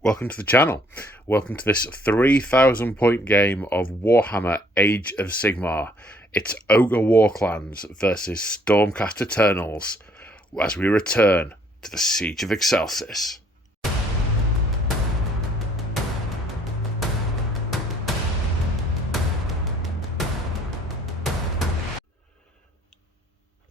Welcome to the channel. Welcome to this 3,000 point game of Warhammer Age of Sigmar. It's Ogre Warclans versus Stormcast Eternals as we return to the Siege of Excelsis.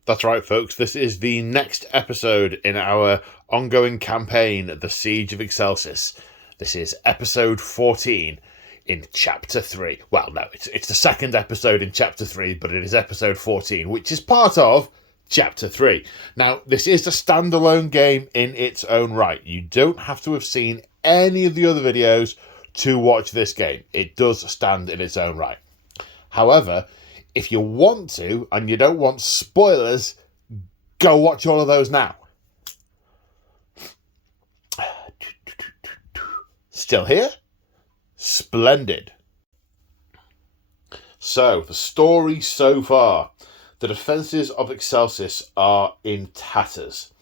That's right, folks. This is the next episode in our ongoing campaign, The Siege of Excelsis. This is episode 14 in chapter 3. Well, no, it's the second episode in chapter 3, but it is episode 14, which is part of chapter 3. Now, this is a standalone game in its own right. You don't have to have seen any of the other videos to watch this game. It does stand in its own right. However, if you want to, and you don't want spoilers, go watch all of those now. Still here? Splendid. So, the story so far. The defences of Excelsis are in tatters.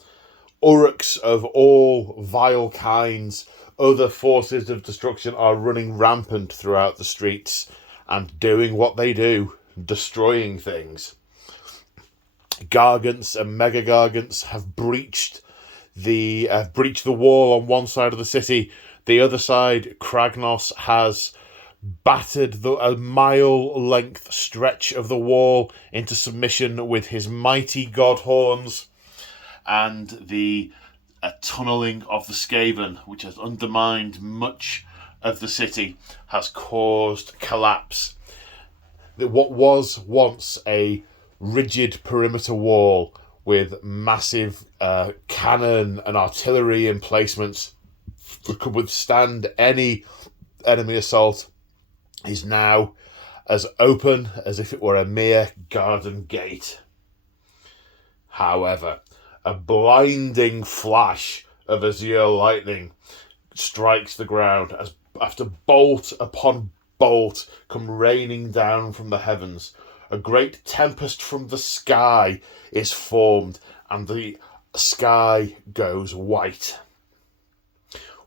Orruks of all vile kinds, other forces of destruction are running rampant throughout the streets and doing what they do. Destroying things. Gargants and mega gargants have breached the wall on one side of the city. The other side, Kragnos has battered a mile-length stretch of the wall into submission with his mighty god horns, and the tunneling of the Skaven, which has undermined much of the city, has caused collapse. What was once a rigid perimeter wall with massive cannon and artillery emplacements that could withstand any enemy assault is now as open as if it were a mere garden gate. However, a blinding flash of azure lightning strikes the ground as after bolt upon bolt come raining down from the heavens. A great tempest from the sky is formed, and the sky goes white.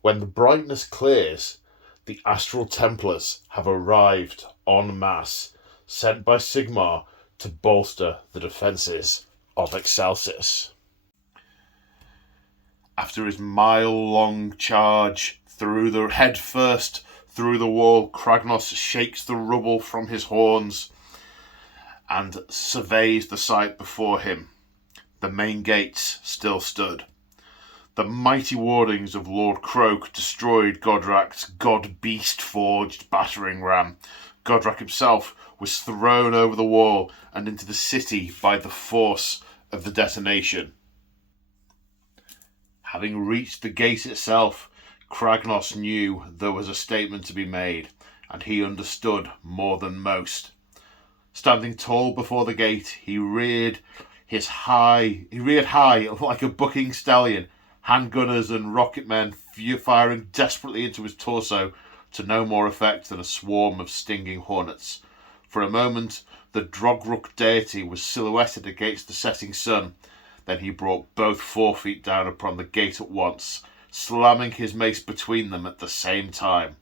When the brightness clears, the Astral Templars have arrived en masse, sent by Sigmar to bolster the defences of Excelsis. After his mile-long charge through the wall, Kragnos shakes the rubble from his horns and surveys the sight before him. The main gates still stood. The mighty wardings of Lord Krogh destroyed Godrak's god-beast-forged battering ram. Godrak himself was thrown over the wall and into the city by the force of the detonation. Having reached the gate itself, Kragnos knew there was a statement to be made, and he understood more than most. Standing tall before the gate, he reared high like a bucking stallion, handgunners and rocketmen firing desperately into his torso to no more effect than a swarm of stinging hornets. For a moment, the Drogruk deity was silhouetted against the setting sun. Then he brought both forefeet down upon the gate at once, slamming his mace between them at the same time.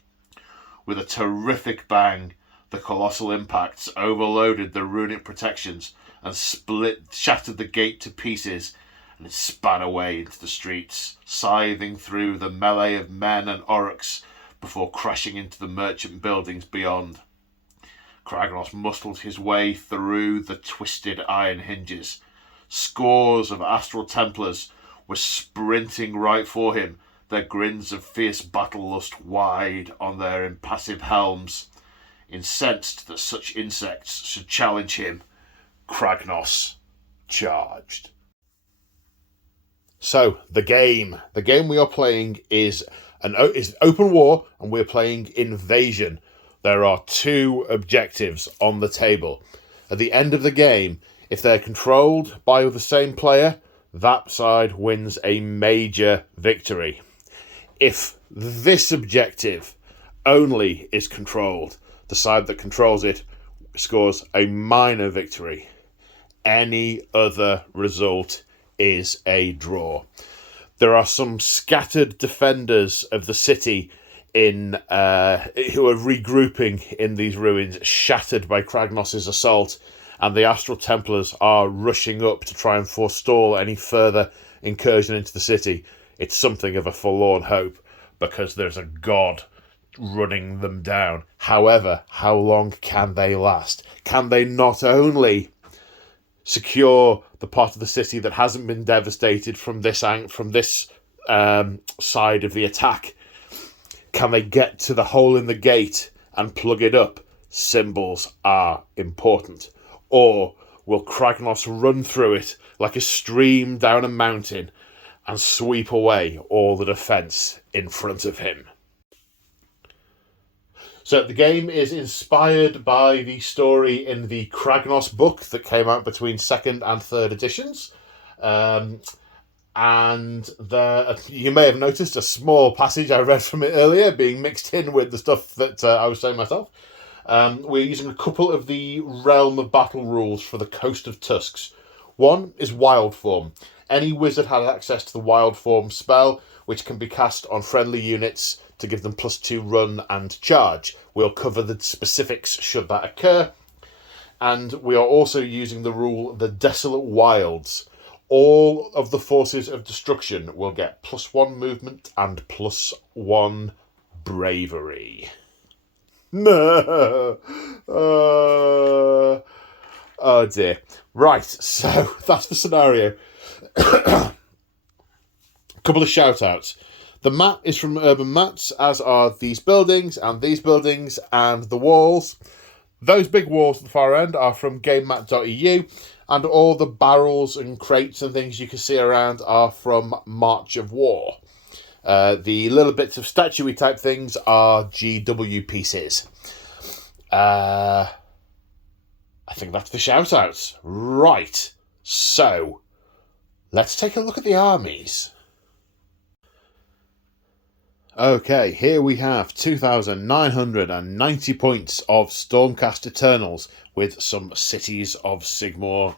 With a terrific bang, the colossal impacts overloaded the runic protections and shattered the gate to pieces, and it span away into the streets, scything through the melee of men and Orruks before crashing into the merchant buildings beyond. Kragnos muscled his way through the twisted iron hinges. Scores of Astral Templars were sprinting right for him, their grins of fierce battle lust wide on their impassive helms. Incensed that such insects should challenge him, Kragnos charged. So, the game we are playing is open war, and we're playing invasion. There are two objectives on the table. At the end of the game, if they're controlled by the same player, that side wins a major victory. If this objective only is controlled, the side that controls it scores a minor victory. Any other result is a draw. There are some scattered defenders of the city who are regrouping in these ruins, shattered by Kragnos' assault, and the Astral Templars are rushing up to try and forestall any further incursion into the city. It's something of a forlorn hope, because there's a god running them down. However, how long can they last? Can they not only secure the part of the city that hasn't been devastated from this side of the attack? Can they get to the hole in the gate and plug it up? Symbols are important. Or will Kragnos run through it like a stream down a mountain and sweep away all the defence in front of him? So the game is inspired by the story in the Kragnos book that came out between 2nd and 3rd editions. And you may have noticed a small passage I read from it earlier being mixed in with the stuff that I was saying myself. We're using a couple of the Realm of Battle rules for the Coast of Tusks. One is Wild Form. Any wizard has access to the Wild Form spell, which can be cast on friendly units to give them +2 run and charge. We'll cover the specifics should that occur. And we are also using the rule the Desolate Wilds. All of the forces of destruction will get +1 movement and +1 bravery. No. Oh dear. Right, so that's the scenario. Couple of shout outs. The map is from Urban Mats, as are these buildings and the walls. Those big walls at the far end are from GameMat.eu, and all the barrels and crates and things you can see around are from March of War. The little bits of statuey type things are GW pieces. I think that's the shout outs. Right, so let's take a look at the armies. Okay, here we have 2,990 points of Stormcast Eternals with some Cities of Sigmar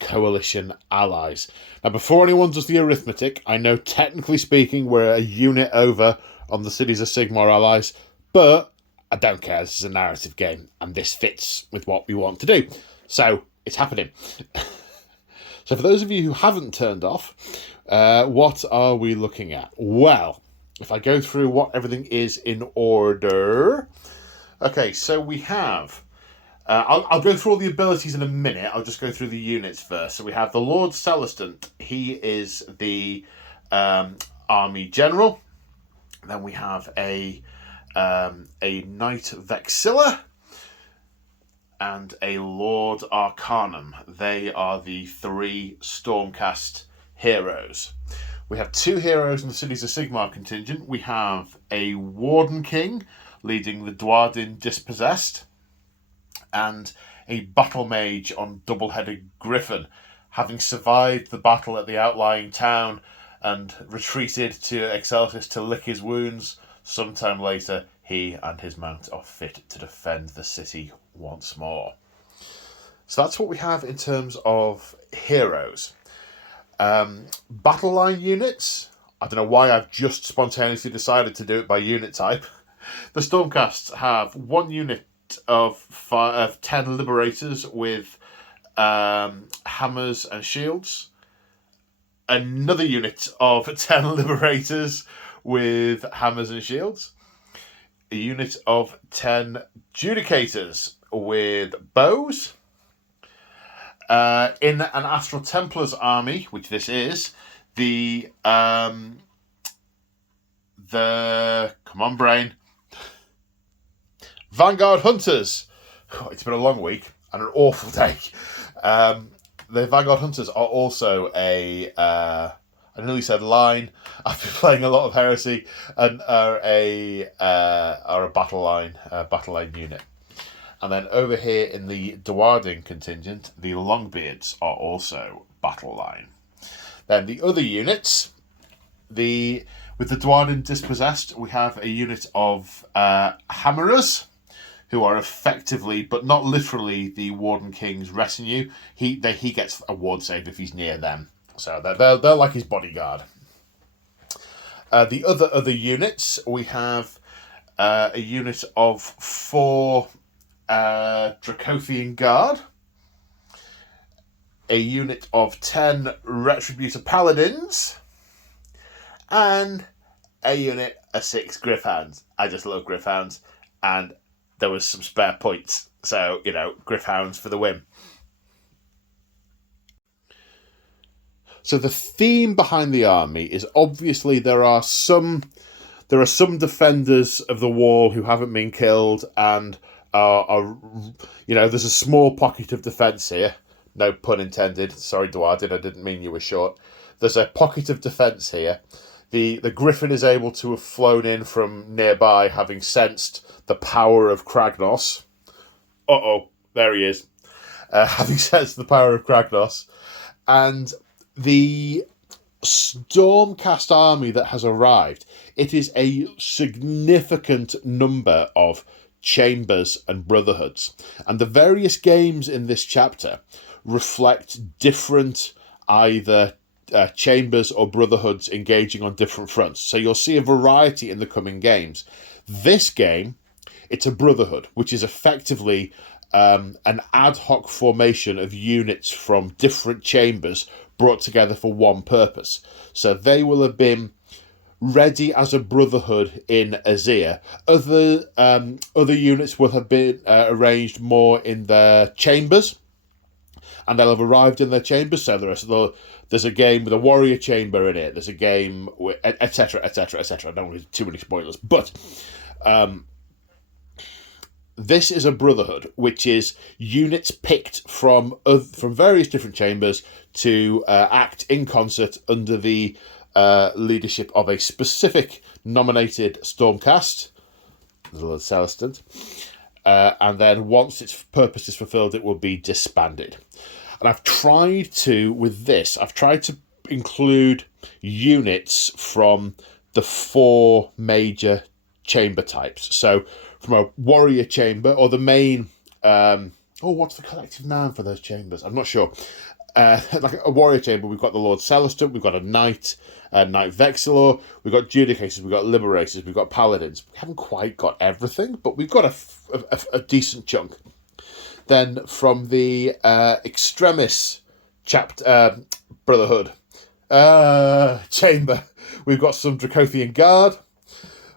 Coalition allies. Now, before anyone does the arithmetic, I know technically speaking we're a unit over on the Cities of Sigmar allies, but I don't care. This is a narrative game, and this fits with what we want to do. So, it's happening. So for those of you who haven't turned off, what are we looking at? Well, if I go through what everything is in order. Okay, so we have... I'll go through all the abilities in a minute. I'll just go through the units first. So we have the Lord Celestant. He is the army general. Then we have a Knight Vexilla and a Lord Arcanum. They are the 3 Stormcast heroes. We have 2 heroes in the Cities of Sigmar contingent. We have a Warden King leading the Dwarden Dispossessed, and a Battle Mage on Double-Headed Griffin, having survived the battle at the outlying town and retreated to Excelsis to lick his wounds. Sometime later, he and his mount are fit to defend the city once more. So that's what we have in terms of heroes. Battle line units. I don't know why I've just spontaneously decided to do it by unit type. The Stormcasts have 1 unit of 10 Liberators with hammers and shields. Another unit of 10 Liberators with hammers and shields. A unit of 10 Judicators with bows. In an Astral Templars army, which this is, come on brain, Vanguard Hunters. It's been a long week and an awful day. The Vanguard Hunters are also I nearly said line. I've been playing a lot of Heresy and are a battle line unit. And then over here in the Dwarden contingent, the Longbeards are also battle line. Then the other units, with the Dwarden Dispossessed, we have a unit of Hammerers, who are effectively, but not literally, the Warden King's retinue. He gets a ward save if he's near them, So they're like his bodyguard. The other units, we have a unit of 4 Dracothian Guard, a unit of 10 Retributor Paladins, and a unit of 6 Griffhounds. I just love Griffhounds, and there was some spare points, so, Griffhounds for the win. So the theme behind the army is obviously there are some defenders of the wall who haven't been killed, and there's a small pocket of defence here. No pun intended. Sorry, Dwardin, I didn't mean you were short. There's a pocket of defence here. The Griffin is able to have flown in from nearby, having sensed the power of Kragnos. There he is. Having sensed the power of Kragnos. And the Stormcast army that has arrived, it is a significant number of chambers and brotherhoods. And the various games in this chapter reflect different either chambers or brotherhoods engaging on different fronts. So you'll see a variety in the coming games. This game, it's a brotherhood, which is effectively an ad hoc formation of units from different chambers brought together for one purpose. So they will have been ready as a brotherhood in Azir. Other units will have been arranged more in their chambers, and they'll have arrived in their chambers. So there's a game with a warrior chamber in it. There's a game with etc. etc. etc. I don't want too many spoilers, but this is a brotherhood, which is units picked from various different chambers to act in concert under the leadership of a specific nominated Stormcast, the Lord Celestant, and then once its purpose is fulfilled, it will be disbanded. And I've tried to include units from the 4 major chamber types. So from a warrior chamber, or the main what's the collective name for those chambers? I'm not sure. Like a warrior chamber, we've got the Lord Celestant, we've got a Knight, Knight Vexilor, we've got Judicators, we've got Liberators, we've got Paladins. We haven't quite got everything, but we've got a decent chunk. Then from the Extremis Brotherhood chamber, we've got some Dracothian Guard.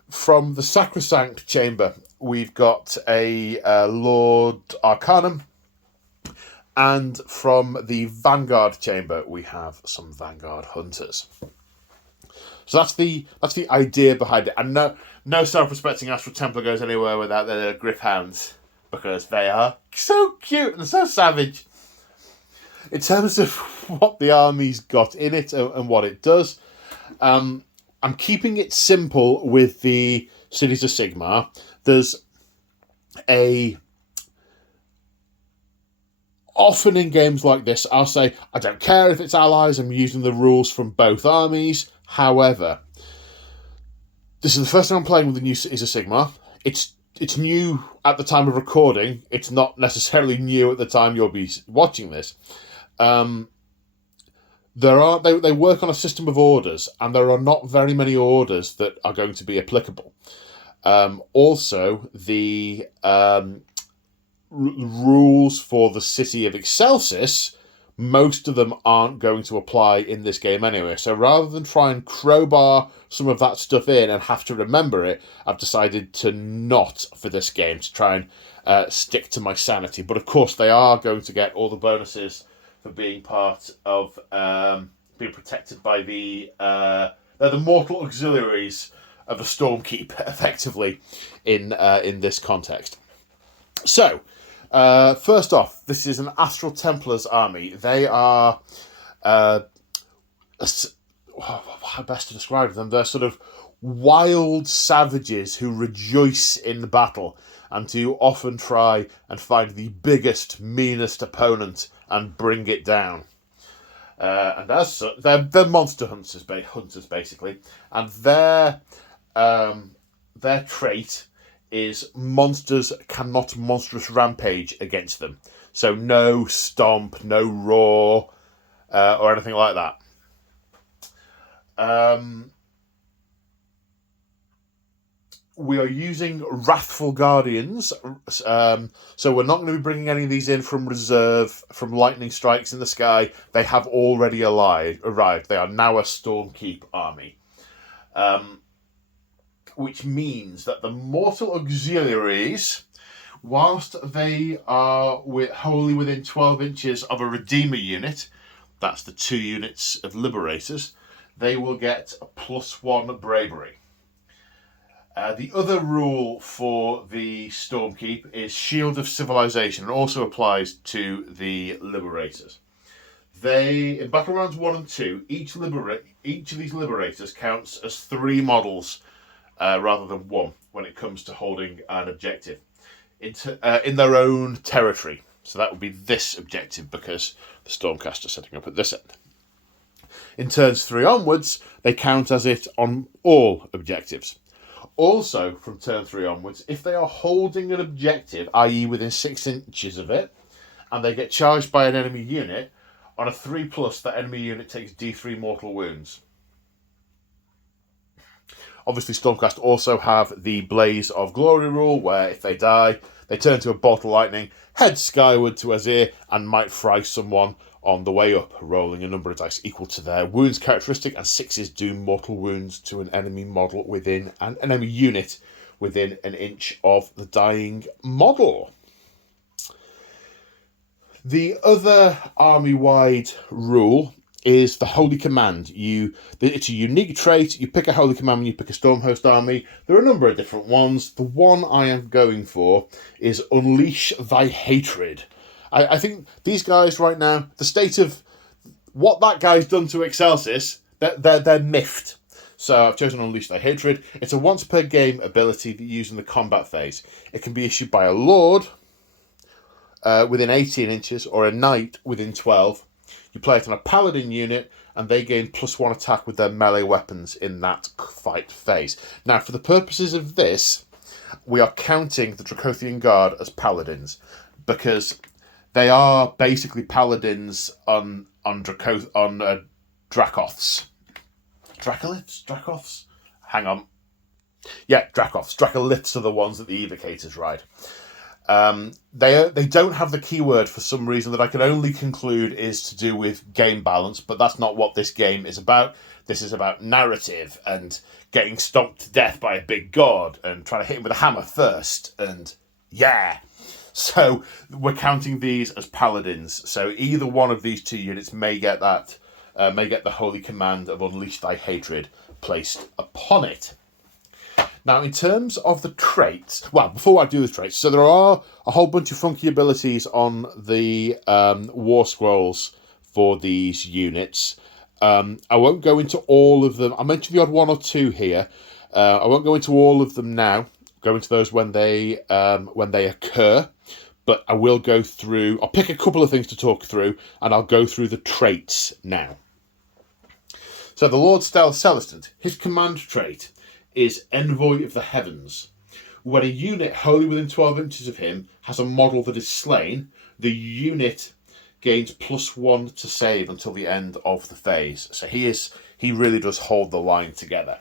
From the Sacrosanct chamber, we've got a Lord Arcanum. And from the Vanguard chamber, we have some Vanguard Hunters. So that's the idea behind it. And no self-respecting Astral Templar goes anywhere without their Griffhounds, because they are so cute and so savage. In terms of what the army's got in it and what it does, I'm keeping it simple with the Cities of Sigmar. There's often in games like this, I'll say, I don't care if it's allies, I'm using the rules from both armies. However, this is the first time I'm playing with the new Cities of Sigmar. It's new at the time of recording. It's not necessarily new at the time you'll be watching this. They work on a system of orders, and there are not very many orders that are going to be applicable. Also, the rules for the city of Excelsis, most of them aren't going to apply in this game anyway. So rather than try and crowbar some of that stuff in and have to remember it, I've decided to not for this game, to try and stick to my sanity. But of course, they are going to get all the bonuses for being part of being protected by they're the mortal auxiliaries of a Stormkeep, effectively, in this context. So, first off, this is an Astral Templars army. They are, how best to describe them? They're sort of wild savages who rejoice in battle and who often try and find the biggest, meanest opponent and bring it down. And as such, they're monster hunters, basically, and their trait is monsters cannot monstrous rampage against them. So no stomp, no roar, or anything like that. We are using Wrathful Guardians, so we're not going to be bringing any of these in from reserve, from lightning strikes in the sky. They have already arrived. They are now a Stormkeep army. Which means that the Mortal Auxiliaries, whilst they are wholly within 12 inches of a Redeemer unit, that's the 2 units of Liberators, they will get a +1 Bravery. The other rule for the Stormkeep is Shield of Civilization. It also applies to the Liberators. In Battle Rounds 1 and 2, each of these Liberators counts as 3 models rather than 1 when it comes to holding an objective in their own territory. So that would be this objective because the Stormcast are setting up at this end. In turns 3 onwards, they count as it on all objectives. Also, from turn 3 onwards, if they are holding an objective, i.e. within 6 inches of it, and they get charged by an enemy unit, on a 3+, that enemy unit takes D3 mortal wounds. Obviously, Stormcast also have the Blaze of Glory rule, where if they die, they turn to a bolt of lightning, head skyward to Azir, and might fry someone on the way up, rolling a number of dice equal to their wounds characteristic, and 6s do mortal wounds to an enemy model within an enemy unit within an inch of the dying model. The other army-wide rule is the Holy Command. It's a unique trait. You pick a Holy Command when you pick a Stormhost army. There are a number of different ones. The one I am going for is Unleash Thy Hatred. I think these guys right now, the state of what that guy's done to Excelsis, they're miffed. So I've chosen Unleash Thy Hatred. It's a once per game ability that you use in the combat phase. It can be issued by a Lord within 18 inches or a Knight within 12. You play it on a Paladin unit and they gain +1 attack with their melee weapons in that fight phase. Now, for the purposes of this, we are counting the Dracothian Guard as Paladins because they are basically Paladins on Dracoths. Dracoths? Hang on. Yeah, Dracoths. Dracoliths are the ones that the Evocators ride. They don't have the keyword for some reason that I can only conclude is to do with game balance, but that's not what this game is about. This is about narrative and getting stomped to death by a big god and trying to hit him with a hammer first, and yeah. So we're counting these as Paladins. So either one of these 2 units may get the Holy Command of Unleash Thy Hatred placed upon it. Now, in terms of the traits, well, before I do the traits, so there are a whole bunch of funky abilities on the War Scrolls for these units. I won't go into all of them. I mentioned the odd 1 or 2 here. I won't go into all of them now. Go into those when they occur. But I will go through. I'll pick a couple of things to talk through, and I'll go through the traits now. So the Lord Celestant, his command trait is Envoy of the Heavens. When a unit wholly within 12 inches of him has a model that is slain, the unit gains +1 to save until the end of the phase. So he really does hold the line together.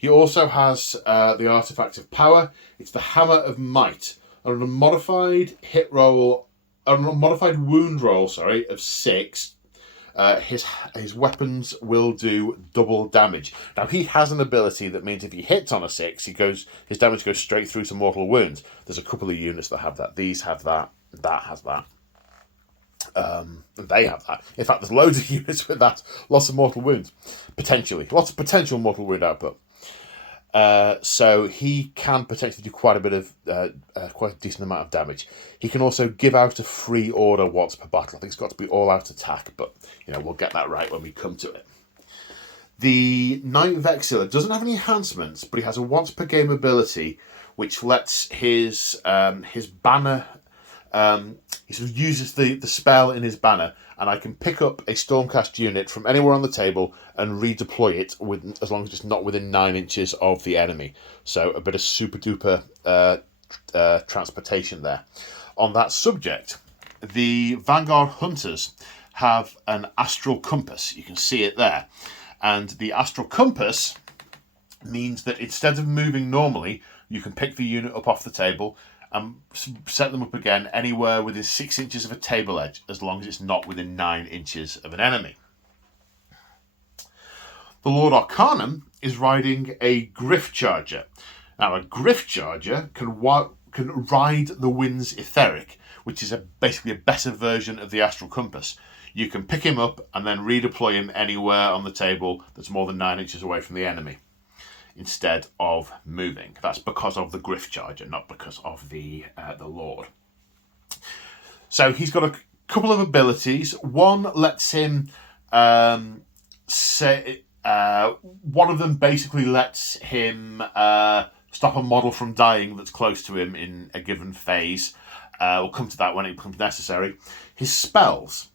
He also has the Artifact of Power. It's the Hammer of Might. On a modified wound roll, of 6, his weapons will do double damage. Now, he has an ability that means if he hits on a 6, his damage goes straight through to mortal wounds. There's a couple of units that have that. These have that. That has that. And they have that. In fact, there's loads of units with that. Lots of mortal wounds. Potentially. Lots of potential mortal wound output. So he can potentially do quite a decent amount of damage. He can also give out a free order once per battle. I think it's got to be all-out attack, but we'll get that right when we come to it. The Knight of Exile doesn't have any enhancements, but he has a once per game ability which lets his banner. He sort of uses the spell in his banner, and I can pick up a Stormcast unit from anywhere on the table and redeploy it as long as it's not within 9 inches of the enemy. So a bit of super duper transportation there. On that subject, the Vanguard Hunters have an astral compass. You can see it there. And the astral compass means that instead of moving normally, you can pick the unit up off the table and set them up again anywhere within 6 inches of a table edge, as long as it's not within 9 inches of an enemy. The Lord Arcanum is riding a Griff Charger. Now, a Griff Charger can ride the wind's etheric, which is basically a better version of the astral compass. You can pick him up and then redeploy him anywhere on the table that's more than 9 inches away from the enemy, instead of moving. That's because of the Griff Charger, not because of the Lord. So he's got a couple of abilities. One lets him one of them basically lets him stop a model from dying that's close to him in a given phase. We'll come to that when it becomes necessary. His spells.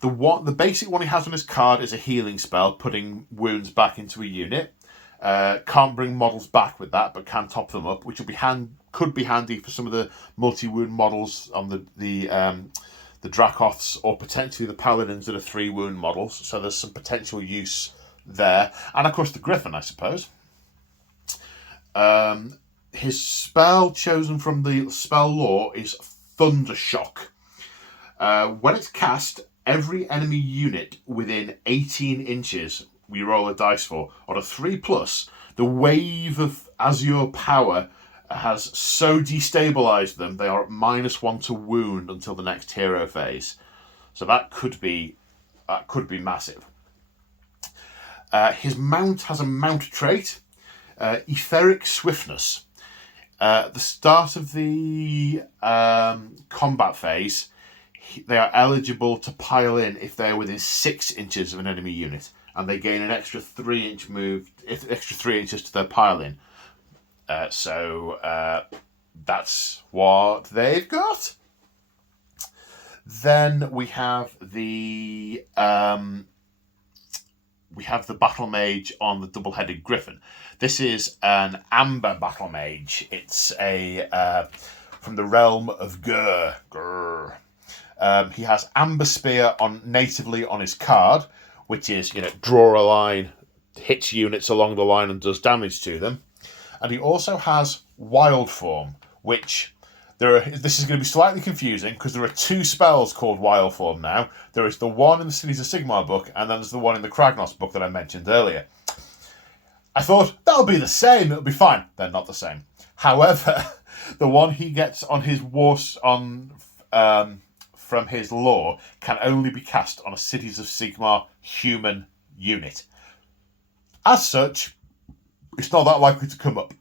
The basic one he has on his card is a healing spell, putting wounds back into a unit. Can't bring models back with that, but can top them up, which could be handy for some of the multi-wound models on the Dracoths, or potentially the Paladins that are 3-wound models. So there's some potential use there. And of course the Griffin, I suppose. His spell chosen from the spell lore is Thundershock. When it's cast, every enemy unit within 18 inches we roll a dice for, on a 3+, the wave of Azure power has so destabilized them they are at -1 to wound until the next hero phase. So that could be massive. His mount has a mount trait, Etheric Swiftness. At the start of the combat phase, they are eligible to pile in if they are within 6 inches of an enemy unit, and they gain an extra 3 inches to their pile in. So that's what they've got. Then we have the battle mage on the double-headed griffin. This is an amber battle mage. It's from the realm of Gur. He has amber spear natively on his card, which is, draw a line, hits units along the line and does damage to them. And he also has wild form, which this is going to be slightly confusing because there are 2 spells called wild form now. There is the one in the Cities of Sigmar book, and then there's the one in the Kragnos book that I mentioned earlier. I thought, that'll be the same, it'll be fine. They're not the same. However, the one he gets on his from his lore can only be cast on a Cities of Sigmar human unit. As such, it's not that likely to come up.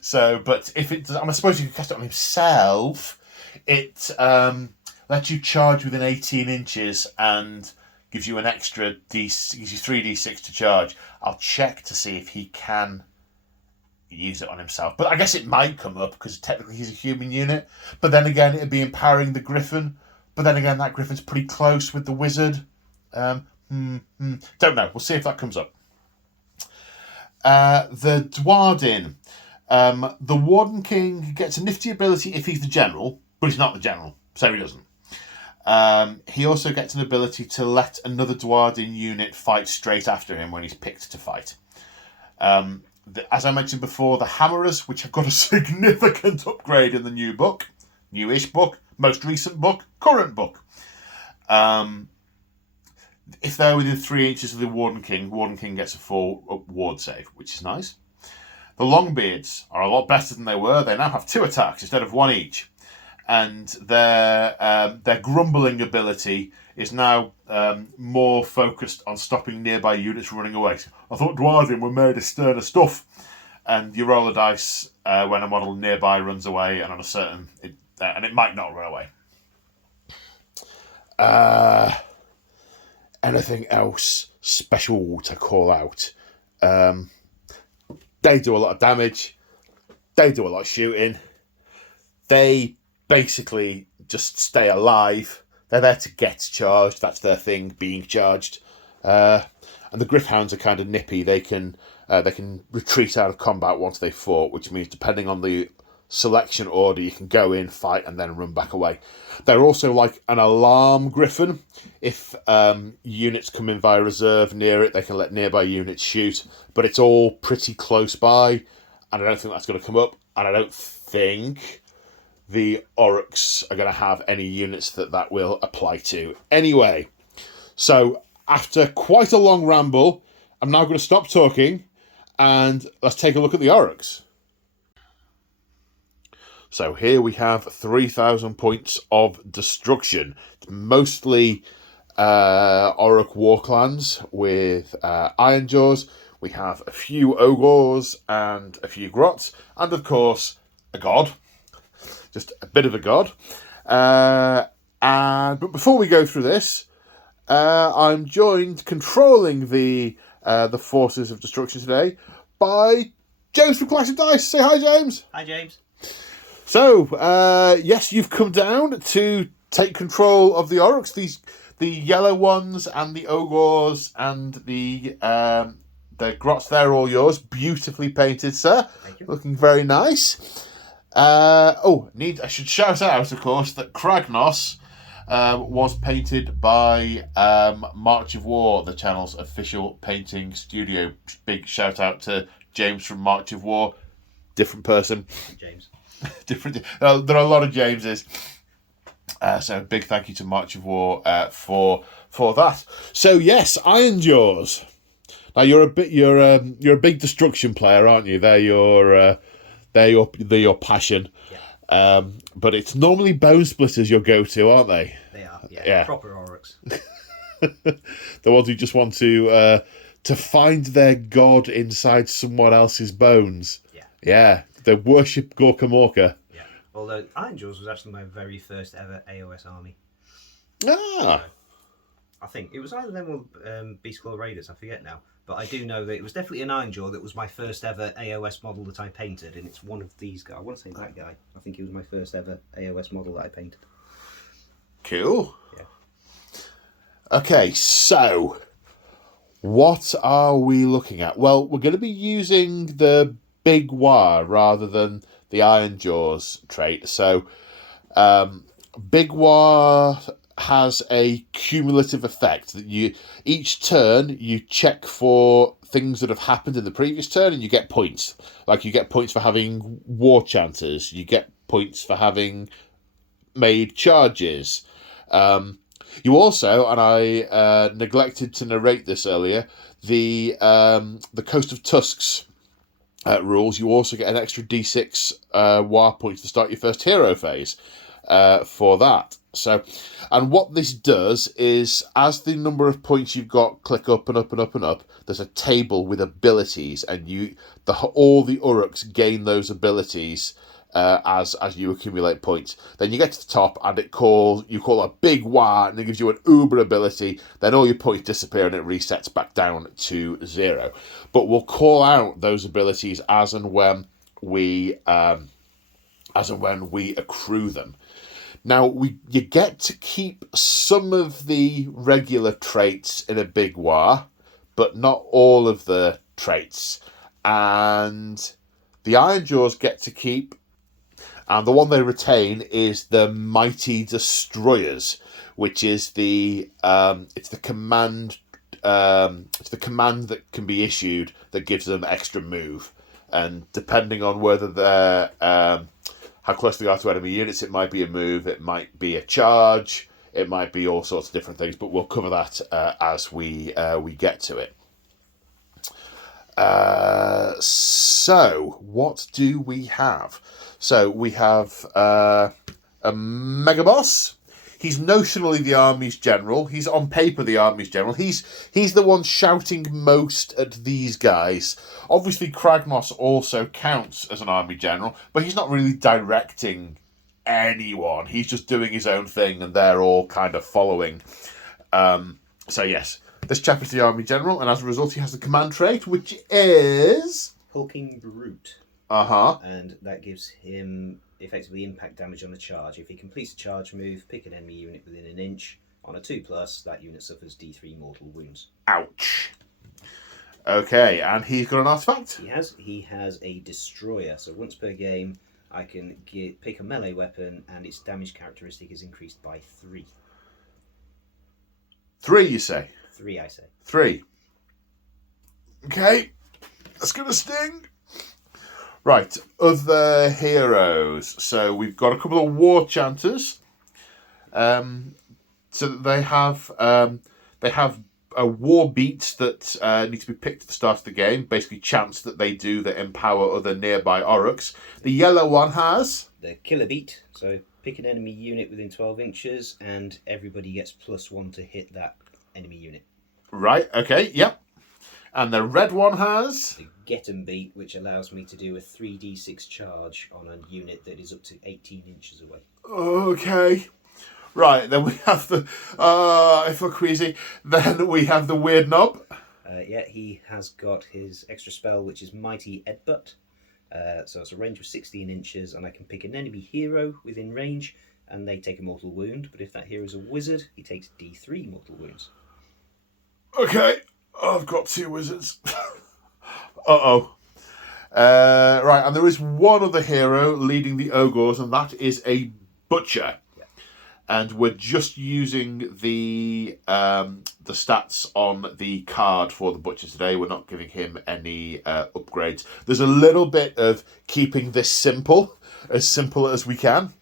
So, but if it does, I suppose you can cast it on himself. It lets you charge within 18 inches and gives you an extra gives you 3d6 to charge. I'll check to see if he can use it on himself. But I guess it might come up because technically he's a human unit. But then again, it'd be empowering the Griffin. But then again, that Griffin's pretty close with the Wizard. Don't know. We'll see if that comes up. The Dwardin. The Warden King gets a nifty ability if he's the general, but he's not the general, so he doesn't. He also gets an ability to let another Dwardin unit fight straight after him when he's picked to fight. As I mentioned before, the Hammerers, which have got a significant upgrade in the new book, newish book, most recent book, current book. If they're within 3 inches of the Warden King gets a 4 ward save, which is nice. The Longbeards are a lot better than they were. They now have 2 attacks instead of 1 each. And their grumbling ability is now more focused on stopping nearby units running away. I thought Dwarven were made of sterner stuff. And you roll a dice when a model nearby runs away, and on a certain... and it might not run away. Anything else special to call out? They do a lot of damage. They do a lot of shooting. They basically just stay alive. They're there to get charged. That's their thing, being charged. And the Griffhounds are kind of nippy. They can retreat out of combat once they fought, which means depending on the selection order. You can go in, fight, and then run back away. They're also like an alarm griffin. If units come in via reserve near it, they can let nearby units shoot. But it's all pretty close by, and I don't think that's going to come up. And I don't think the Orruks are going to have any units that will apply to. Anyway, so after quite a long ramble, I'm now going to stop talking, and let's take a look at the Orruks. So here we have 3,000 points of destruction. It's mostly Orruk Warclans with Iron Jaws. We have a few Ogres and a few Grots, and of course a god. Just a bit of a god. But before we go through this, I'm joined controlling the forces of destruction today by James from Clash of Dice. Say hi, James. Hi, James. So, yes, you've come down to take control of the Orruks, the yellow ones and the Ogres and the Grots. They're all yours. Beautifully painted, sir. Thank you. Looking very nice. I should shout out, of course, that Kragnos was painted by March of War, the channel's official painting studio. Big shout out to James from March of War. Different person. James. Different. There are a lot of Jameses. So big thank you to March of War for that. So yes, Iron Jaws. Now you're a big destruction player, aren't you? They're your passion. Yeah. But it's normally Bone Splitters your go-to, aren't they? They are. Yeah. Yeah. Proper Orruks. The ones who just want to find their god inside someone else's bones. Yeah. Yeah. They worship Gorka Morka. Yeah. Although Iron Jaws was actually my very first ever AoS army. Ah. I think it was either them or Beast Claw Raiders. I forget now. But I do know that it was definitely an Iron Jaw that was my first ever AoS model that I painted, and it's one of these guys. I want to say that guy. I think he was my first ever AoS model that I painted. Cool. Yeah. Okay, so what are we looking at? Well, we're going to be using the Big War rather than the Iron Jaws trait. So, Big War has a cumulative effect that each turn you check for things that have happened in the previous turn and you get points. Like you get points for having war chanters, you get points for having made charges. You also, and I neglected to narrate this earlier, the Coast of Tusks rules. You also get an extra D6 war point to start your first hero phase for that. So, and what this does is, as the number of points you've got click up and up and up and up, there's a table with abilities, and all the Urruks gain those abilities as you accumulate points. Then you get to the top, and you call a Big War, and it gives you an Uber ability. Then all your points disappear, and it resets back down to 0. But we'll call out those abilities as and when we accrue them. Now, you get to keep some of the regular traits in a Big War, but not all of the traits. And the Iron Jaws get to keep, and the one they retain is the Mighty Destroyers, which is it's the command that can be issued that gives them extra move. And depending on whether they're how close they are to enemy units, it might be a move, it might be a charge, it might be all sorts of different things, but we'll cover that as we get to it. So, what do we have? So, we have a Mega Boss. He's notionally the army's general. He's on paper the army's general. He's the one shouting most at these guys. Obviously, Kragnos also counts as an army general, but he's not really directing anyone. He's just doing his own thing, and they're all kind of following. So yes, this chap is the army general, and as a result, he has the command trait, which is Hulking Brute. And that gives him effectively impact damage on a charge. If he completes a charge move, pick an enemy unit within an inch. On a 2+, that unit suffers D3 mortal wounds. Ouch. Okay, and he's got an artifact? He has a destroyer. So once per game, I can pick a melee weapon, and its damage characteristic is increased by 3. 3, you say? 3, I say. 3. Okay, that's going to sting. Right, other heroes. So we've got a couple of war chanters. So they have war beats that need to be picked at the start of the game. Basically, chants that they do that empower other nearby Orruks. The yellow one has the killer beat. So pick an enemy unit within 12 inches, and everybody gets +1 to hit that enemy unit. Right. Okay. Yep. And the red one has the get 'em beat, which allows me to do a 3d6 charge on a unit that is up to 18 inches away. Okay. Right, then we have the if we're queasy, then we have the weird knob. He has got his extra spell, which is Mighty Headbutt. So it's a range of 16 inches, and I can pick an enemy hero within range, and they take a mortal wound. But if that hero is a wizard, he takes D3 mortal wounds. Okay, I've got 2 wizards. Uh-oh. Right, and there is one other hero leading the ogres, and that is a butcher. And we're just using the stats on the card for the butcher today. We're not giving him any upgrades. There's a little bit of keeping this simple as we can.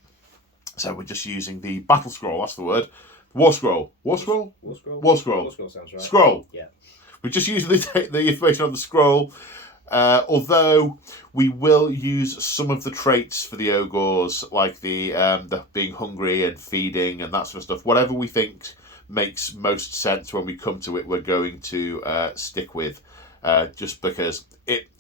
So we're just using the battle scroll. That's the word. War scroll. War scroll. War scroll. War scroll. War scroll sounds right. Scroll. Yeah. We just usually take the information on the scroll. Although we will use some of the traits for the ogres, like the being hungry and feeding and that sort of stuff. Whatever we think makes most sense when we come to it, we're going to stick with. Just because it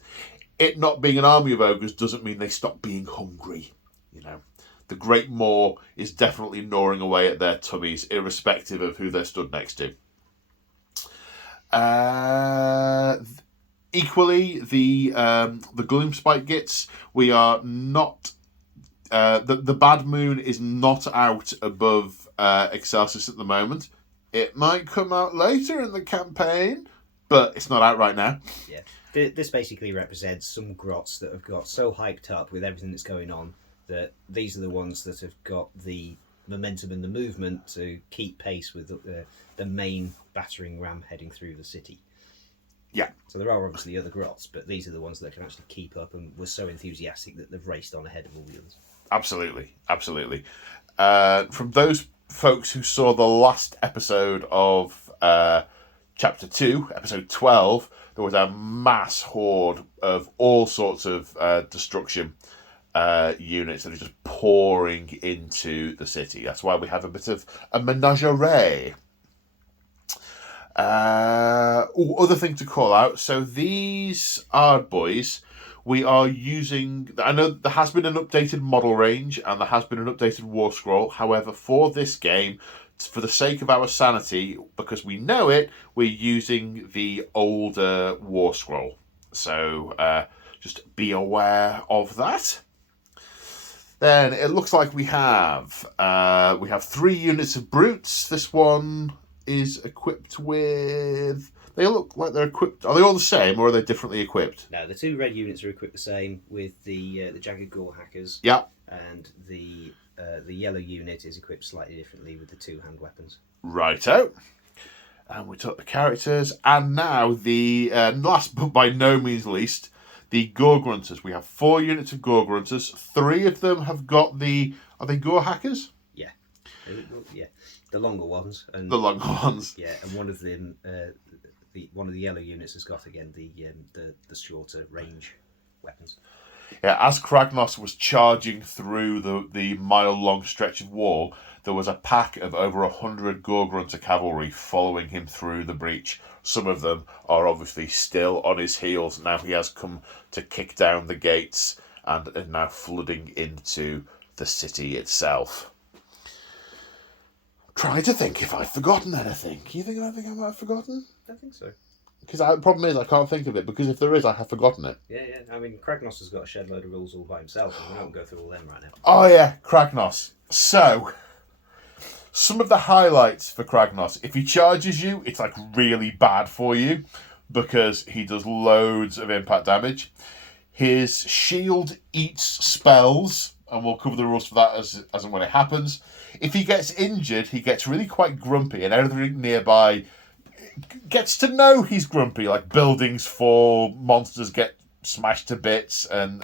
not being an army of ogres doesn't mean they stop being hungry. You know, the Great Maw is definitely gnawing away at their tummies, irrespective of who they're stood next to. Equally, the Gloomspite gits, we are not... the Bad Moon is not out above Excelsis at the moment. It might come out later in the campaign, but it's not out right now. Yeah. This basically represents some grots that have got so hyped up with everything that's going on that these are the ones that have got the momentum and the movement to keep pace with the main battering ram heading through the city. Yeah. So there are obviously other grots, but these are the ones that can actually keep up and were so enthusiastic that they've raced on ahead of all the others. Absolutely. Absolutely. From those folks who saw the last episode of Chapter 2, Episode 12, there was a mass horde of all sorts of destruction units that are just pouring into the city. That's why we have a bit of a menagerie. Other thing to call out. So these Ard boys, we are using... I know there has been an updated model range and there has been an updated war scroll. However, for this game, for the sake of our sanity, because we know it, we're using the older war scroll. So just be aware of that. Then it looks like we have 3 units of brutes. This one is equipped with... They look like they're equipped... Are they all the same, or are they differently equipped? No, the 2 red units are equipped the same with the Jagged Gore Hackers. Yeah. And the yellow unit is equipped slightly differently with the 2 hand weapons. Righto. And we took the characters. And now the last but by no means least, the Gore Grunters. We have 4 units of Gore Grunters. 3 of them have got the... Are they Gore Hackers? Yeah. Yeah. The longer ones. And the longer ones. Yeah, and one of them, one of the yellow units has got again the shorter range weapons. Yeah, as Kragnos was charging through the mile-long stretch of wall, there was a pack of over 100 Gore Grunter cavalry following him through the breach. Some of them are obviously still on his heels. Now he has come to kick down the gates and are now flooding into the city itself. Trying to think if I've forgotten anything. Can you think of anything I might have forgotten? I don't think so. Because the problem is I can't think of it, because if there is, I have forgotten it. Yeah. I mean, Kragnos has got a shed load of rules all by himself, and we won't go through all them right now. Oh yeah, Kragnos. So, some of the highlights for Kragnos. If he charges you, it's like really bad for you, because he does loads of impact damage. His shield eats spells, and we'll cover the rules for that as and when it happens. If he gets injured, he gets really quite grumpy, and everything nearby gets to know he's grumpy. Like buildings fall, monsters get smashed to bits, and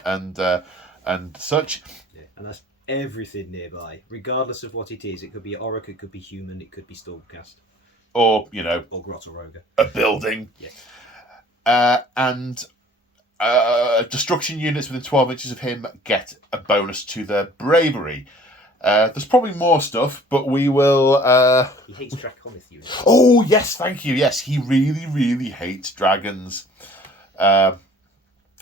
such. Yeah, and that's everything nearby, regardless of what it is. It could be Orruk, it could be human, it could be Stormcast, or or Grotoroga. A building. Yeah. And destruction units within 12 inches of him get a bonus to their bravery. There's probably more stuff, but we will... He hates Draconith units. Oh, yes, thank you. Yes, he really, really hates dragons. One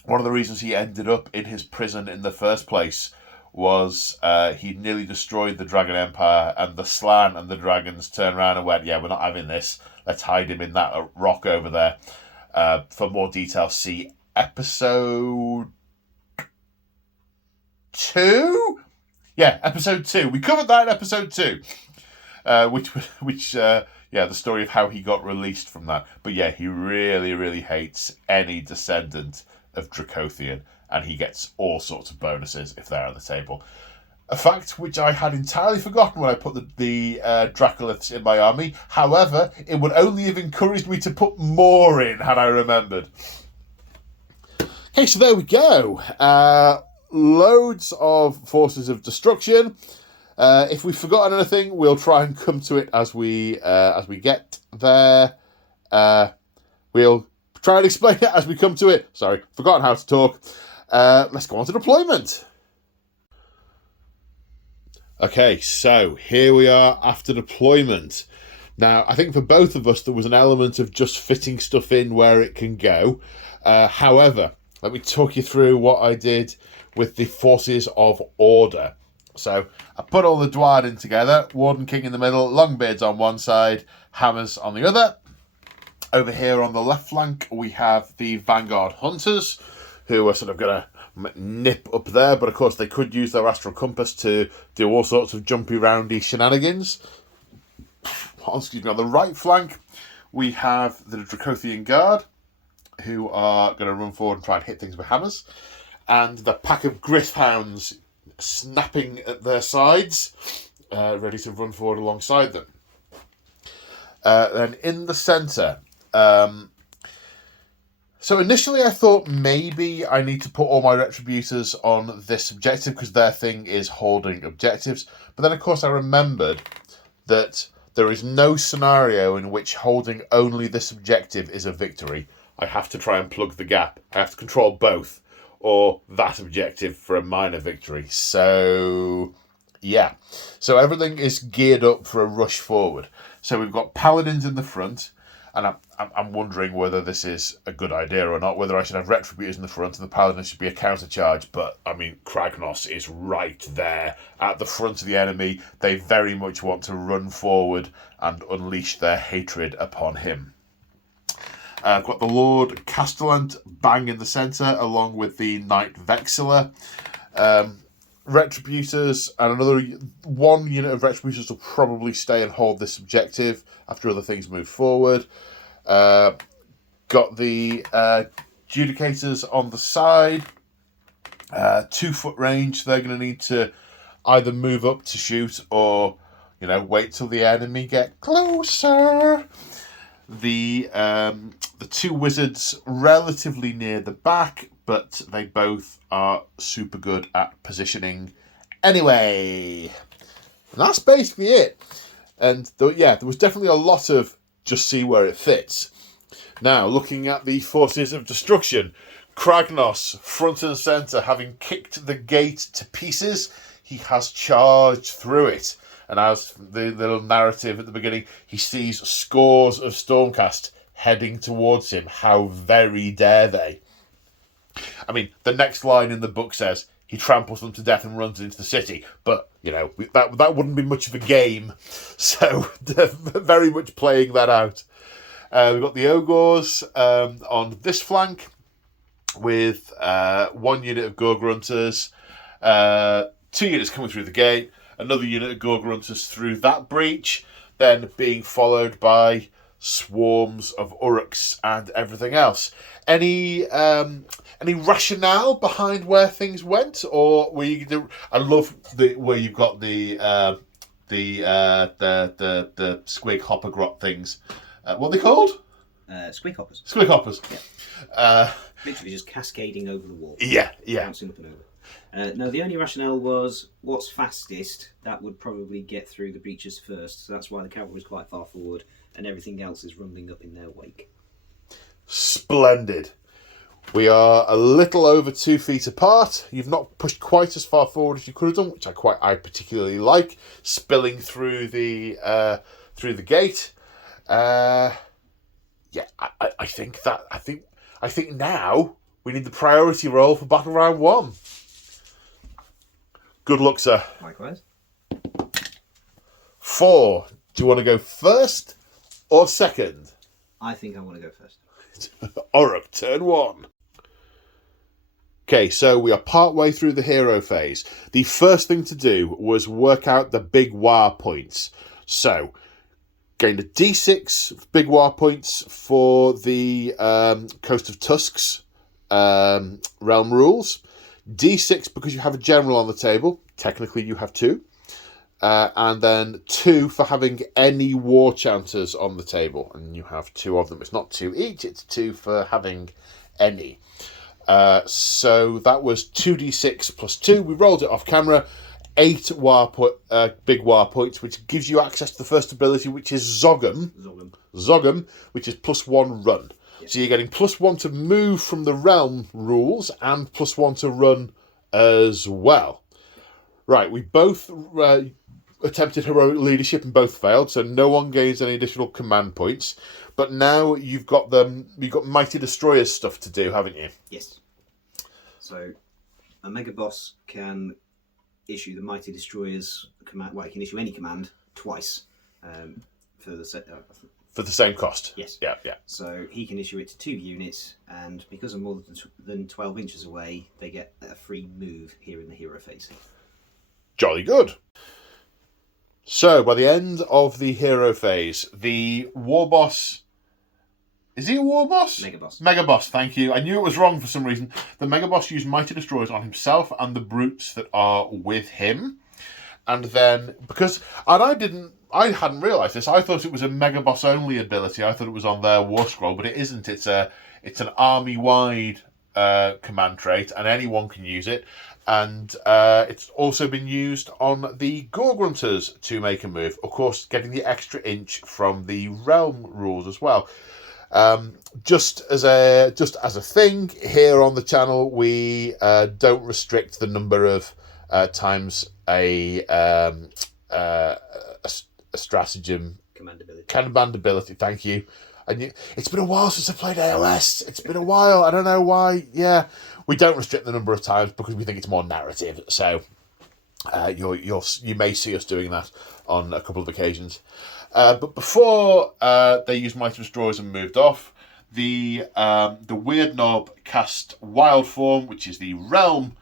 of the reasons he ended up in his prison in the first place was he nearly destroyed the Dragon Empire, and the Slan and the dragons turned around and went, yeah, we're not having this. Let's hide him in that rock over there. For more details, see episode 2? Yeah, episode 2. We covered that in episode 2. The story of how he got released from that. But yeah, he really, really hates any descendant of Dracothian, and he gets all sorts of bonuses if they're on the table. A fact which I had entirely forgotten when I put the Dracoliths in my army. However, it would only have encouraged me to put more in had I remembered. Okay, so there we go. Loads of forces of destruction. If we've forgotten anything, we'll try and come to it as we get there. We'll try and explain it as we come to it. Sorry, forgotten how to talk. Let's go on to deployment. Okay, so here we are after deployment. Now, I think for both of us, there was an element of just fitting stuff in where it can go. However, let me talk you through what I did with the forces of order. So I put all the Dwarden together, Warden King in the middle, Longbeards on one side, Hammers on the other. Over here on the left flank, we have the Vanguard Hunters, who are sort of going to nip up there, but of course they could use their Astral Compass to do all sorts of jumpy roundy shenanigans. Excuse me. On the right flank, we have the Dracothian Guard, who are going to run forward and try and hit things with hammers, and the pack of Grithhounds snapping at their sides, ready to run forward alongside them. Then in the centre, so initially I thought maybe I need to put all my Retributors on this objective because their thing is holding objectives. But then of course I remembered that there is no scenario in which holding only this objective is a victory. I have to try and plug the gap. I have to control both or that objective for a minor victory. So yeah. So everything is geared up for a rush forward. So we've got Paladins in the front. And I'm wondering whether this is a good idea or not, whether I should have Retributors in the front and the Paladins should be a countercharge. But, I mean, Kragnos is right there at the front of the enemy. They very much want to run forward and unleash their hatred upon him. I've got the Lord Castellant bang in the centre, along with the Knight Vexilla. Retributors and another one unit of Retributors will probably stay and hold this objective after other things move forward. Got the Judicators on the side. 2 foot range. They're going to need to either move up to shoot or, wait till the enemy get closer. The 2 wizards relatively near the back, but they both are super good at positioning anyway. And that's basically it. And there was definitely a lot of just see where it fits. Now, looking at the forces of destruction, Kragnos, front and centre, having kicked the gate to pieces, he has charged through it. And as the little narrative at the beginning, he sees scores of Stormcast heading towards him. How very dare they? I mean, the next line in the book says he tramples them to death and runs into the city. But, that wouldn't be much of a game. So, they're very much playing that out. We've got the Ogres on this flank with 1 unit of Gorgrunters, 2 units coming through the gate, another unit of Gorgrunters through that breach, then being followed by swarms of Orruks and everything else. Any rationale behind where things went, or were you? I love where you've got the squig hopper grot things. What are they called? Squig hoppers. Squig hoppers. Yeah. Literally just cascading over the wall. Yeah. Bouncing up and over. No, the only rationale was what's fastest, that would probably get through the breaches first. So that's why the cavalry's quite far forward and everything else is rumbling up in their wake. Splendid. We are a little over 2 feet apart. You've not pushed quite as far forward as you could have done, which I particularly like, spilling through the gate. I think now we need the priority roll for battle round 1. Good luck, sir. Likewise. 4. Do you want to go first or second? I think I want to go first. Orruk, turn 1. Okay, so we are partway through the hero phase. The first thing to do was work out the big war points. So, gain a D6 big war points for the Coast of Tusks realm rules. D6 because you have a general on the table. Technically, you have 2. And then 2 for having any war chanters on the table. And you have 2 of them. It's not 2 each, it's 2 for having any. So that was 2d6 plus 2. We rolled it off camera. 8 big war points, which gives you access to the first ability, which is Zoggum. Zoggum, which is +1 run. Yep. So you're getting +1 to move from the realm rules and +1 to run as well. Right, we both attempted heroic leadership and both failed, so no one gains any additional command points. But now you've got Mighty Destroyers stuff to do, haven't you? Yes. So a Mega Boss can issue the Mighty Destroyers command. Well, he can issue any command twice for the same cost. Yes. Yeah. So he can issue it to 2 units, and because I'm more than 12 inches away, they get a free move here in the hero phase. Jolly good. So by the end of the hero phase, the war boss. Is he a war boss? Mega Boss. Mega Boss, thank you. I knew it was wrong for some reason. The Mega Boss used Mighty Destroyers on himself and the brutes that are with him. And then, I hadn't realised this. I thought it was a Mega Boss only ability. I thought it was on their war scroll, but it isn't. It's an army-wide command trait, and anyone can use it. And it's also been used on the Gorgrunters to make a move. Of course, getting the extra inch from the realm rules as well. Just as a thing here on the channel, we don't restrict the number of times a stratagem command ability. Thank you. It's been a while since I played AoS. It's been a while. I don't know why. Yeah, we don't restrict the number of times because we think it's more narrative. So you may see us doing that on a couple of occasions. But before they used Mighty Destroyers and moved off, the Weird Knob cast Wild Form, which is the realm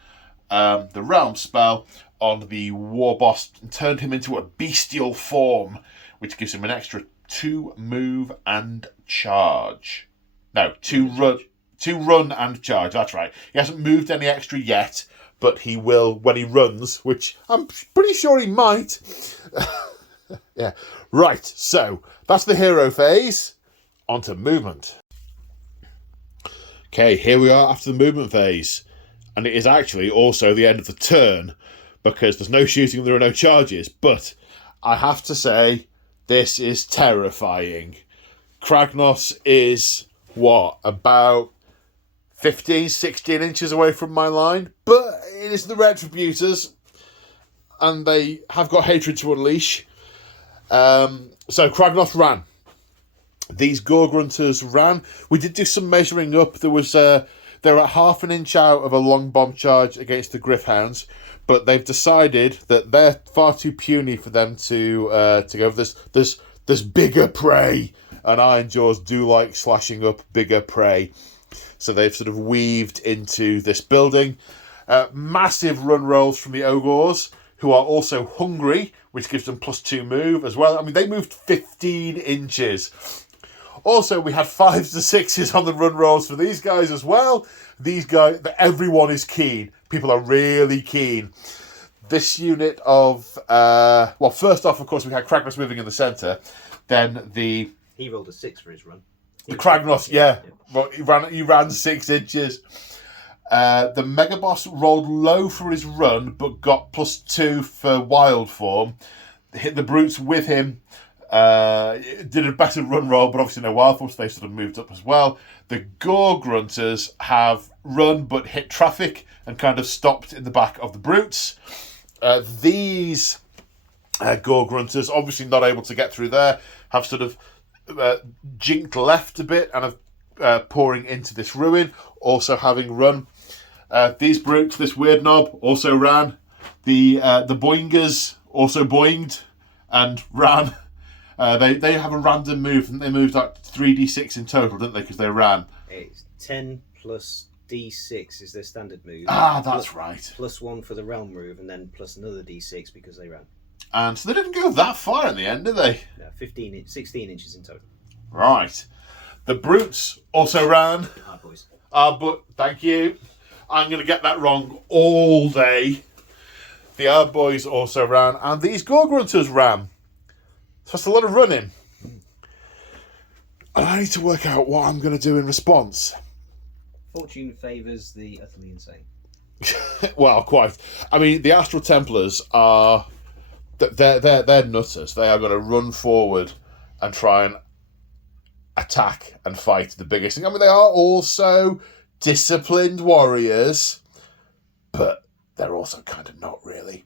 spell, on the War Boss and turned him into a bestial form, which gives him an extra 2 move and charge. No, 2 run and charge. That's right. He hasn't moved any extra yet, but he will when he runs, which I'm pretty sure he might. Yeah. Right, so that's the hero phase. On to movement. Okay, here we are after the movement phase. And it is actually also the end of the turn, because there's no shooting and there are no charges. But I have to say, this is terrifying. Kragnos is, about 15, 16 inches away from my line? But it is the Retributors, and they have got hatred to unleash. So Kragnos ran. These Gorgrunters ran. We did do some measuring up. They were at half an inch out of a long bomb charge against the Griffhounds, but they've decided that they're far too puny for them to go. There's bigger prey, and Iron Jaws do like slashing up bigger prey. So they've sort of weaved into this building. Massive run rolls from the Ogres, who are also hungry, which gives them +2 move as well. I mean, they moved 15 inches. Also, we had 5s to 6s on the run rolls for these guys as well. These guys, everyone is keen. People are really keen. This unit of, well, first off, of course, we had Kragnos moving in the centre. Then He rolled a 6 for his run. the Kragnos, yeah. Well, he ran 6 inches. The Mega Boss rolled low for his run, but got +2 for wild form. Hit the brutes with him. Did a better run roll, but obviously no wild form, so they sort of moved up as well. The Gore Grunters have run but hit traffic and kind of stopped in the back of the brutes. These Gore Grunters, obviously not able to get through there, have sort of jinked left a bit and have pouring into this ruin, also having run. These brutes, this weird knob, also ran. The Boingers also boinged and ran. They have a random move, and they moved like 3d6 in total, didn't they? Because they ran. It's 10 plus d6 is their standard move. That's right. +1 for the realm move, and then plus another d6 because they ran. And so they didn't go that far in the end, did they? No, 16 inches in total. Right. The brutes also ran. Hard boys. But thank you. I'm going to get that wrong all day. The Hard Boys also ran, and these Gore Grunters ran. So that's a lot of running. And I need to work out what I'm going to do in response. Fortune favours the utterly insane. Well, quite. I mean, the Astral Templars are... They're nutters. They are going to run forward and try and attack and fight the biggest thing. I mean, they are also disciplined warriors, but they're also kind of not really.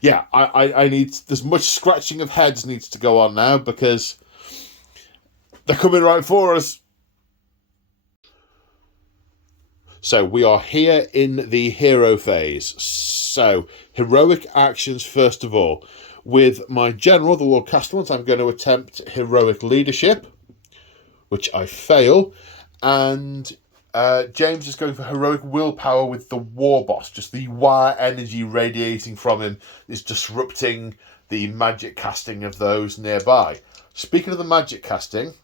Yeah, I need... There's much scratching of heads needs to go on now because they're coming right for us. So we are here in the hero phase. So, heroic actions first of all. With my general, the Lord Castellan, I'm going to attempt heroic leadership, which I fail. And James is going for heroic willpower with the war boss. Just the wire energy radiating from him is disrupting the magic casting of those nearby. Speaking of the magic casting,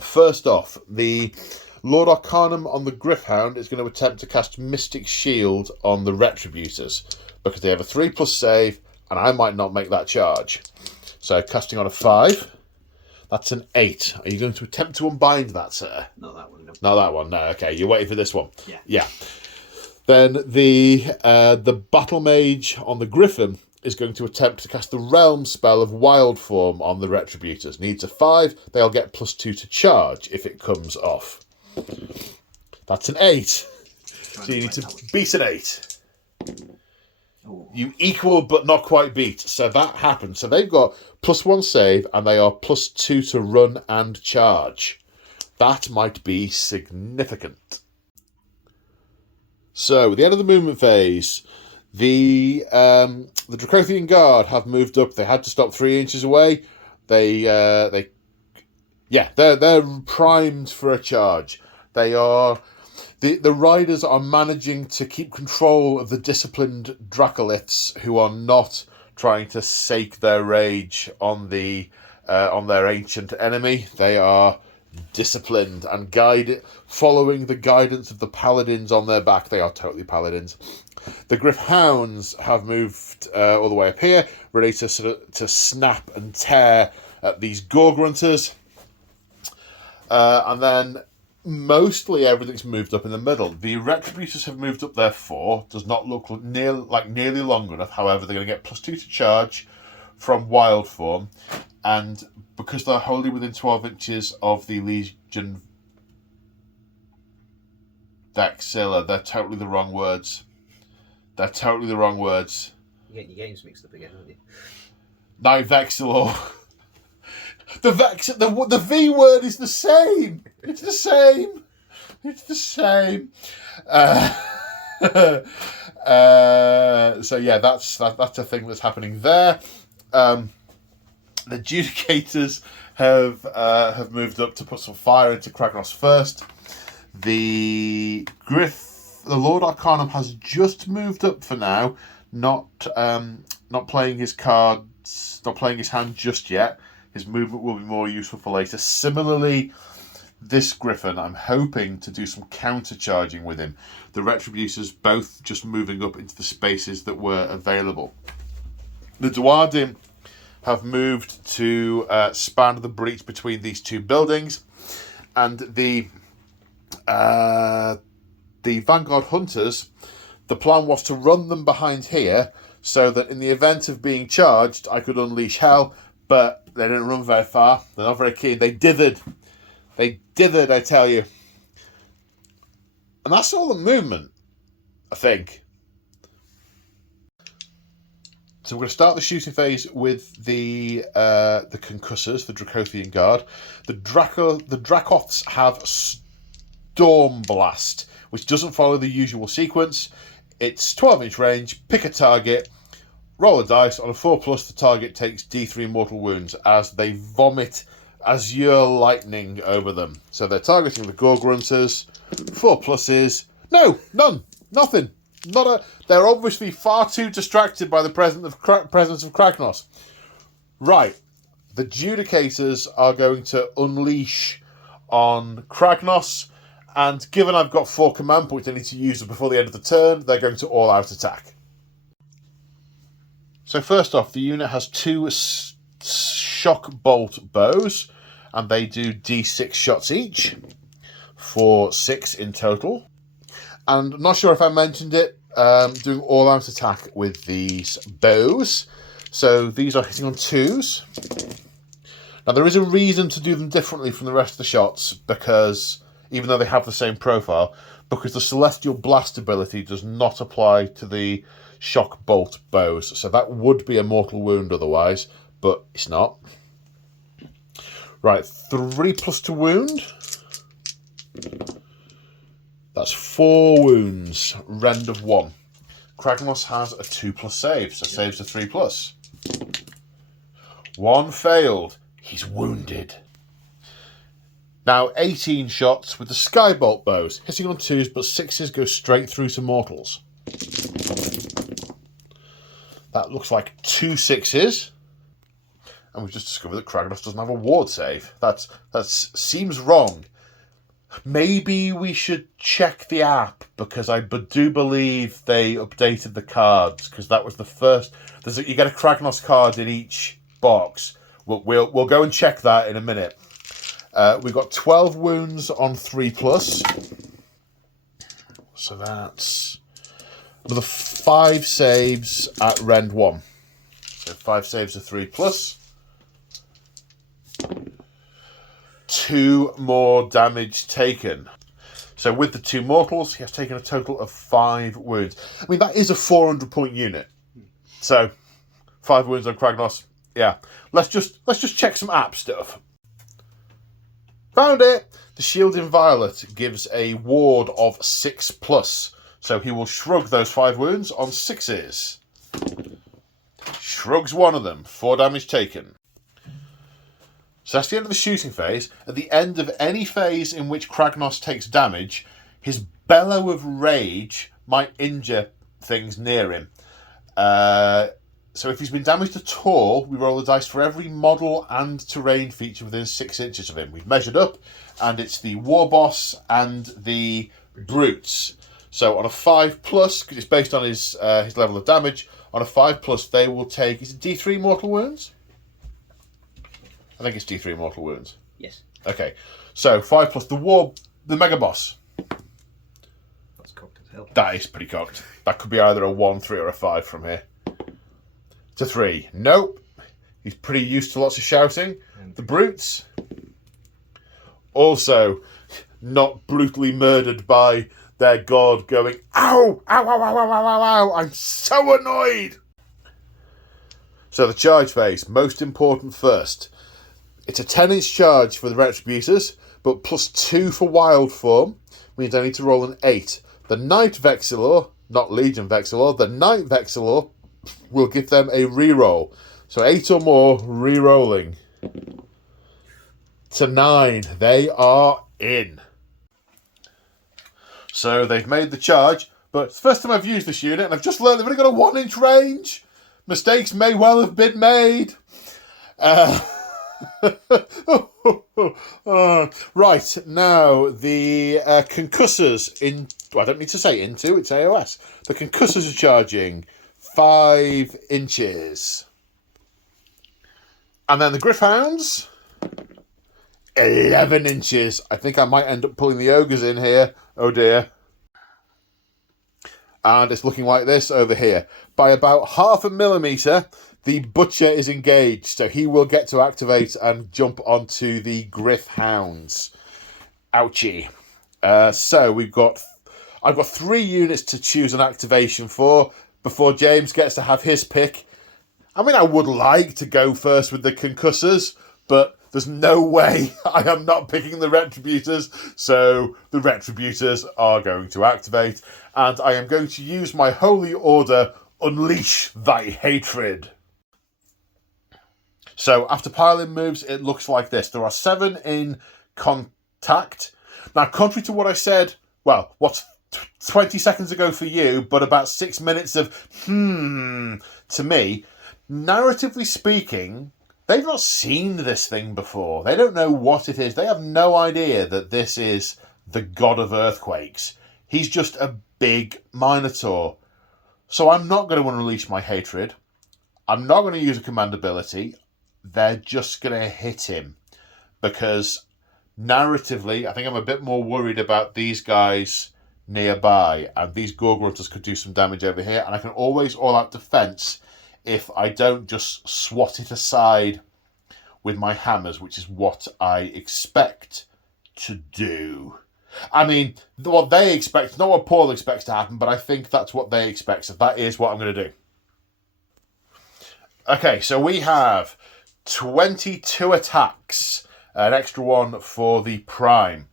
first off, the Lord Arcanum on the Gryph-hound is going to attempt to cast Mystic Shield on the Retributors because they have a 3+ save, and I might not make that charge. So, casting on a 5, that's an 8. Are you going to attempt to unbind that, sir? Not that one, no. Not that one, no. Okay, you're waiting for this one. Yeah. Then the Battle Mage on the Griffin is going to attempt to cast the Realm spell of Wild Form on the Retributors. Needs a 5. They'll get +2 to charge if it comes off. That's an 8. So you need to beat an 8. Oh. You equal but not quite beat. So that happens. So they've got +1 save and they are +2 to run and charge. That might be significant. So at the end of the movement phase, the Dracothian Guard have moved up. They had to stop 3 inches away. They're primed for a charge. They are... The riders are managing to keep control of the disciplined Dracoliths who are not trying to sake their rage on their ancient enemy. They are disciplined and following the guidance of the paladins on their back. They are totally paladins. The Gryph-hounds have moved all the way up here, ready to snap and tear at these Gore Grunters. And then mostly everything's moved up in the middle. The Retributors have moved up their 4. Does not look nearly long enough. However, they're going to get +2 to charge from Wild Form. And because they're wholly within 12 inches of the Legion Vexilla, they're totally the wrong words. You're getting your games mixed up again, aren't you? Knight Vexilla. The V word is the same. It's the same. So yeah, that's a thing that's happening there. The Judicators have moved up to put some fire into Kragnos first. The Lord Arcanum has just moved up for now, not playing his cards, not playing his hand just yet. His movement will be more useful for later. Similarly, this Griffin, I'm hoping to do some counter-charging with him. The Retributors both just moving up into the spaces that were available. The Duardin have moved to span the breach between these two buildings, and the Vanguard Hunters, the plan was to run them behind here so that in the event of being charged, I could unleash hell, but they didn't run very far. They're not very keen. They dithered. They dithered, I tell you. And that's all the movement, I think. So we're going to start the shooting phase with the Concussors, the Dracothian Guard. The Dracoths have Storm Blast, which doesn't follow the usual sequence. It's 12-inch range, pick a target, roll a dice. On a 4+, the target takes D3 mortal wounds as they vomit azure lightning over them. So they're targeting the Gorgrunters. 4+. No, none, nothing. They're obviously far too distracted by the presence of Kragnos. Right, the Judicators are going to unleash on Kragnos, and given I've got 4 command points I need to use them before the end of the turn, they're going to all-out attack. So first off, the unit has 2 shock bolt bows, and they do D6 shots each, for 6 in total. And I'm not sure if I mentioned it, doing all-out attack with these bows. So these are hitting on 2s. Now there is a reason to do them differently from the rest of the shots, because even though they have the same profile, because the Celestial Blast ability does not apply to the shock bolt bows. So that would be a mortal wound otherwise, but it's not. Right, 3+ to wound. That's 4 wounds, rend of 1. Kragnos has a 2+ save, so saves a 3+. 1 failed. He's wounded. Now 18 shots with the Skybolt bows, hitting on 2s, but 6s go straight through to mortals. That looks like 2 6s. And we've just discovered that Kragnos doesn't have a ward save. That seems wrong. Maybe we should check the app, because I do believe they updated the cards, because that was the first. You get a Kragnos card in each box. We'll go and check that in a minute. We've got 12 wounds on 3+. So that's another 5 saves at rend 1. So 5 saves are 3+. 2 more damage taken. So with the 2 mortals, he has taken a total of 5 wounds. I mean, that is a 400-point unit. So 5 wounds on Kragnos. Yeah. Let's just check some app stuff. Found it! The Shielding Violet gives a ward of 6+. So he will shrug those 5 wounds on 6s. Shrugs one of them. 4 damage taken. So that's the end of the shooting phase. At the end of any phase in which Kragnos takes damage, his Bellow of Rage might injure things near him. So if he's been damaged at all, we roll a dice for every model and terrain feature within 6 inches of him. We've measured up, and it's the War Boss and the Brutes. So on a 5+, because it's based on his level of damage, on a 5+, they will take, is it D3 mortal wounds? I think it's D3 mortal wounds. Yes. Okay. So 5+, the Mega Boss. That's cocked as hell. That is pretty cocked. That could be either a 1, 3, or a 5 from here. To 3. Nope. He's pretty used to lots of shouting. The Brutes. Also not brutally murdered by their god going, ow, ow, ow, ow, ow, ow, ow, ow. I'm so annoyed. So the charge phase, most important first. It's a 10-inch charge for the Retributors, but +2 for wild form means I need to roll an 8. The Knight Vexillor, not Legion Vexillor, the Knight Vexillor will give them a reroll. So 8 or more re-rolling. To 9. They are in. So they've made the charge, but it's the first time I've used this unit, and I've just learned they've only got a 1-inch range. Mistakes may well have been made. Right, now the concussors in... Well, I don't need to say into, it's AoS. The concussors are charging 5 inches. And then the Griffhounds, 11 inches. I think I might end up pulling the ogres in here. Oh dear. And it's looking like this over here. By about 0.5 millimetre, the Butcher is engaged. So he will get to activate and jump onto the Griffhounds. Ouchie. So I've got 3 units to choose an activation for before James gets to have his pick. I mean, I would like to go first with the concussors, but there's no way I am not picking the Retributors. So the Retributors are going to activate, and I am going to use my Holy Order, Unleash Thy Hatred. So after piling moves, it looks like this. There are 7 in contact. Now, contrary to what I said, well, what's 20 seconds ago for you, but about 6 minutes of to me, narratively speaking, they've not seen this thing before. They don't know what it is. They have no idea that this is the god of earthquakes. He's just a big Minotaur. So I'm not going to unleash my hatred. I'm not going to use a command ability. They're just going to hit him. Because narratively, I think I'm a bit more worried about these guys nearby. And these Gorgrunters could do some damage over here. And I can always all-out defense if I don't just swat it aside with my hammers, which is what I expect to do. I mean, what they expect, not what Paul expects to happen, but I think that's what they expect, so that is what I'm going to do. Okay, so we have 22 attacks, an extra one for the Prime.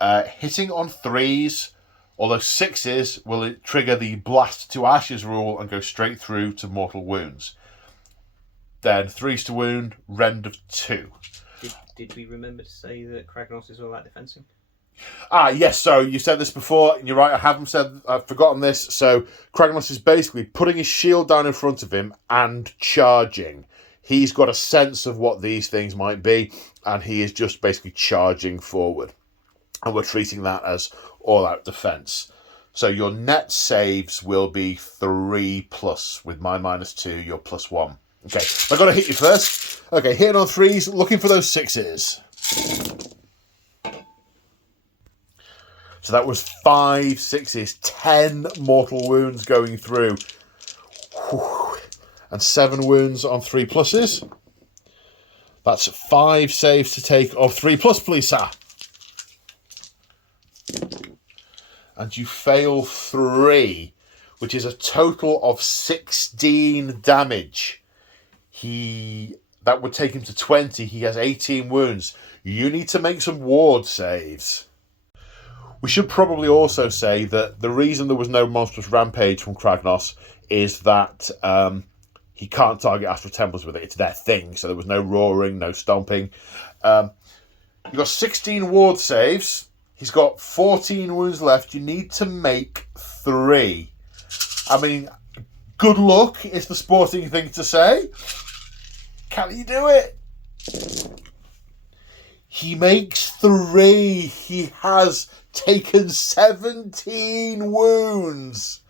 Hitting on 3s, although 6s will trigger the Blast to Ashes rule and go straight through to mortal wounds. Then 3s to wound, rend of 2. Did we remember to say that Kragnos is all that defensive? Yes, so you said this before, and you're right, I've forgotten this. So Kragnos is basically putting his shield down in front of him and charging. He's got a sense of what these things might be, and he is just basically charging forward. And we're treating that as all-out defense. So your net saves will be 3+. With my -2, you're +1. Okay, I've got to hit you first. Okay, hitting on 3s, looking for those 6s. So that was 5 6s, 10 mortal wounds going through. Whew. And 7 wounds on 3+. That's 5 saves to take of 3+, please, sir. And you fail 3, which is a total of 16 damage. That would take him to 20. He has 18 wounds. You need to make some ward saves. We should probably also say that the reason there was no monstrous rampage from Kragnos is that he can't target Astral Templars with it. It's their thing. So there was no roaring, no stomping. You've got 16 ward saves. He's got 14 wounds left. You need to make 3. I mean, good luck is the sporting thing to say. Can he do it? He makes 3. He has taken 17 wounds.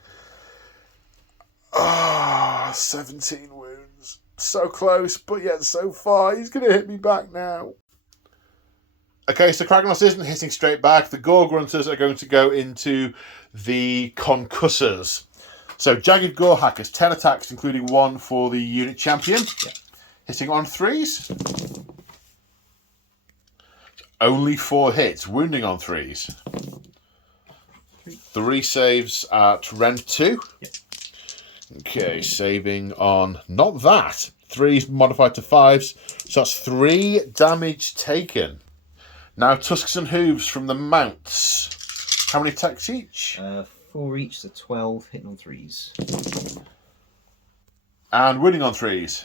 17 wounds. So close, but yet so far. He's going to hit me back now. Okay, so Kragnos isn't hitting straight back. The Gorgrunters are going to go into the Concussors. So Jagged Gore Hackers, 10 attacks, including 1 for the unit champion. Yeah. Hitting on 3s. Only 4 hits, wounding on 3s. 3 saves at rend 2. Yep. Okay, saving on not that. 3s modified to 5s. So that's 3 damage taken. Now tusks and hooves from the mounts. How many attacks each? 4 each, so 12, hitting on 3s. And winning on 3s.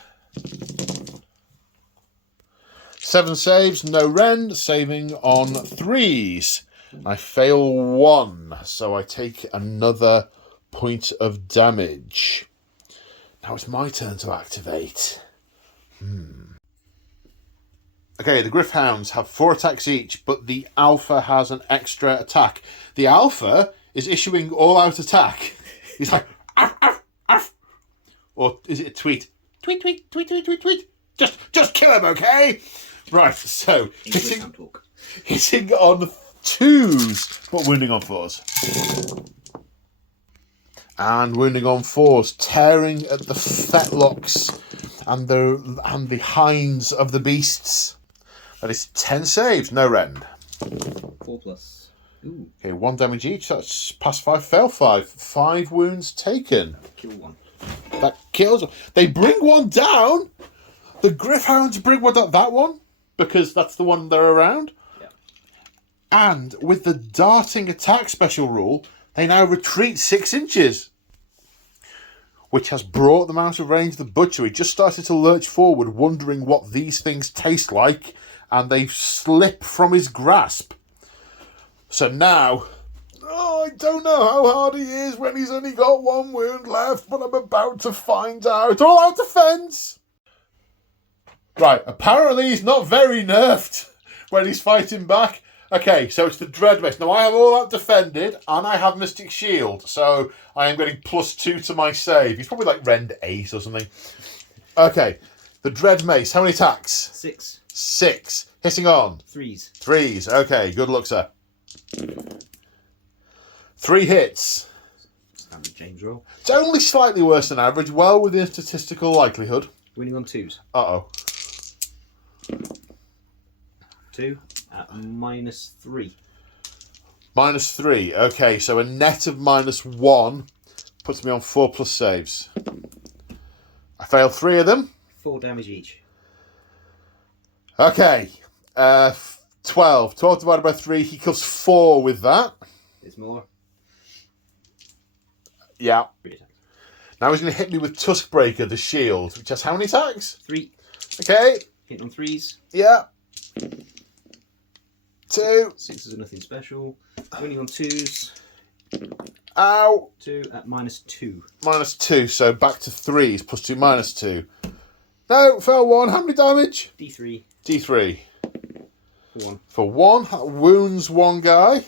7 saves, no rend, saving on 3s. I fail 1, so I take another point of damage. Now it's my turn to activate. Okay, the Griffhounds have 4 attacks each, but the Alpha has an extra attack. The Alpha is issuing all-out attack. He's like, arf, arf, arf. Or is it a tweet? Tweet, tweet, tweet, tweet, tweet, tweet. Just kill him, okay? Right, so hitting on 2s, but wounding on 4s. And wounding on 4s, tearing at the fetlocks and the hinds of the beasts. That is 10 saves, no rend. 4+. Ooh. Okay, 1 damage each. That's pass 5, fail 5. 5 wounds taken. Kill 1. That kills. They bring 1 down. The Griffhounds bring 1 down. That one, because that's the one they're around. Yeah. And with the darting attack special rule, they now retreat 6 inches, which has brought them out of range of the butcher. He just started to lurch forward, wondering what these things taste like, and they slip from his grasp. So now, I don't know how hard he is when he's only got 1 wound left, but I'm about to find out. All out defense! Right, apparently he's not very nerfed when he's fighting back. Okay, so it's the Dread Mace. Now I have all out defended, and I have Mystic Shield, so I am getting +2 to my save. He's probably like Rend 8 or something. Okay, the Dread Mace. How many attacks? 6. 6. Hitting on? 3s. 3s. Okay, good luck, sir. 3 hits. Standard James roll. It's only slightly worse than average, well within statistical likelihood. Winning on 2s. Uh-oh. 2 at -3. -3. Okay, so a net of -1 puts me on 4+ saves. I failed 3 of them. 4 damage each. Okay. 12. 12 divided by 3. He kills 4 with that. There's more. Yeah. 3 attacks. Now he's going to hit me with Tuskbreaker, the shield, which has how many attacks? 3. Okay. Hit on 3s. Yeah. 2. 6s are nothing special. Winning on 2s. Ow. 2 at -2. -2, so back to 3s. +2, -2. No, fell 1. How many damage? D3. D3. For 1. For 1. That wounds 1 guy.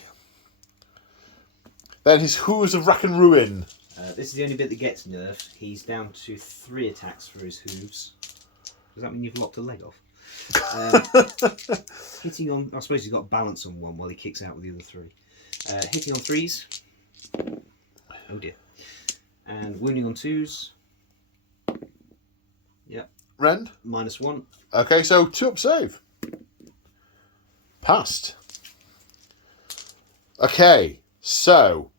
Then his Hooves of Rack and Ruin. This is the only bit that gets nerfed. He's down to 3 attacks for his hooves. Does that mean you've lopped a leg off? Hitting on... I suppose he's got balance on 1 while he kicks out with the other 3. Hitting on 3s. Oh dear. And wounding on 2s. Yep. Rend? -1. Okay, so 2 up save. Passed. Okay, so...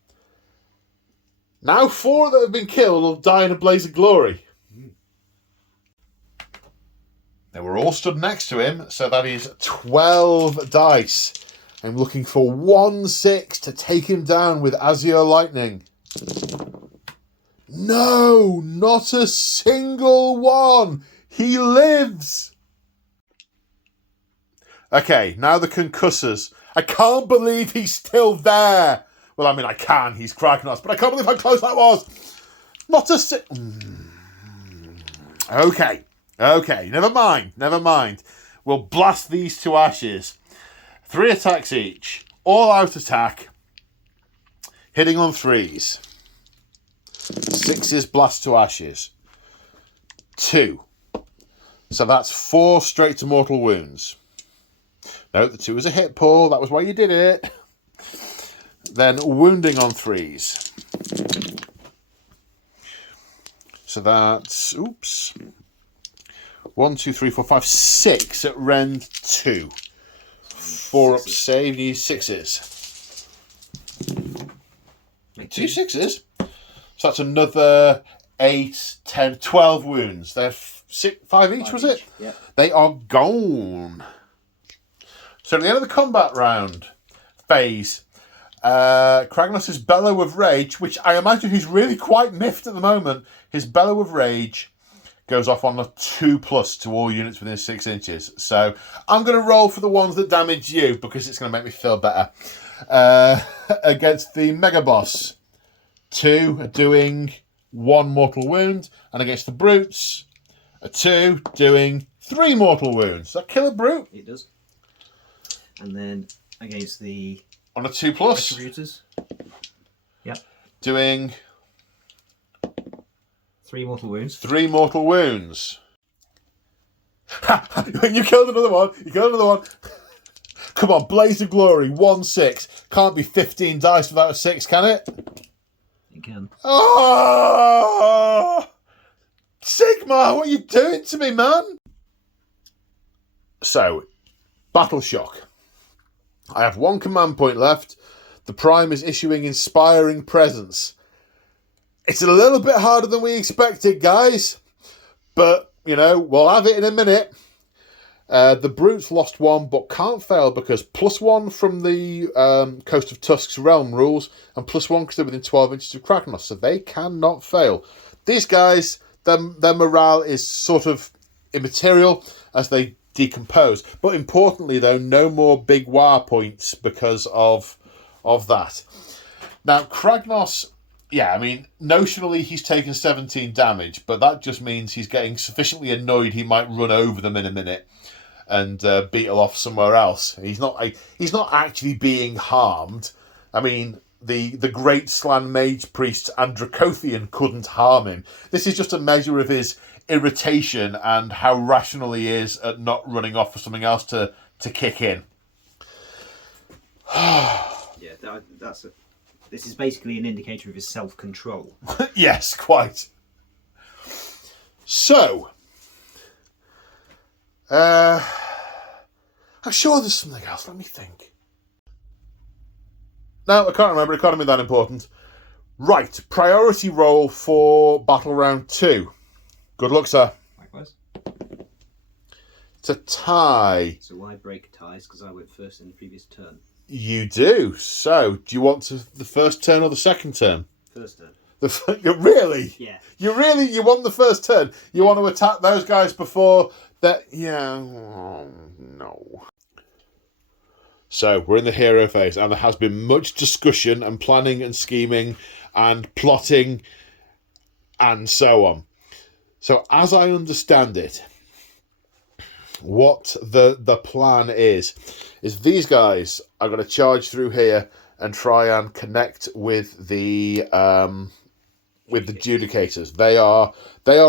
now 4 that have been killed will die in a blaze of glory. They were all stood next to him, so that is 12 dice. I'm looking for 1/6 to take him down with Azure Lightning. No, not a single one. He lives. Okay, now the concussors. I can't believe he's still there. Well, I mean, I can. He's Kragnos, but I can't believe how close that was. Not a Okay, never mind. We'll blast these to ashes. 3 attacks each. All out attack. Hitting on 3s. 6s blast to ashes. 2. So that's 4 straight to mortal wounds. No, the 2 was a hit, Paul. That was why you did it. Then wounding on 3s. So that's... oops. 1, 2, 3, 4, 5, 6 at rend 2. 4 up save, need 6s. 2 6s? So that's another 8, 10, 12 wounds. They're 5 each, was it? Yeah. They are gone. So at the end of the combat round phase, Kragnos' Bellow of Rage, which I imagine he's really quite miffed at the moment, his Bellow of Rage goes off on a 2+ to all units within 6 inches. So I'm going to roll for the ones that damage you because it's going to make me feel better. Against the Mega Boss, 2 are doing 1 mortal wound. And against the Brutes, a 2 doing 3 mortal wounds. Does that kill a brute? It does. And then against the On a 2+. Retributors. Yep. Doing 3 mortal wounds. 3 mortal wounds. You killed another one. You killed another one. Come on, Blaze of Glory, 1/6. Can't be 15 dice without a 6, can it? It can. Oh! Sigmar, what are you doing to me, man? So, Battle Shock. I have 1 command point left. The Prime is issuing Inspiring Presence. It's a little bit harder than we expected, guys. But, we'll have it in a minute. The Brutes lost 1, but can't fail because +1 from the Coast of Tusk's realm rules, and +1 because they're within 12 inches of Kragnos, so they cannot fail. These guys, their morale is sort of immaterial as they decompose. But importantly, though, no more big war points because of that. Now, Kragnos, notionally he's taken 17 damage, but that just means he's getting sufficiently annoyed he might run over them in a minute and beetle off somewhere else. He's not actually being harmed. I mean, the great Slan Mage Priest and Dracothian couldn't harm him. This is just a measure of his irritation and how rational he is at not running off for something else to kick in. Yeah, this is basically an indicator of his self-control. Yes, quite. So, I'm sure there's something else. Let me think. No, I can't remember. It can't be that important. Right, priority roll for Battle Round 2. Good luck, sir. Likewise. It's a tie. So I break ties because I went first in the previous turn. You do. So, do you want the first turn or the second turn? First turn. Really? Yeah. You want the first turn? You want to attack those guys before that? Yeah. Oh, no. So, we're in the hero phase, and there has been much discussion and planning and scheming and plotting and so on. So, as I understand it, what the plan is these guys are going to charge through here and try and connect with the Judicators. They are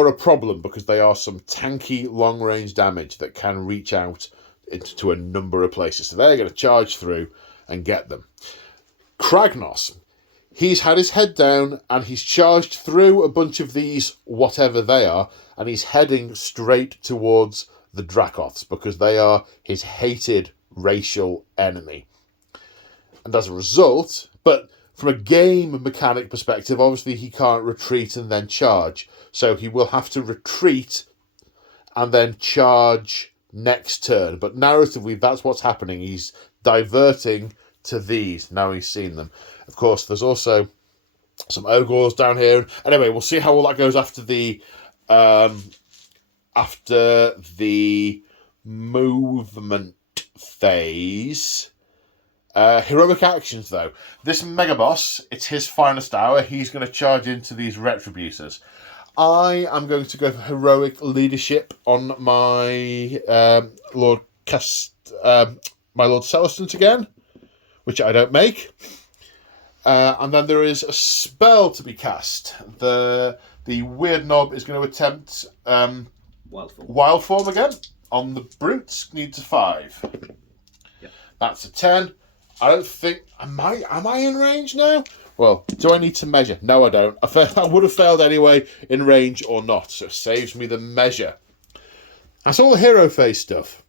a problem because they are some tanky long range damage that can reach out into a number of places. So they're going to charge through and get them. Kragnos, he's had his head down and he's charged through a bunch of these whatever they are, and he's heading straight towards the Dracoths because they are his hated racial enemy. And as a result, but from a game mechanic perspective, obviously he can't retreat and then charge. So he will have to retreat and then charge next turn. But narratively, that's what's happening. He's diverting to these. Now he's seen them. Of course, there's also some Ogres down here. Anyway, we'll see how all that goes after the movement phase. Heroic actions, though. This Mega Boss, it's his finest hour. He's going to charge into these Retributors. I am going to go for heroic leadership on my Lord Celestant again, which I don't make. And then there is a spell to be cast. The weird knob is going to attempt Wild Form again on the brutes. Needs a 5. Yep. That's a 10. I don't think... Am I in range now? Well, do I need to measure? No, I don't. I would have failed anyway, in range or not, so it saves me the measure. That's all the hero phase stuff.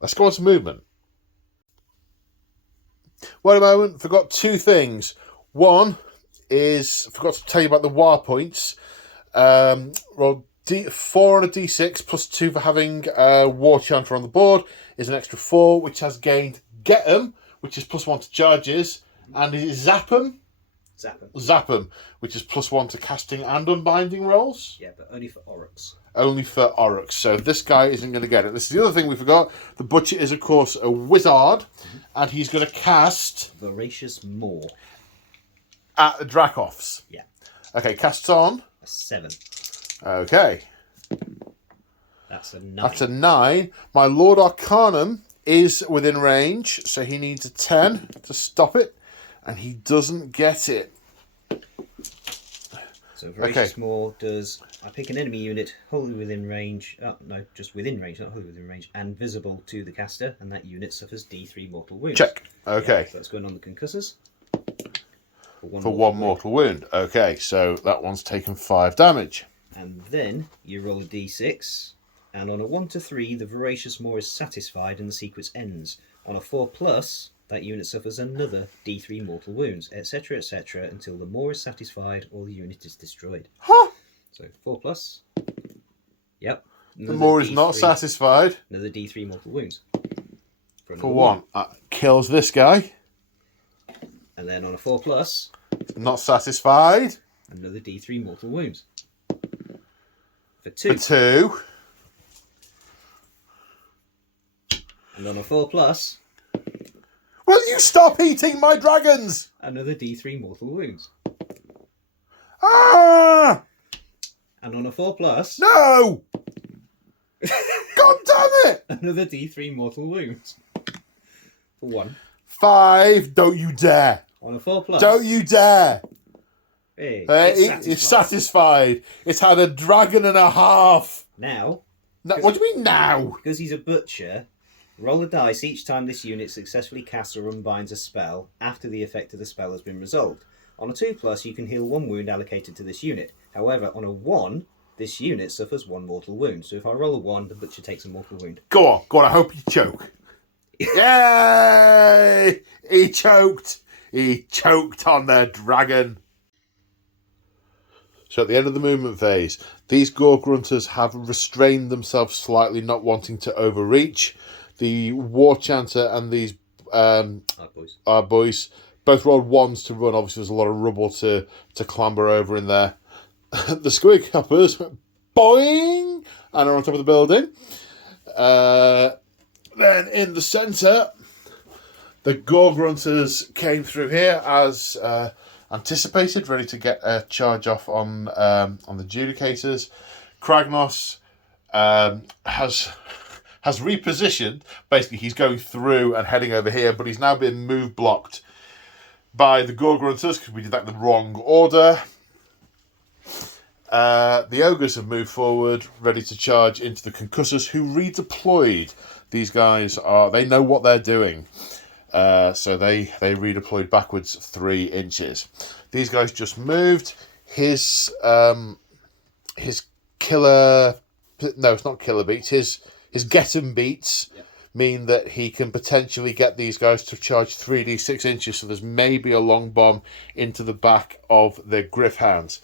Let's go on to movement. Wait a moment, forgot 2 things. One is, forgot to tell you about the war points. Roll 4 on a d6 plus 2 for having War Chanter on the board is an extra 4, which has gained Get 'em, which is +1 to charges, and is Zap 'em? Zap 'em, which is +1 to casting and unbinding rolls. Yeah, but only for Orruks. Only for Orruk. So this guy isn't going to get it. This is the other thing we forgot. The Butcher is, of course, a wizard, and he's going to cast Voracious Maw at the Dracoths. Yeah. Okay, casts on a 7. Okay. That's a 9. That's a 9. My Lord Arcanum is within range, so he needs a 10 to stop it, and he doesn't get it. So Voracious Maw does, I pick an enemy unit wholly within range, no, just within range, not wholly within range, and visible to the caster, and that unit suffers D3 mortal wounds. Check. Okay. Yeah, so that's going on the concussors. For one mortal wound. Okay, so that one's taken 5 damage. And then you roll a d6, and on a 1 to 3, the Voracious Maw is satisfied and the sequence ends. On a 4+, that unit suffers another D3 mortal wounds, etc., etc., until the Maw is satisfied or the unit is destroyed. Huh? So 4+. Yep. The Maw is not satisfied. Another D3 mortal wounds. For 1. Kills this guy. And then on a 4+, not satisfied. Another D3 mortal wounds. For 2. For 2. And on a 4+, will you stop eating my dragons? Another D3 mortal wounds. Ah! And on a 4+, no! God damn it! Another D3 mortal wounds. For 1. 5. Don't you dare! On a 4+, don't you dare! Hey, it's satisfied. It's had a dragon and a half. Now. What do you mean now? Because he's a butcher. Roll a dice each time this unit successfully casts or unbinds a spell after the effect of the spell has been resolved. On a 2+, you can heal 1 wound allocated to this unit. However, on a 1, this unit suffers 1 mortal wound. So if I roll a 1, the butcher takes a mortal wound. Go on, I hope you choke. Yay! He choked. He choked on their dragon. So at the end of the movement phase, these Gore Grunters have restrained themselves slightly, not wanting to overreach. The War Chanter and these our boys both rolled 1s to run. Obviously, there's a lot of rubble to clamber over in there. The Squig Hoppers went boing and are on top of the building. Then in the centre, the Gore Grunters came through here as anticipated, ready to get a charge off on the Judicators. Kragnos has repositioned. Basically, he's going through and heading over here, but he's now been move blocked by the Gore Grunters because we did that in the wrong order. The Ogres have moved forward, ready to charge into the Concussors, who redeployed. These guys they know what they're doing. So they redeployed backwards 3 inches. These guys just moved. His killer... No, it's not killer beats. His get 'em beats mean that he can potentially get these guys to charge 3d6 inches. So there's maybe a long bomb into the back of the Griffhounds.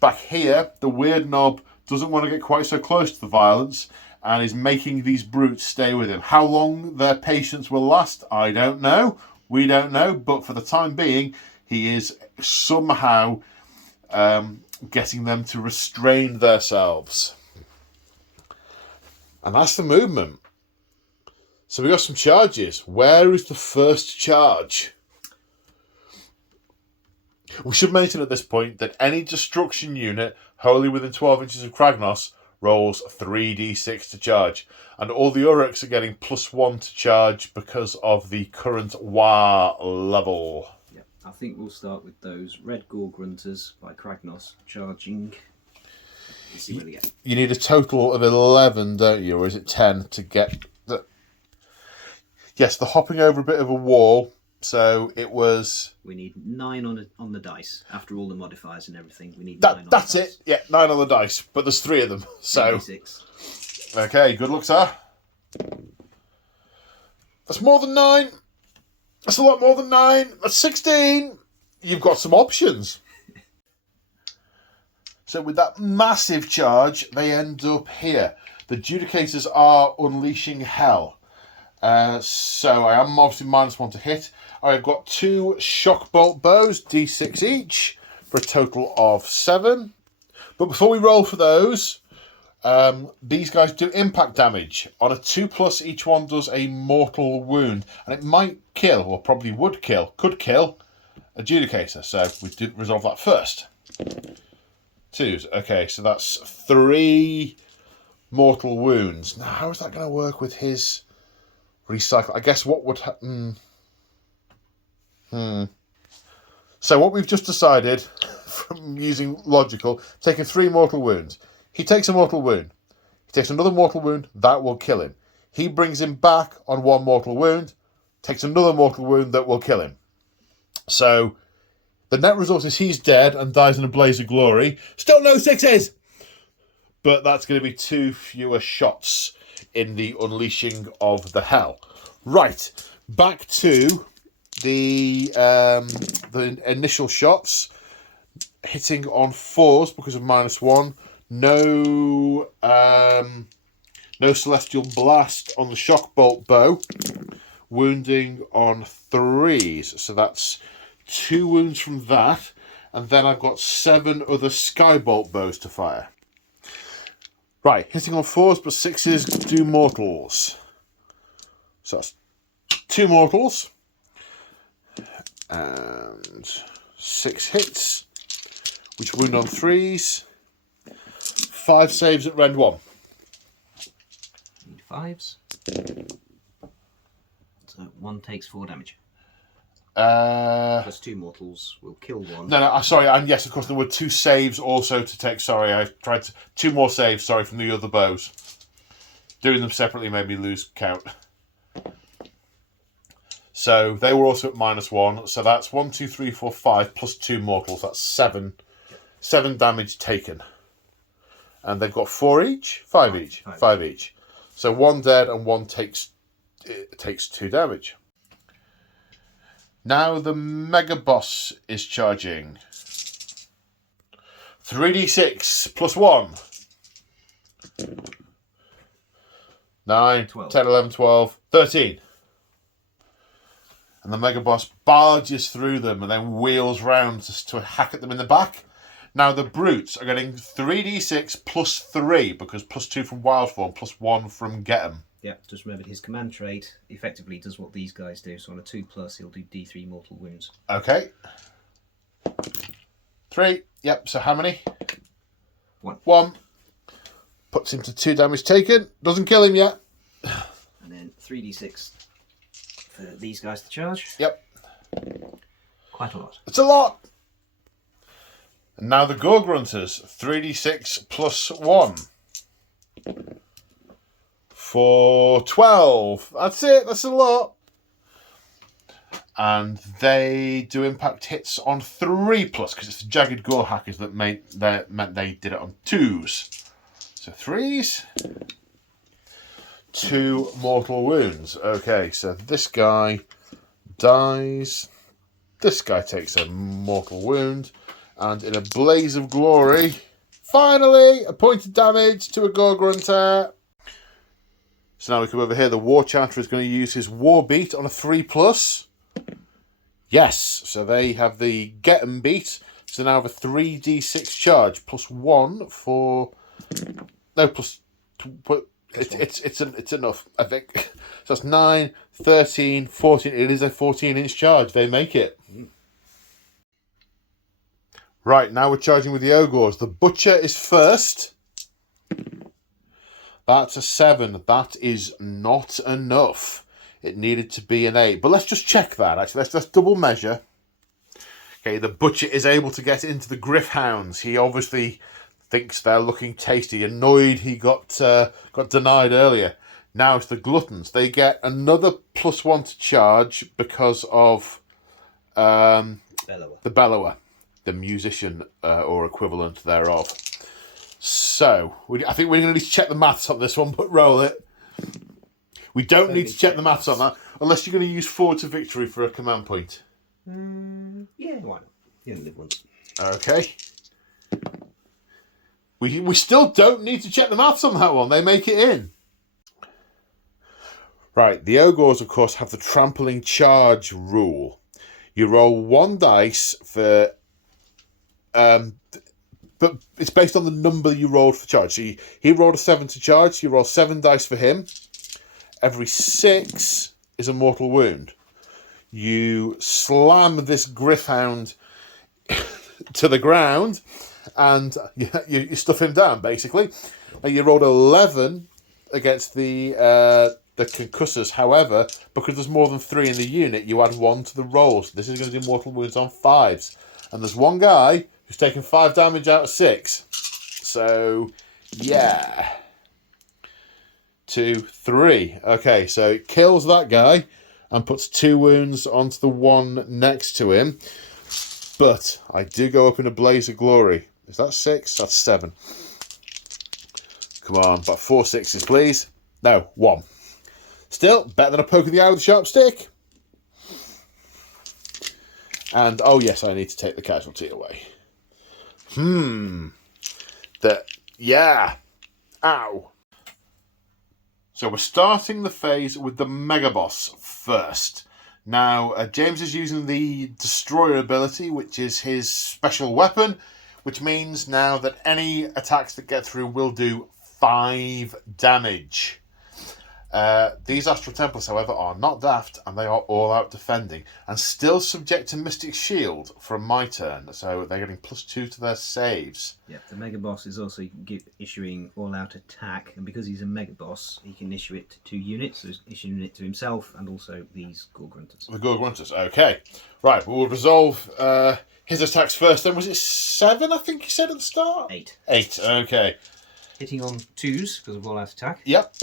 Back here, the weird knob doesn't want to get quite so close to the violence and is making these brutes stay with him. How long their patience will last, I don't know. We don't know. But for the time being, he is somehow getting them to restrain themselves. And that's the movement. So we got some charges. Where is the first charge? We should mention at this point that any destruction unit wholly within 12 inches of Kragnos rolls 3d6 to charge. And all the Orruks are getting +1 to charge because of the current WA level. Yep. I think we'll start with those Red Gore Grunters by Kragnos charging. Let's see where they get. You need a total of 11, don't you? Or is it 10 to get the... Yes, the hopping over a bit of a wall. So it was... We need 9 on the dice. After all the modifiers and everything, we need 9 on that's the dice. it. Yeah, 9 on the dice. But there's 3 of them. So... 6. Okay, good luck, sir. That's more than 9. That's a lot more than 9. That's 16. You've got some options. So with that massive charge, they end up here. The Judicators are unleashing hell. So I am obviously -1 to hit. I've got 2 shock bolt bows, d6 each, for a total of 7. But before we roll for those, these guys do impact damage. On a 2+, each one does a mortal wound. And it might kill, or probably could kill, a Judicator. So we did resolve that first. 2s. Okay, so that's 3 mortal wounds. Now, how is that going to work with his recycle? I guess what would happen... So what we've just decided, from using logical, taking 3 mortal wounds. He takes a mortal wound. He takes another mortal wound. That will kill him. He brings him back on 1 mortal wound. Takes another mortal wound that will kill him. So the net result is he's dead and dies in a blaze of glory. Still no 6s! But that's going to be 2 fewer shots in the unleashing of the hell. Right, back to the initial shots. Hitting on 4s because of -1. No celestial blast on the shock bolt bow. Wounding on 3s. So that's 2 wounds from that. And then I've got 7 other skybolt bows to fire. Right, hitting on 4s, but 6s do mortals. So that's 2 mortals. And 6 hits, which wound on 3s. 5 saves at rend 1. Need 5s. So 1 takes 4 damage. Plus 2 mortals will kill 1. No, sorry, and yes, of course, there were 2 saves also to take. Sorry, I tried to... 2 more saves, sorry, from the other bows. Doing them separately made me lose count. So they were also at -1. So that's 1, 2, 3, 4, 5 plus 2 mortals. That's 7. 7 damage taken. And they've got 4 each? 5 each? 5 each. So 1 dead and 1 takes 2 damage. Now the Mega Boss is charging. 3d6 plus 1. 9, 12. 10, 11, 12, 13. And the Mega Boss barges through them and then wheels round to hack at them in the back. Now the Brutes are getting 3d6 plus 3 because plus 2 from Wild Form, plus 1 from Get 'em. Yeah, just remember his command trait effectively does what these guys do. So on a 2+, he'll do D3 mortal wounds. Okay. 3. Yep, so how many? 1. 1. Puts him to 2 damage taken. Doesn't kill him yet. And then 3d6 for these guys to charge. Yep. Quite a lot. It's a lot. And now the Gore Grunters. 3d6 plus 1. For 12. That's it. That's a lot. And they do impact hits on 3+, because it's the Jagged Gore Hackers that meant they did it on 2s. So 3s. 2 mortal wounds. Okay, so this guy dies. This guy takes a mortal wound. And in a blaze of glory, finally, a point of damage to a Gore Grunter. So now we come over here. The War Chanter is going to use his War Beat on a 3+. Yes, so they have the Get 'em beat. So now have a 3d6 charge plus 1 for... No, plus... It's enough, I think. So that's 9, 13, 14. It is a 14-inch charge. They make it. Right, now we're charging with the Ogres. The Butcher is first. That's a 7. That is not enough. It needed to be an 8. But let's just check that, actually. Let's double measure. Okay, the Butcher is able to get into the Griffhounds. He obviously thinks they're looking tasty. Annoyed he got denied earlier. Now it's the Gluttons. They get another +1 to charge because of the Bellower. The musician or equivalent thereof. So, I think we're going to need to check the maths on this one, but roll it. We don't need to check the maths on that, unless you're going to use Forward to Victory for a command point. Yeah, why not? You only live once. Okay. We still don't need to check the maths on that one. They make it in. Right, the Ogres, of course, have the trampling charge rule. You roll 1 dice for... but it's based on the number you rolled for charge. So he rolled a 7 to charge. You roll 7 dice for him. Every 6 is a mortal wound. You slam this Griffhound to the ground and you stuff him down, basically. Now you rolled 11 against the concussors. However, because there's more than 3 in the unit, you add 1 to the rolls. This is going to do mortal wounds on 5s. And there's one guy who's taken 5 damage out of 6. So, yeah. 2, 3. Okay, so it kills that guy and puts 2 wounds onto the one next to him. But I do go up in a blaze of glory. Is that 6? That's 7. Come on, about 4 6s, please. No, 1. Still, better than a poke of the eye with a sharp stick. And, oh yes, I need to take the casualty away. Yeah. Ow. So we're starting the phase with the Mega Boss first. Now, James is using the Destroyer ability, which is his special weapon, which means now that any attacks that get through will do 5 damage. These Astral Templars, however, are not daft, and they are all out defending, and still subject to Mystic Shield from my turn, so they're getting +2 to their saves. Yeah, the Mega Boss is also issuing all out attack, and because he's a Mega Boss, he can issue it to 2 units, so he's issuing it to himself and also these Gore Grunters. The Gore Grunters, okay. Right, we'll resolve his attacks first then. Was it 7, I think you said at the start? 8. 8, okay. Hitting on 2s because of all out attack. Yep.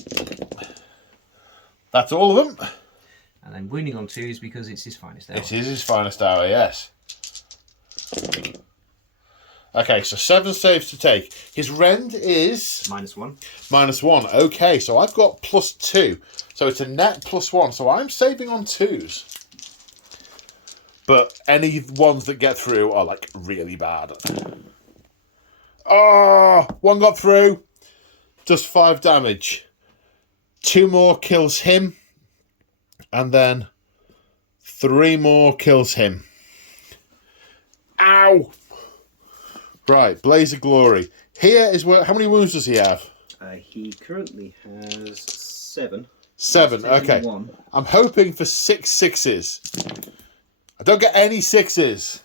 That's all of them. And then wounding on 2s because it's his finest hour. It is his finest hour, yes. Okay, so 7 saves to take. His rend is... -1. -1. Okay, so I've got +2. So it's a net +1. So I'm saving on 2s. But any ones that get through are, like, really bad. Oh, 1 got through. Does 5 damage. 2 more kills him. And then 3 more kills him. Ow! Right, Blaze of Glory. Here is where... How many wounds does he have? He currently has 7. 7, okay. 1. I'm hoping for 6 6s. I don't get any 6s.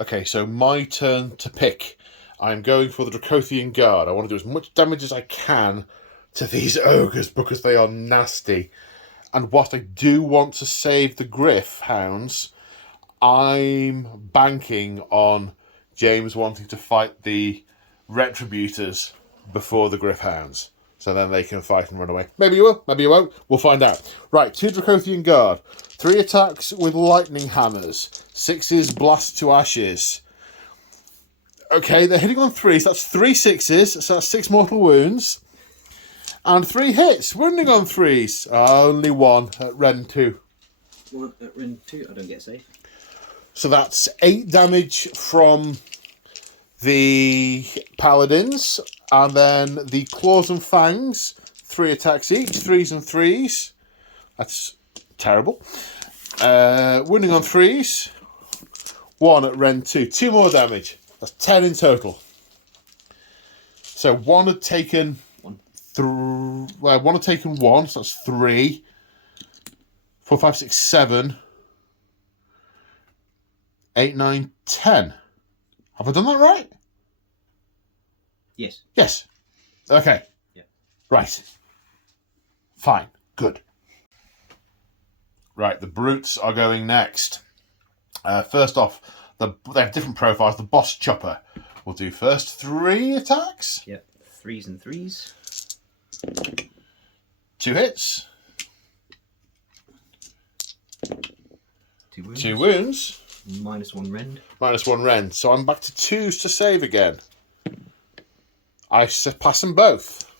Okay, so my turn to pick. I'm going for the Dracothian Guard. I want to do as much damage as I can to these ogres because they are nasty. And whilst I do want to save the Griff Hounds, I'm banking on James wanting to fight the Retributors before the Griff Hounds. So then they can fight and run away. Maybe you will, maybe you won't. We'll find out. Right, 2 Dracothian Guard. 3 attacks with lightning hammers. 6s blast to ashes. Okay, they're hitting on 3s. That's 3 6s. So that's 6 mortal wounds. And 3 hits. Wounding on 3s. Only 1 at Ren 2. 1 at Ren 2. I don't get safe. So that's 8 damage from the Paladins. And then the Claws and Fangs. 3 attacks each. 3s and 3s. That's terrible. Wounding on 3s. 1 at Ren 2. 2 more damage. That's 10 in total. So 1 had taken... 1 had taken 1, so that's 3. 4, 5, 6, 7. 8, 9, 10. Have I done that right? Yes. Yes. Okay. Yeah. Right. Fine. Good. Right, the Brutes are going next. First off, they have different profiles. The Boss Chopper will do first 3 attacks. Yep. 3s and 3s. 2 hits. 2 wounds. 2 wounds. -1 rend. -1 rend. So I'm back to 2s to save again. I pass them both.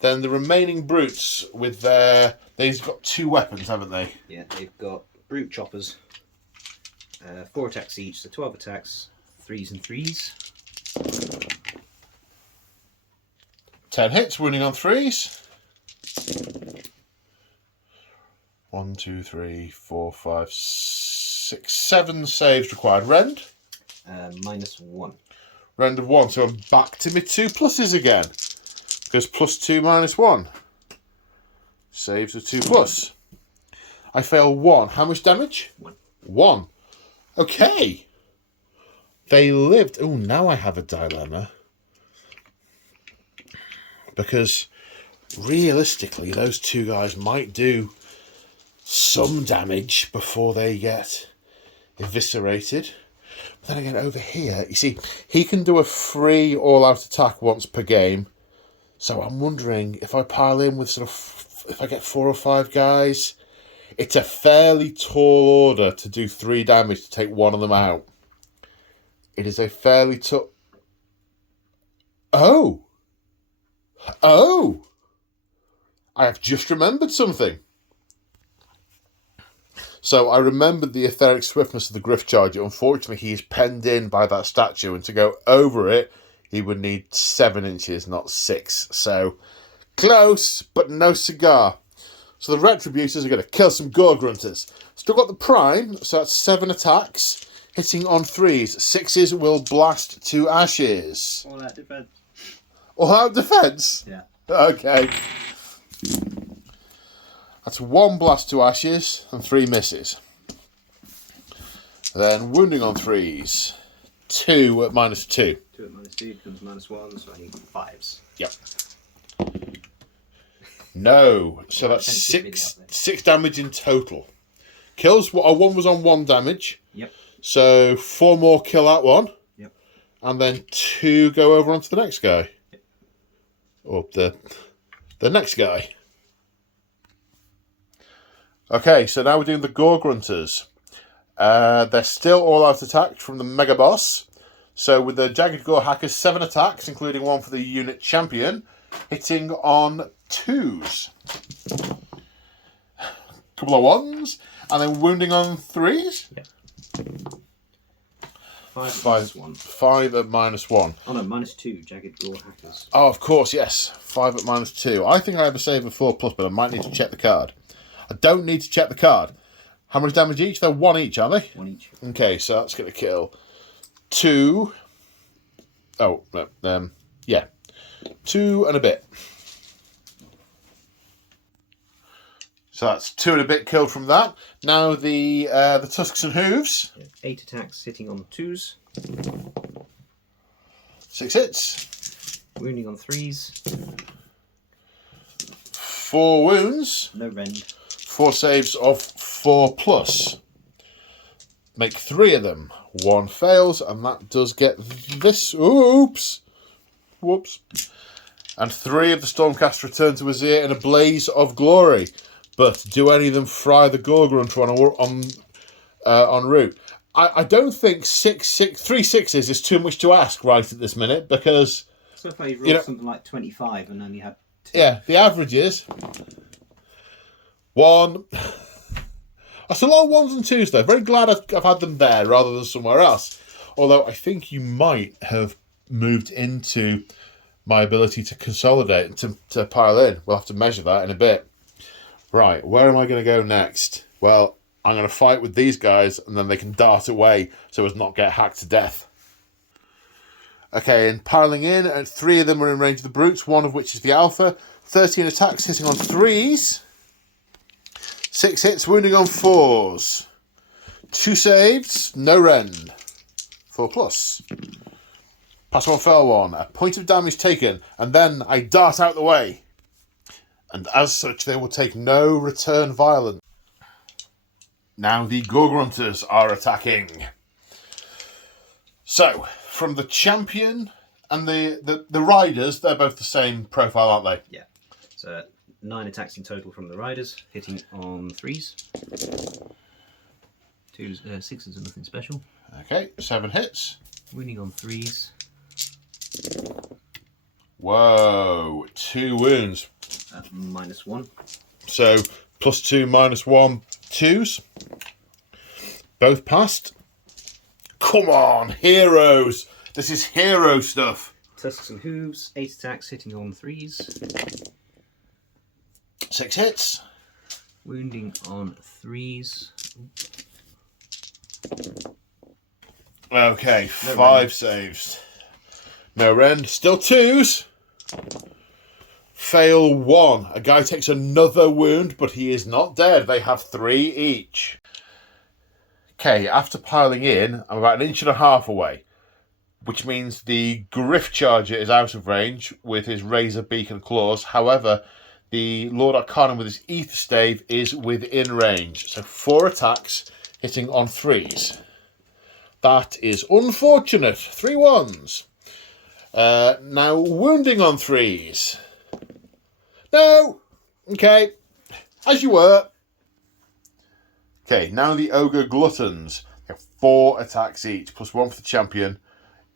Then the remaining Brutes with their... They've got 2 weapons, haven't they? Yeah, they've got Brute Choppers. 4 attacks each, so 12 attacks. 3s and 3s. 10 hits, wounding on 3s. 1, 2, 3, 4, 5, 6, 7 saves required. Rend? -1. Rend of 1, so I'm back to my 2 pluses again. Because +2 -1. Saves of 2 plus. I fail 1. How much damage? 1. 1. Okay. They lived. Oh, now I have a dilemma. because realistically, those two guys might do some damage before they get eviscerated. But then again, over here, you see, he can do a free all-out attack once per game. So I'm wondering if I pile in with if I get 4 or 5 guys, it's a fairly tall order to do 3 damage to take one of them out. It is a fairly tall... Oh! I have just remembered something. So I remembered the etheric swiftness of the Griff Charger. Unfortunately, he is penned in by that statue, and to go over it, he would need 7 inches, not 6. So, close, but no cigar. So the Retributors are going to kill some Gore Grunters. Still got the Prime, so that's 7 attacks, hitting on 3s. 6s will blast to ashes. All out defense. All out defense? Yeah. Okay. That's 1 blast to ashes and 3 misses. Then wounding on 3s. 2 at -2. 2 at -2 becomes -1, so I need 5s. Yep. No. So that's 6 damage in total. Kills. One was on 1 damage. Yep. So 4 more kill that one. Yep. And then 2 go over onto the next guy. Yep. Or the next guy. Okay, so now we're doing the Gore Grunters. They're still all out attacked from the Mega Boss. So with the Jagged Gore Hackers, 7 attacks, including 1 for the unit champion, hitting on 2s. Couple of 1s, and then wounding on 3s. Yep. 5 -1. 5 at -1. Oh no, -2, Jagged Gore Hackers. Oh, of course, yes. 5 at -2. I think I have a save of 4+, but I might need to check the card. I don't need to check the card. How much damage each? They're 1 each, are they? 1 each. Okay, so that's going to kill 2. Oh, no, yeah. 2 and a bit. So that's 2 and a bit killed from that. Now the Tusks and Hooves. 8 attacks hitting on 2s. 6 hits. Wounding on 3s. 4 wounds. No rend. 4 saves of 4+. Make 3 of them. 1 fails, and that does get this. Oops. Whoops. And 3 of the Stormcast return to Azir in a blaze of glory. But do any of them fry the Gore Grunter en route? I don't think 3 6s is too much to ask right at this minute, because... So far you've rolled something like 25 and only had 2. Yeah, the average is 1. That's a lot of 1s and 2s though. Very glad I've had them there rather than somewhere else. Although I think you might have moved into my ability to consolidate and to pile in. We'll have to measure that in a bit. Right, where am I going to go next? Well, I'm going to fight with these guys and then they can dart away so as not get hacked to death. Okay, and piling in, and 3 of them are in range of the brutes, 1 of which is the alpha. 13 attacks hitting on 3s. 6 hits, wounding on 4s. 2 saves, no rend. 4+. Pass 1, fail 1. A point of damage taken, and then I dart out the way. And as such, they will take no return violence. Now the Gore Grunters are attacking. So, from the champion and the riders, they're both the same profile, aren't they? Yeah. So 9 attacks in total from the riders, hitting on 3s. 6s are nothing special. Okay, 7 hits. Wounding on 3s. Whoa, 2 wounds. At -1. So, +2, -1, 2s. Both passed. Come on, heroes. This is hero stuff. Tusks and Hooves, 8 attacks hitting on 3s. 6 hits. Wounding on 3s. Okay, 5 saves. No rend. Still 2s. Fail 1. A guy takes another wound, but he is not dead. They have 3 each. Okay, after piling in, I'm about 1.5 inches away. which means the Griff Charger is out of range with his Razor Beak and Claws. However, the Lord Arcanum with his Ether Stave is within range. So 4 attacks hitting on 3s. That is unfortunate. 3 1s. Now wounding on 3s. No! Okay. As you were. Okay, now the Ogre Gluttons. They have 4 attacks each, plus 1 for the champion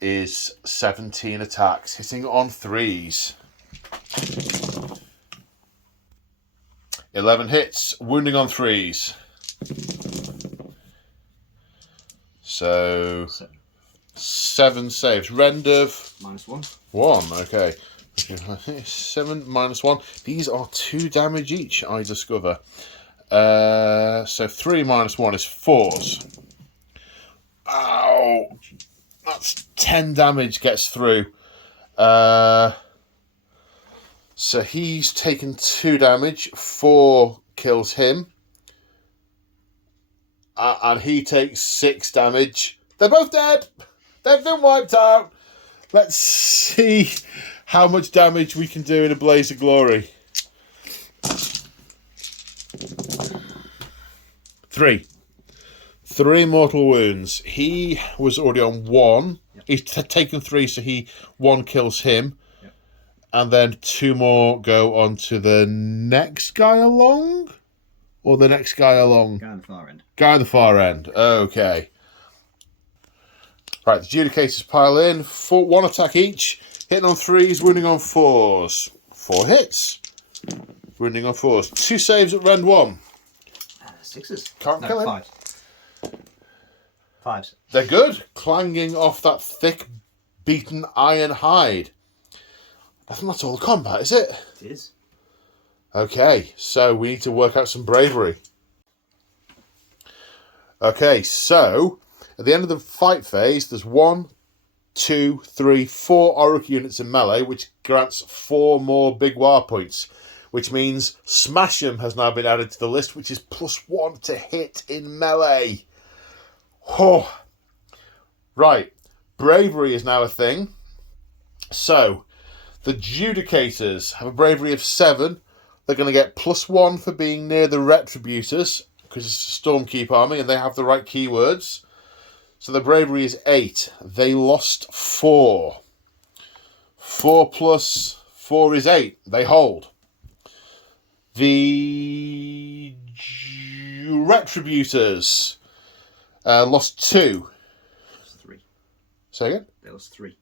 is 17 attacks, hitting on 3s. 11 hits, wounding on 3s. So 7 saves. Rendev -1. 1. Okay. 7 -1. These are 2 damage each, I discover. So 3 -1 is 4s. Ow! That's 10 damage gets through. So he's taken 2 damage. 4 kills him. And he takes 6 damage. They're both dead. They've been wiped out. Let's see how much damage we can do in a blaze of glory. 3 mortal wounds. He was already on 1. Yep. He's taken 3, so 1 kills him. Yep. And then 2 more go on to the next guy along? Or the next guy along? Guy on the far end. Guy on the far end. Okay. Right, the Judicators pile in. 1 attack each. Hitting on 3s, wounding on 4s. 4 hits. Wounding on 4s. 2 saves at rend 1. 6s. Can't kill him. 5. 5s. They're good. Clanging off that thick, beaten iron hide. I think that's all the combat, is it? It is. Okay, so we need to work out some bravery. Okay, so at the end of the fight phase, there's 1, 2, 3, 4 Orruk units in melee, which grants 4 more big war points, which means Smash 'em has now been added to the list, which is +1 to hit in melee. Oh. Right, bravery is now a thing. So, the Judicators have a bravery of 7. They're going to get +1 for being near the Retributors, because it's a Stormkeep army and they have the right keywords. So the bravery is 8. They lost 4. 4 plus 4 is 8. They hold. The Retributors lost 2. That was 3. Say again? There was 3.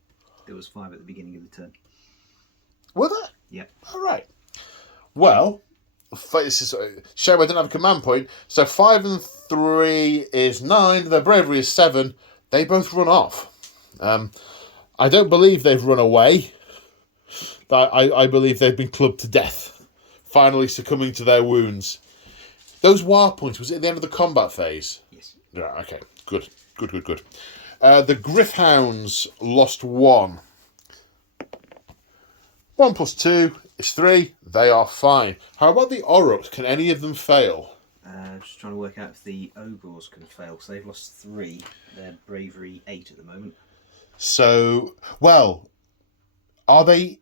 There was 5 at the beginning of the turn. Were there? Yeah. All right. Well, this is shame I didn't have a command point. So 5 and 3 is 9. Their bravery is 7. They both run off. I don't believe they've run away. I believe they've been clubbed to death, finally succumbing to their wounds. Those war points, was it at the end of the combat phase? Yes. Yeah, okay. Good. The Griffhounds lost 1. 1 plus 2 is 3. They are fine. How about the Orruks? Can any of them fail? Just trying to work out if the Ogres can fail, because they've lost 3. Their bravery 8 at the moment. So, well, are they...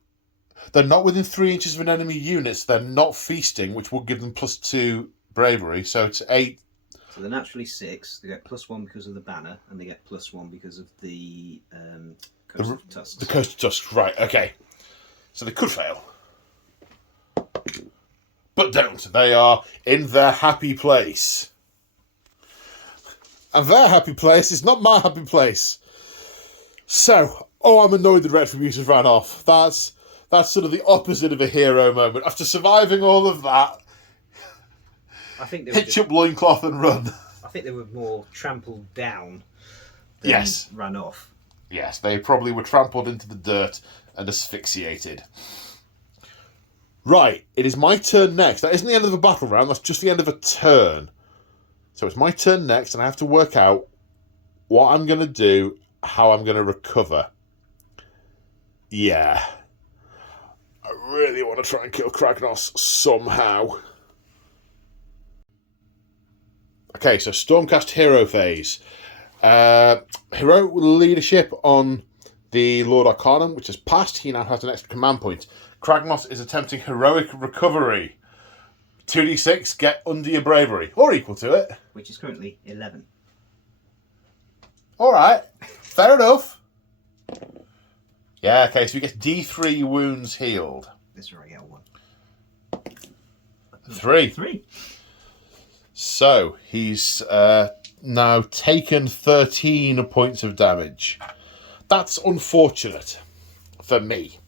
They're not within 3 inches of an enemy unit, so they're not feasting, which will give them +2 bravery, so it's 8. So they're naturally 6. They get +1 because of the banner, and they get +1 because of the Coast of Tusks. The Coast of Tusks, right, okay. So they could fail. But don't. They are in their happy place. And their happy place is not my happy place. So, I'm annoyed the Retributors ran off. That's sort of the opposite of a hero moment. After surviving all of that, I think they were hitch up loincloth and run. I think they were more trampled down than Yes. ran off. Yes, they probably were trampled into the dirt and asphyxiated. Right, it is my turn next. That isn't the end of a battle round, that's just the end of a turn. So it's my turn next, and I have to work out what I'm going to do, how I'm going to recover. Yeah. I really want to try and kill Kragnos somehow. Okay, so Stormcast hero phase. Hero leadership on the Lord Arcanum, which has passed. He now has an extra command point. Kragnos is attempting heroic recovery. 2d6, get under your bravery, or equal to it. Which is currently 11. Alright, fair enough. Yeah, okay, so he gets D3 wounds healed. This is where I get 1. 3. 3. So, he's now taken 13 points of damage. That's unfortunate for me.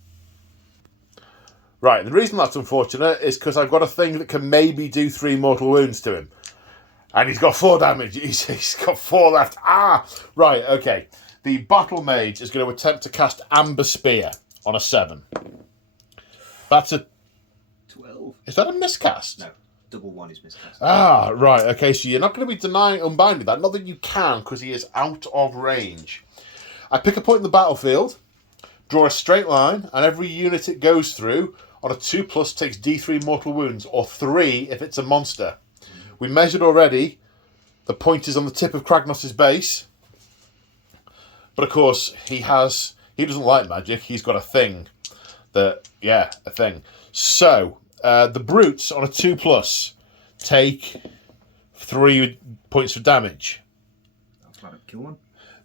Right, the reason that's unfortunate is because I've got a thing that can maybe do 3 mortal wounds to him. And he's got 4 damage. He's got 4 left. Right, okay. The Battle Mage is going to attempt to cast Amber Spear on a 7. That's a... 12. Is that a miscast? No, double 1 is miscast. Right, okay, so you're not going to be unbinding that. Not that you can, because he is out of range. I pick a point in the battlefield, draw a straight line, and every unit it goes through on a 2+ takes D3 mortal wounds, or 3 if it's a monster. We measured already. The point is on the tip of Kragnos' base. But of course, he doesn't like magic. He's got a thing. A thing. So, the brutes on a 2+ take 3 points of damage. That's like a kill one.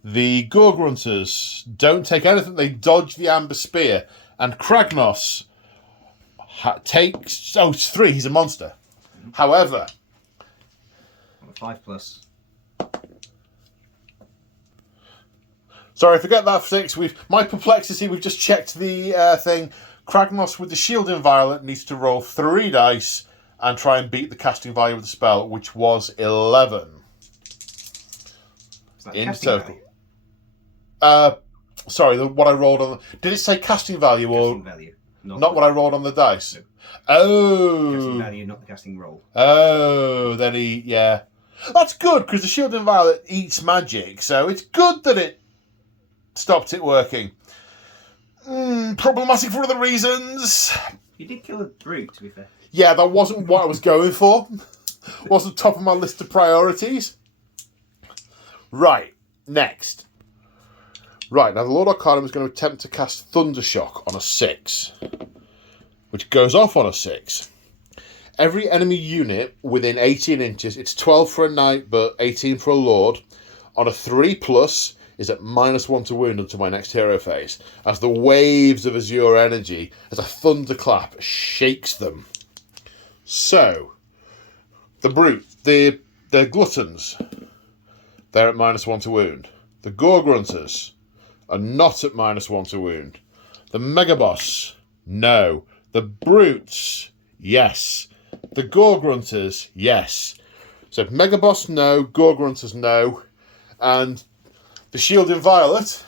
The Gorgrunters don't take anything. They dodge the Amber Spear. And Kragnos takes... Oh, it's 3. He's a monster. However... On a 5+. Sorry, forget that for 6. My perplexity, we've just checked the thing. Kragnos with the shield inviolate needs to roll 3 dice and try and beat the casting value of the spell, which was 11. Is that In casting total. value? Sorry, what I rolled on... Did it say casting value or... Casting value. Not what I rolled on the dice? No. Oh. Casting value, not the casting roll. Oh, then yeah. That's good, because the shield inviolate eats magic, so it's good that it stopped it working. Problematic for other reasons. You did kill a brute, to be fair. Yeah, that wasn't what I was going for. Wasn't top of my list of priorities. Right, next. Right, now the Lord Arcanum is going to attempt to cast Thundershock on a 6, which goes off on a 6. Every enemy unit within 18 inches, it's 12 for a knight, but 18 for a lord, on a 3+ is at -1 to wound until my next hero phase, as the waves of azure energy, as a thunderclap, shakes them. So, the brute, the gluttons, they're at -1 to wound. The Gorgrunters are not at -1 to wound. The Megaboss, no. The brutes, yes. The Gorgrunters, yes. So Megaboss, no. Gorgrunters, no. And the Shield Inviolate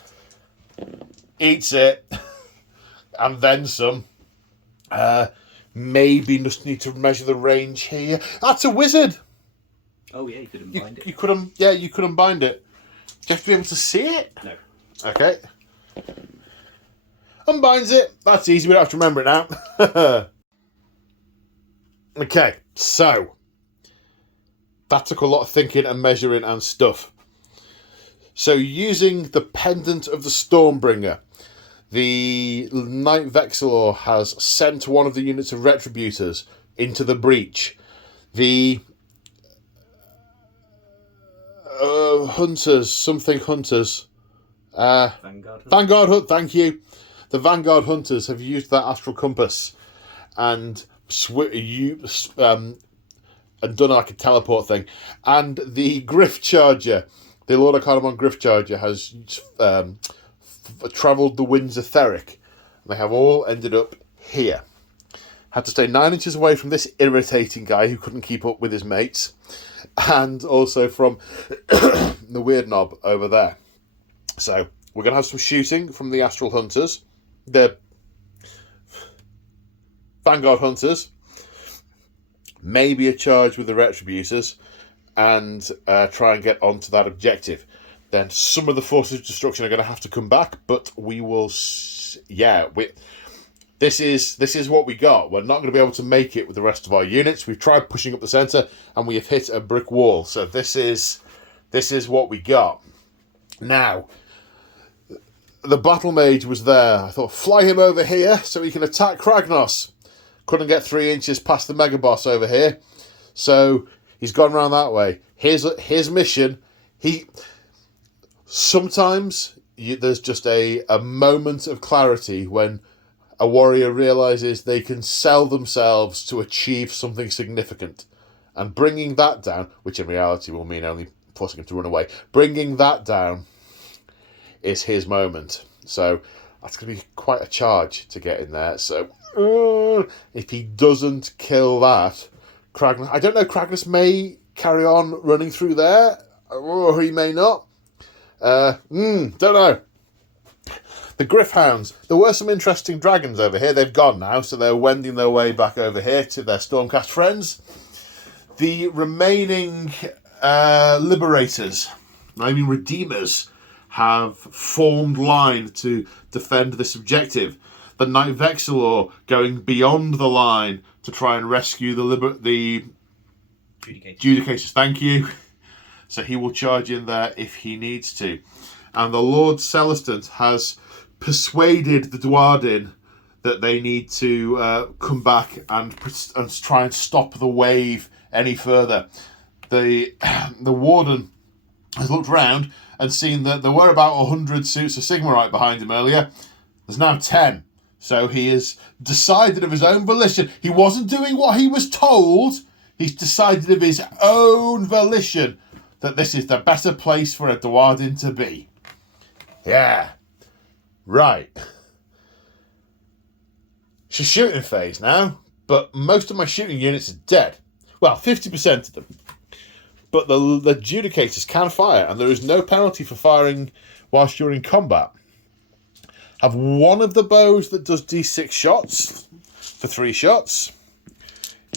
eats it, and then some. Maybe just need to measure the range here. That's a wizard. Oh yeah, you could unbind it. You could unbind it. Do you have to be able to see it? No. Okay. Unbinds it. That's easy. We don't have to remember it now. Okay, so that took a lot of thinking and measuring and stuff. So using the Pendant of the Stormbringer, the Knight Vexilor has sent one of the units of Retributors into the breach. The Hunters, Vanguard Hunt, thank you. The Vanguard Hunters have used that Astral Compass and done like a teleport thing. And the Griff Charger, the Lord Arcanum Griff Charger, has travelled the winds etheric. They have all ended up here. Had to stay 9 inches away from this irritating guy who couldn't keep up with his mates. And also from the weird knob over there. So, we're going to have some shooting from the Astral Hunters. The Vanguard Hunters. Maybe a charge with the Retributors. And try and get onto that objective. Then some of the Forces of Destruction are going to have to come back. But we will... This is what we got. We're not going to be able to make it with the rest of our units. We've tried pushing up the centre and we have hit a brick wall. So this is what we got. Now, the battle mage was there. I thought, fly him over here so he can attack Kragnos. Couldn't get 3 inches past the mega boss over here, so he's gone around that way. His mission. Sometimes there's just a moment of clarity when a warrior realizes they can sell themselves to achieve something significant, and bringing that down, which in reality will mean only forcing him to run away, bringing that down is his moment. So that's going to be quite a charge to get in there. So if he doesn't kill that, Kragnos, I don't know, Kragnos may carry on running through there, or he may not. Don't know. The Griffhounds. There were some interesting dragons over here. They've gone now, so they're wending their way back over here to their Stormcast friends. The remaining liberators, I mean redeemers, have formed line to defend this objective. The Knight Vexilor going beyond the line to try and rescue the Judicators. Thank you. So he will charge in there if he needs to. And the Lord Celestant has persuaded the Dwarden that they need to come back and try and stop the wave any further. The Warden has looked round and seen that there were about 100 suits of Sigmarite behind him earlier. There's now 10. So he has decided of his own volition. He wasn't doing what he was told. He's decided of his own volition that this is the better place for a Dwarden to be. Yeah. Right. She's shooting phase now, but most of my shooting units are dead. Well, 50% of them. But the Judicators can fire, and there is no penalty for firing whilst you're in combat. Have one of the bows that does D6 shots for 3 shots.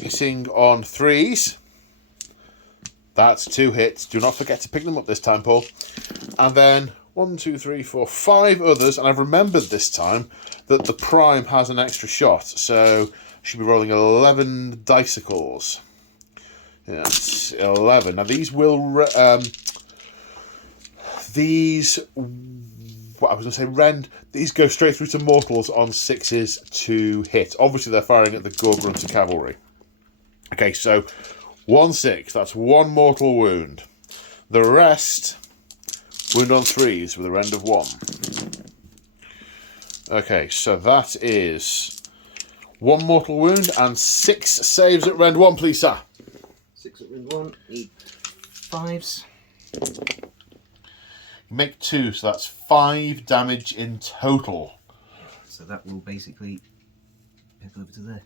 Hitting on 3s. That's 2 hits. Do not forget to pick them up this time, Paul. And then 1, 2, 3, 4, 5 others. And I've remembered this time that the Prime has an extra shot. So I should be rolling 11 dicicles. That's 11. Now these will... what I was going to say, rend. These go straight through to mortals on 6s to hit. Obviously, they're firing at the Gorgrunter cavalry. Okay, so 1 6. That's 1 mortal wound. The rest, wound on 3s with a rend of 1. Okay, so that is 1 mortal wound and 6 saves at rend 1, please, sir. 6 at rend 1. Need 5s. Make 2, so that's 5 damage in total. So that will basically head over to there.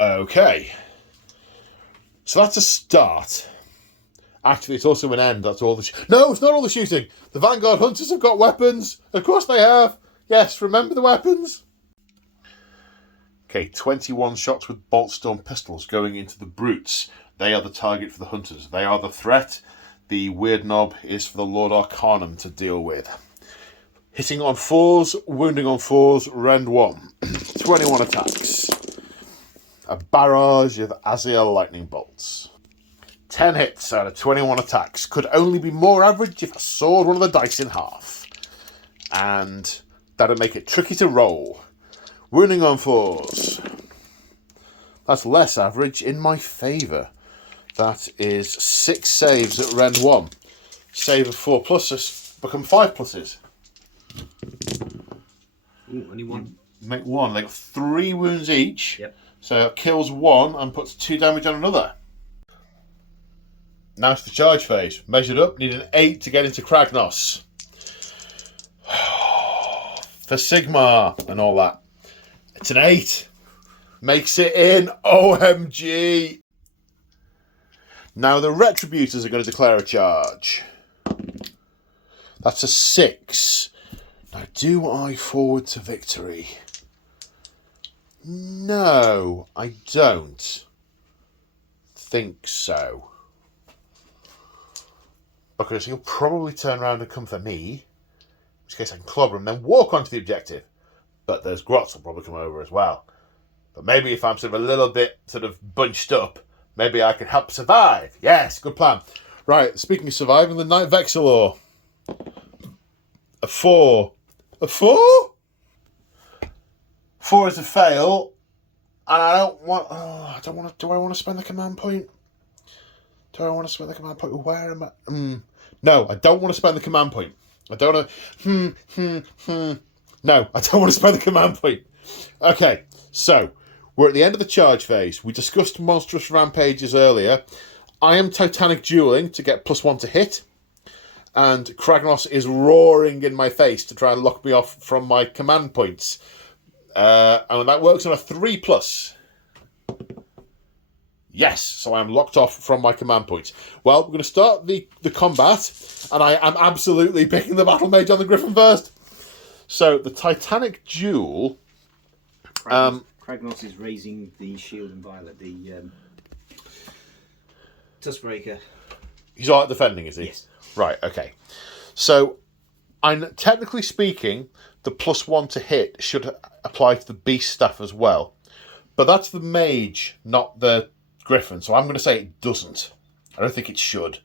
Okay. So that's a start. Actually, it's also an end. That's all the... No, it's not all the shooting. The Vanguard Hunters have got weapons. Of course they have. Yes, remember the weapons? Okay, 21 shots with Boltstorm pistols going into the Brutes. They are the target for the Hunters. They are the threat. The weird knob is for the Lord Arcanum to deal with. Hitting on 4s, wounding on 4s, rend 1. 21 attacks. A barrage of Azrael lightning bolts. 10 hits out of 21 attacks. Could only be more average if I sawed one of the dice in half. And that'd make it tricky to roll. Wounding on 4s. That's less average in my favour. That is 6 saves at rend 1. Save of 4 pluses become 5 pluses. Ooh, only 1. Make 1. They got 3 wounds each. Yep. So it kills 1 and puts 2 damage on another. Now it's the charge phase. Measured up, need an 8 to get into Kragnos. For Sigmar and all that. It's an 8. Makes it in. OMG. Now the Retributors are going to declare a charge. That's a 6. Now do I forward to victory? No, I don't think so. Because he'll probably turn around and come for me. In which case I can clobber him, then walk onto the objective. But there's Grots will probably come over as well. But maybe if I'm sort of a little bit sort of bunched up, maybe I can help survive. Yes, good plan. Right, speaking of surviving, the Knight Vexilor. A 4. A 4? 4 is a fail. And I don't want... Oh, I don't want to... Do I want to spend the command point? Do I want to spend the command point? Where am I? No, I don't want to spend the command point. I don't want to... No, I don't want to spend the command point. Okay, so we're at the end of the charge phase. We discussed monstrous rampages earlier. I am Titanic dueling to get +1 to hit. And Kragnos is roaring in my face to try and lock me off from my command points. And that works on a 3+. Yes, so I'm locked off from my command points. Well, we're going to start the combat, and I am absolutely picking the battle mage on the Griffin first. So, the Titanic duel... Kragnos is raising the shield and violet, the Tuskbreaker. He's all right defending, is he? Yes. Right, okay. So, technically speaking, the +1 to hit should apply to the beast staff as well. But that's the mage, not the Griffin. So I'm going to say it doesn't. I don't think it should.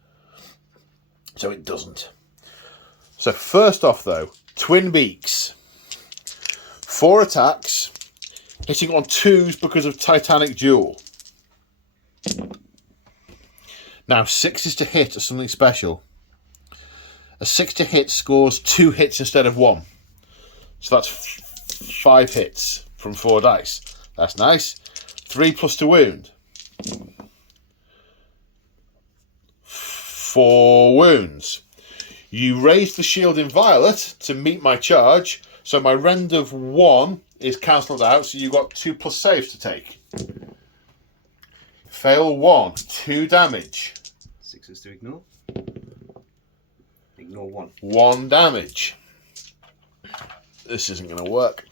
So it doesn't. So first off, though, Twin Beaks. 4 attacks, hitting on 2s because of Titanic Duel. Now, 6s to hit are something special. A 6 to hit scores 2 hits instead of 1. So that's 5 hits from 4 dice. That's nice. 3 plus to wound. 4 wounds. You raise the shield in violet to meet my charge, so my rend of 1 is cancelled out, so you've got 2+ saves to take. Fail 1, 2 damage. 6s to ignore. Ignore 1. 1 damage. This isn't going to work.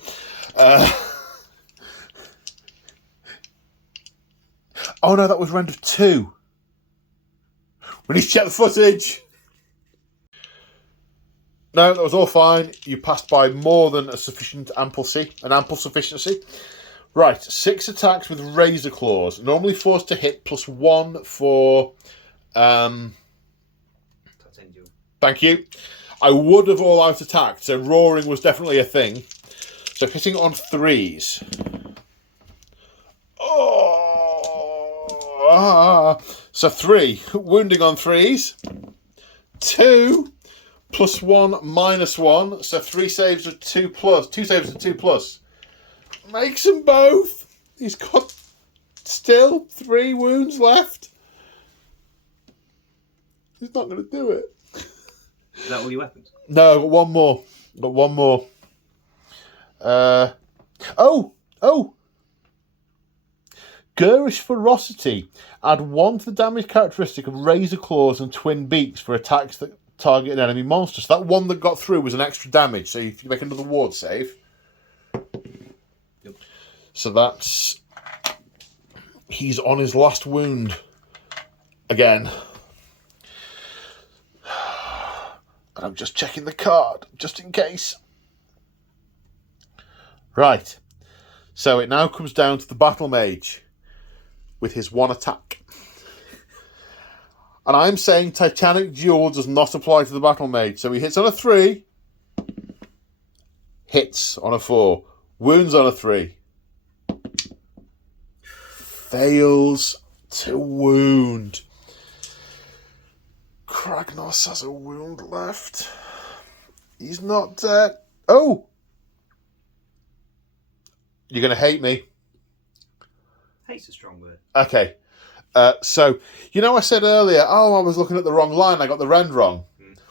Oh no, that was rend of 2. We need to check the footage. No, that was all fine. You passed by more than a ample sufficiency. Right, 6 attacks with razor claws. Normally forced to hit +1 for... Thank you. I would have all out attacked, so roaring was definitely a thing. So hitting on 3s. So 3, wounding on 3s. 2 +1 -1, so 3 saves of 2+. 2 saves of 2+. Makes them both. He's got still 3 wounds left. He's not going to do it. Is that all your weapons? No, got one more. Got one more. Oh! Gurish Ferocity. Add 1 to the damage characteristic of Razor Claws and Twin Beaks for attacks that target an enemy monster. So that one that got through was an extra damage. So if you make another ward save. Yep. So that's... He's on his last wound. Again. And I'm just checking the card, just in case. Right. So it now comes down to the Battle Mage with his 1 attack. And I'm saying Titanic Duel does not apply to the Battle Mage. So he hits on a 3. Hits on a 4. Wounds on a 3. Fails to wound. Kragnos has a wound left. He's not dead. Oh! You're going to hate me. Hate's a strong word. Okay. So, you know I said earlier, I was looking at the wrong line. I got the rend wrong.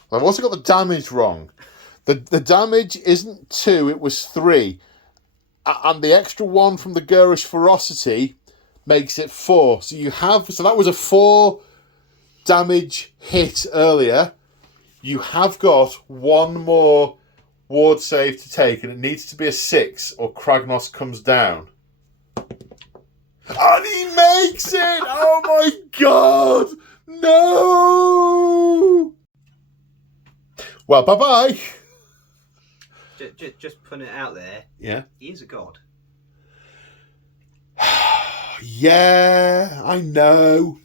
Well, I've also got the damage wrong. The damage isn't 2, it was 3. And the extra 1 from the Gurish Ferocity makes it 4. So that was a 4 damage hit earlier. You have got 1 more ward save to take, and it needs to be a 6 or Kragnos comes down. And he makes it! Oh my god! No! Well, bye-bye. Just putting it out there. Yeah? He is a god. Yeah, I know.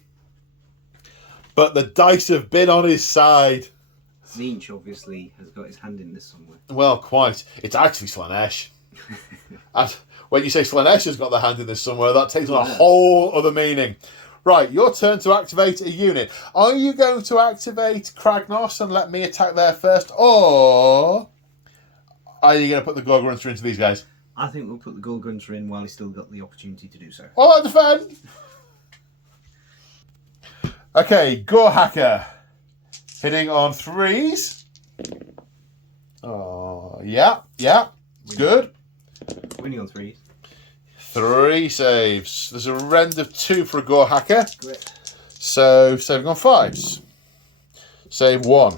But the dice have been on his side. Tzeentch obviously has got his hand in this somewhere. Well, quite. It's actually Slaanesh. And when you say Slaanesh has got the hand in this somewhere, that takes on a whole other meaning. Right, your turn to activate a unit. Are you going to activate Kragnos and let me attack there first, or are you going to put the Gorgrunter into these guys? I think we'll put the Gorgrunter in while he's still got the opportunity to do so. All right, defend! Okay, Gore Hacker. Hitting on 3s. Oh, yeah. Good. Winning on 3s. 3 saves. There's a rend of 2 for a Gore Hacker. Correct. So, saving on 5s. Save 1.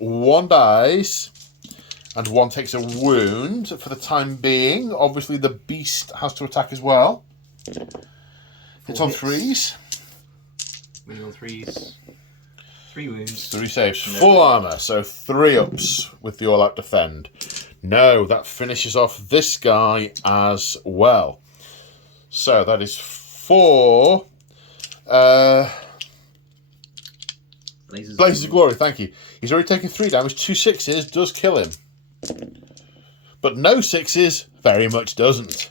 1 dies. And 1 takes a wound for the time being. Obviously, the beast has to attack as well. Hits on 3s. Winning on 3s. 3 wounds. 3 saves. Full armour, so 3 ups with the all-out defend. No, that finishes off this guy as well. So that is 4. Blazes of Glory, thank you. He's already taken 3 damage. 2 6s does kill him. But no 6s very much doesn't.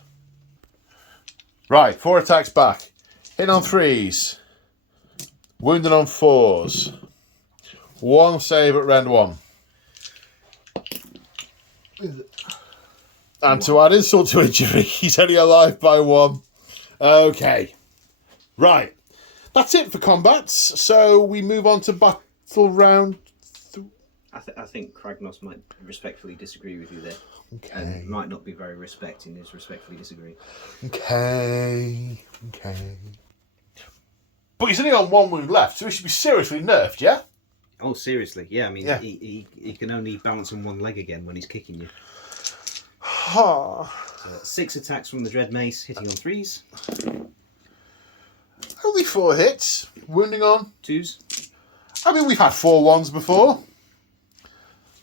Right, 4 attacks back. Hit on 3s. Wounded on 4s. 1 save at rend 1. And to add insult to injury, he's only alive by 1. Okay. Right. That's it for combats. So we move on to battle round. I think Kragnos might respectfully disagree with you there. Okay. And might not be very respecting his respectfully disagree. Okay. But he's only on 1 wound left, so he should be seriously nerfed, yeah? Oh, seriously? Yeah, I mean, Yeah. He can only balance on 1 leg again when he's kicking you. Oh. 6 attacks from the Dread Mace, hitting on 3s. Only 4 hits. Wounding on 2s. I mean, we've had 4 1s before.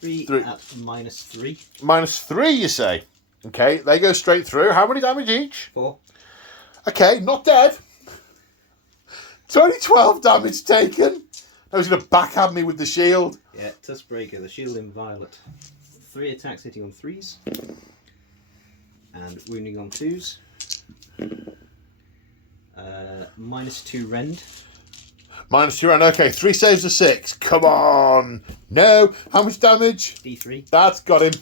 3 3. at -3. -3, you say? Okay, they go straight through. How many damage each? 4. Okay, not dead. It's only 12 damage taken. I was going to backhand me with the shield. Yeah, Tuskbreaker, the shield in violet. 3 attacks hitting on 3s. And wounding on 2s. -2 rend. -2 round. Okay, 3 saves of 6. Come on. No. How much damage? D3. That's got him.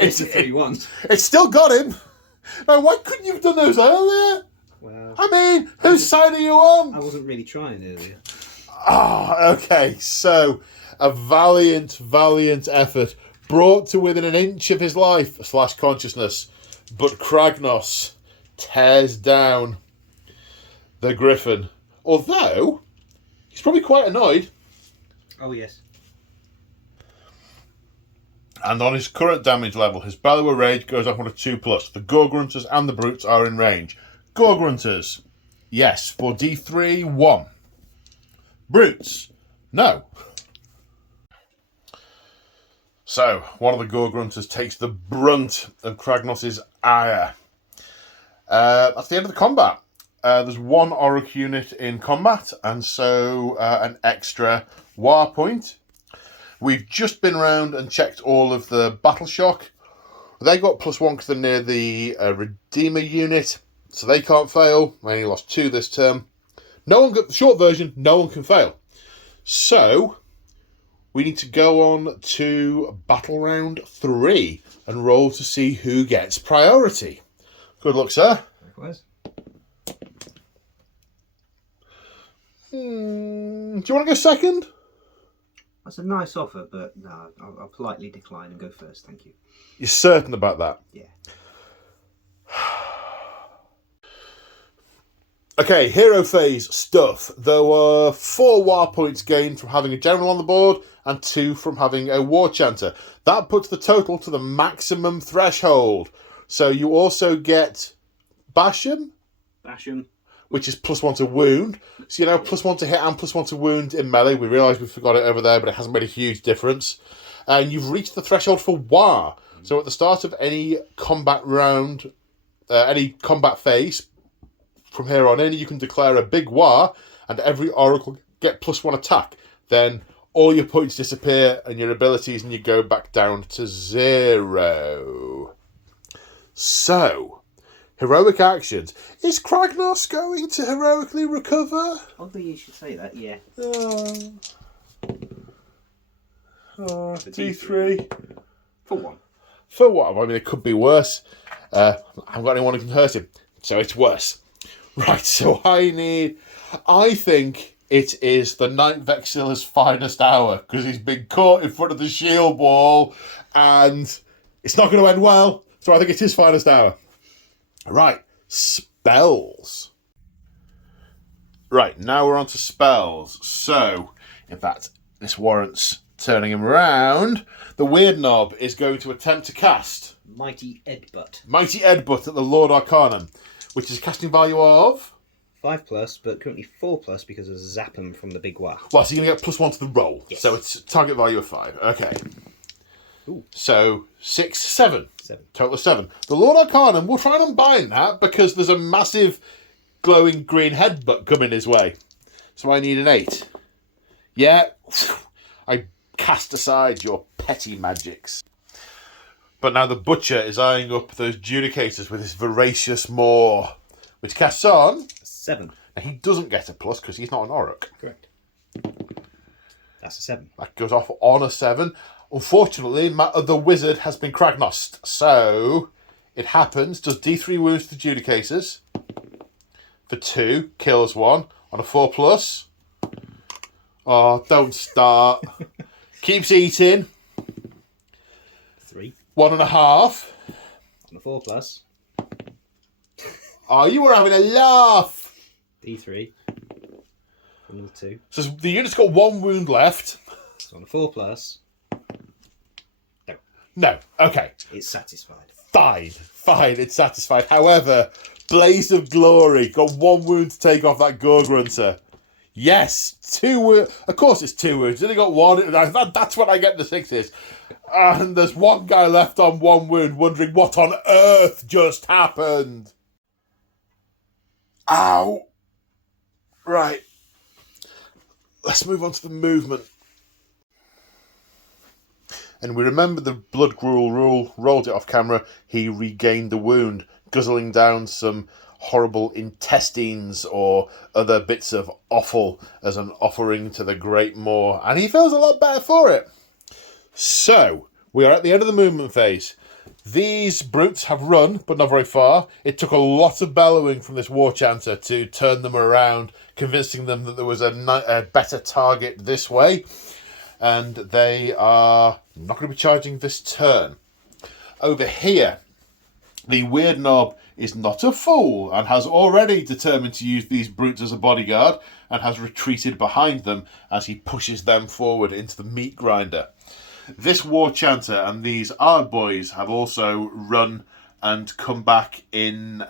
It's a 3-1. It's still got him. Now, why couldn't you have done those earlier? Well, I mean, whose side are you on? I wasn't really trying earlier. Ah, okay. So, a valiant effort brought to within an inch of his life / consciousness. But Kragnos tears down the Griffin. Although, he's probably quite annoyed. Oh, yes. And on his current damage level, his Bellow of Rage goes up on a 2+. The Gorgrunters and the Brutes are in range. Gorgrunters, yes, for D3, 1. Brutes, no. So, one of the Gorgrunters takes the brunt of Kragnos' ire. That's the end of the combat. There's 1 Orruk unit in combat, and so an extra war point. We've just been round and checked all of the Battle Shock. They got +1 because they're near the Redeemer unit, so they can't fail. I only lost 2 this term. No one got the short version, no one can fail. So, we need to go on to Battle Round 3 and roll to see who gets priority. Good luck, sir. Likewise. Do you want to go second? That's a nice offer, but no, I'll politely decline and go first, thank you. You're certain about that? Yeah. Okay, hero phase stuff. There were 4 war points gained from having a general on the board and 2 from having a war chanter. That puts the total to the maximum threshold. So you also get Basham, which is +1 to wound. So, you know, +1 to hit and +1 to wound in melee. We realise we forgot it over there, but it hasn't made a huge difference. And you've reached the threshold for war. So at the start of any combat round, any combat phase, from here on in, you can declare a big war, and every Orruk will get +1 attack. Then all your points disappear and your abilities, and you go back down to 0. So, heroic actions. Is Kragnos going to heroically recover? Oddly, you should say that. Yeah. D3. For 1. For what? I mean, it could be worse. I haven't got anyone who can hurt him, so it's worse. Right, so I think it is the Knight Vexilla's finest hour, because he's been caught in front of the shield wall, and it's not going to end well, so I think it's his finest hour. Right, spells. Right, now we're on to spells. So, in fact, this warrants turning him around. The Weird Knob is going to attempt to cast Mighty Edbutt. Mighty Edbutt at the Lord Arcanum, which is a casting value of... 5+, but currently 4+ because of Zappum from the Big Wa. Well, so you're going to get +1 to the roll. Yes. So it's target value of 5. Okay. Ooh. So 6, 7. 7. Total of 7. The Lord Arcanum, we'll try and unbind that because there's a massive glowing green headbutt coming his way. So I need an 8. Yeah. I cast aside your petty magics. But now the Butcher is eyeing up those Judicators with his voracious maw, which casts on... 7. Now he doesn't get a plus because he's not an Orruk. Correct. That's a 7. That goes off on a 7. Unfortunately, the wizard has been Kragnosed. So, it happens. Does D3 wounds to Judicators. For 2. Kills 1. On a 4+. Oh, don't start. Keeps eating. 3. 1.5. On a 4+. Oh, you were having a laugh. D3. Another 2. So the unit's got 1 wound left. So on a 4+. No. Okay. It's satisfied. Fine, it's satisfied. However, Blaze of Glory got 1 wound to take off that Gorgrunter. Yes, 2 wounds. Of course it's 2 wounds. Only got 1. That's what I get the 6s. And there's 1 guy left on 1 wound wondering what on earth just happened. Ow. Right. Let's move on to the movement. And we remember the blood gruel rule, rolled it off camera, he regained the wound, guzzling down some horrible intestines or other bits of offal as an offering to the Great Maw, and he feels a lot better for it. So, we are at the end of the movement phase. These brutes have run, but not very far. It took a lot of bellowing from this war chanter to turn them around, convincing them that there was a better target this way. And they are not going to be charging this turn. Over here, the Weird Knob is not a fool and has already determined to use these brutes as a bodyguard and has retreated behind them as he pushes them forward into the meat grinder. This war chanter and these Ard boys have also run and come back in,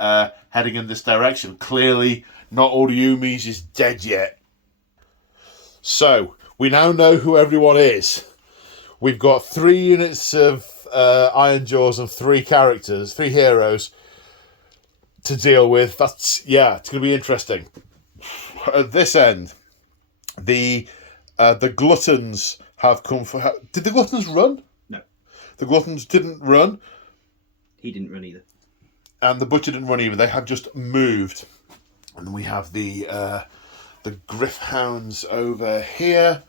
heading in this direction. Clearly, not all the Umis is dead yet. So, we now know who everyone is. We've got 3 units of Iron Jaws and 3 characters, 3 heroes to deal with. It's going to be interesting. At this end, the Gluttons have come for... Did the Gluttons run? No. The Gluttons didn't run. He didn't run either. And the Butcher didn't run either. They had just moved. And we have the Griffhounds over here.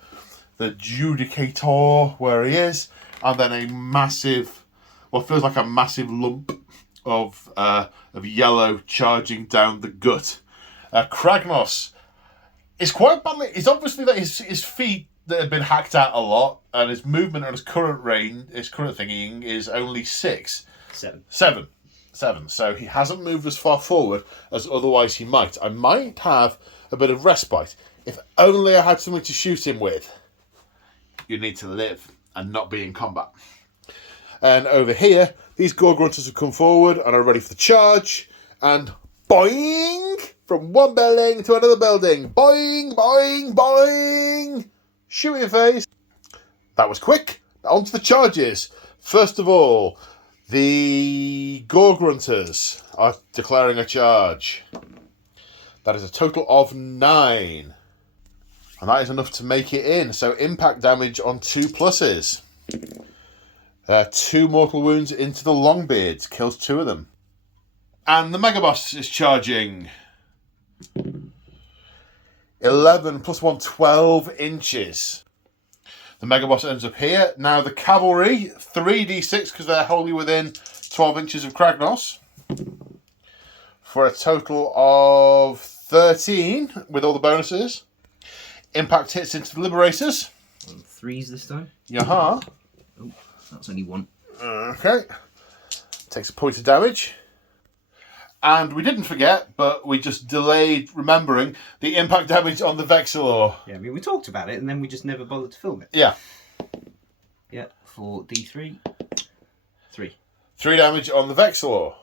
The Judicator where he is. And then a massive... What feels like a massive lump of yellow charging down the gut. Kragnos is quite badly... It's obviously that his feet that have been hacked out a lot, and his movement on his current thingying is only 6. 7. So he hasn't moved as far forward as otherwise he might. I might have a bit of respite. If only I had something to shoot him with. You need to live and not be in combat. And over here, these Gorgrunters have come forward and are ready for the charge. And boing! From one building to another building. Boing, boing, boing! Shoot in your face. That was quick. Now on to the charges. First of all, the Gorgrunters are declaring a charge. That is a total of 9. And that is enough to make it in. So impact damage on 2 pluses. 2 mortal wounds into the Longbeards. Kills 2 of them. And the Mega Boss is charging 11 plus 1, 12 inches. The Mega Boss ends up here. Now the Cavalry, 3d6 because they're wholly within 12 inches of Kragnos. For a total of 13 with all the bonuses. Impact hits into the Liberators. On 3s this time. Yaha. Oh, that's only 1. Okay. Takes a point of damage. And we didn't forget, but we just delayed remembering the impact damage on the Vexillor. Yeah, I mean, we talked about it and then we just never bothered to film it. Yeah. Yeah, for D3. 3. 3 damage on the Vexillor.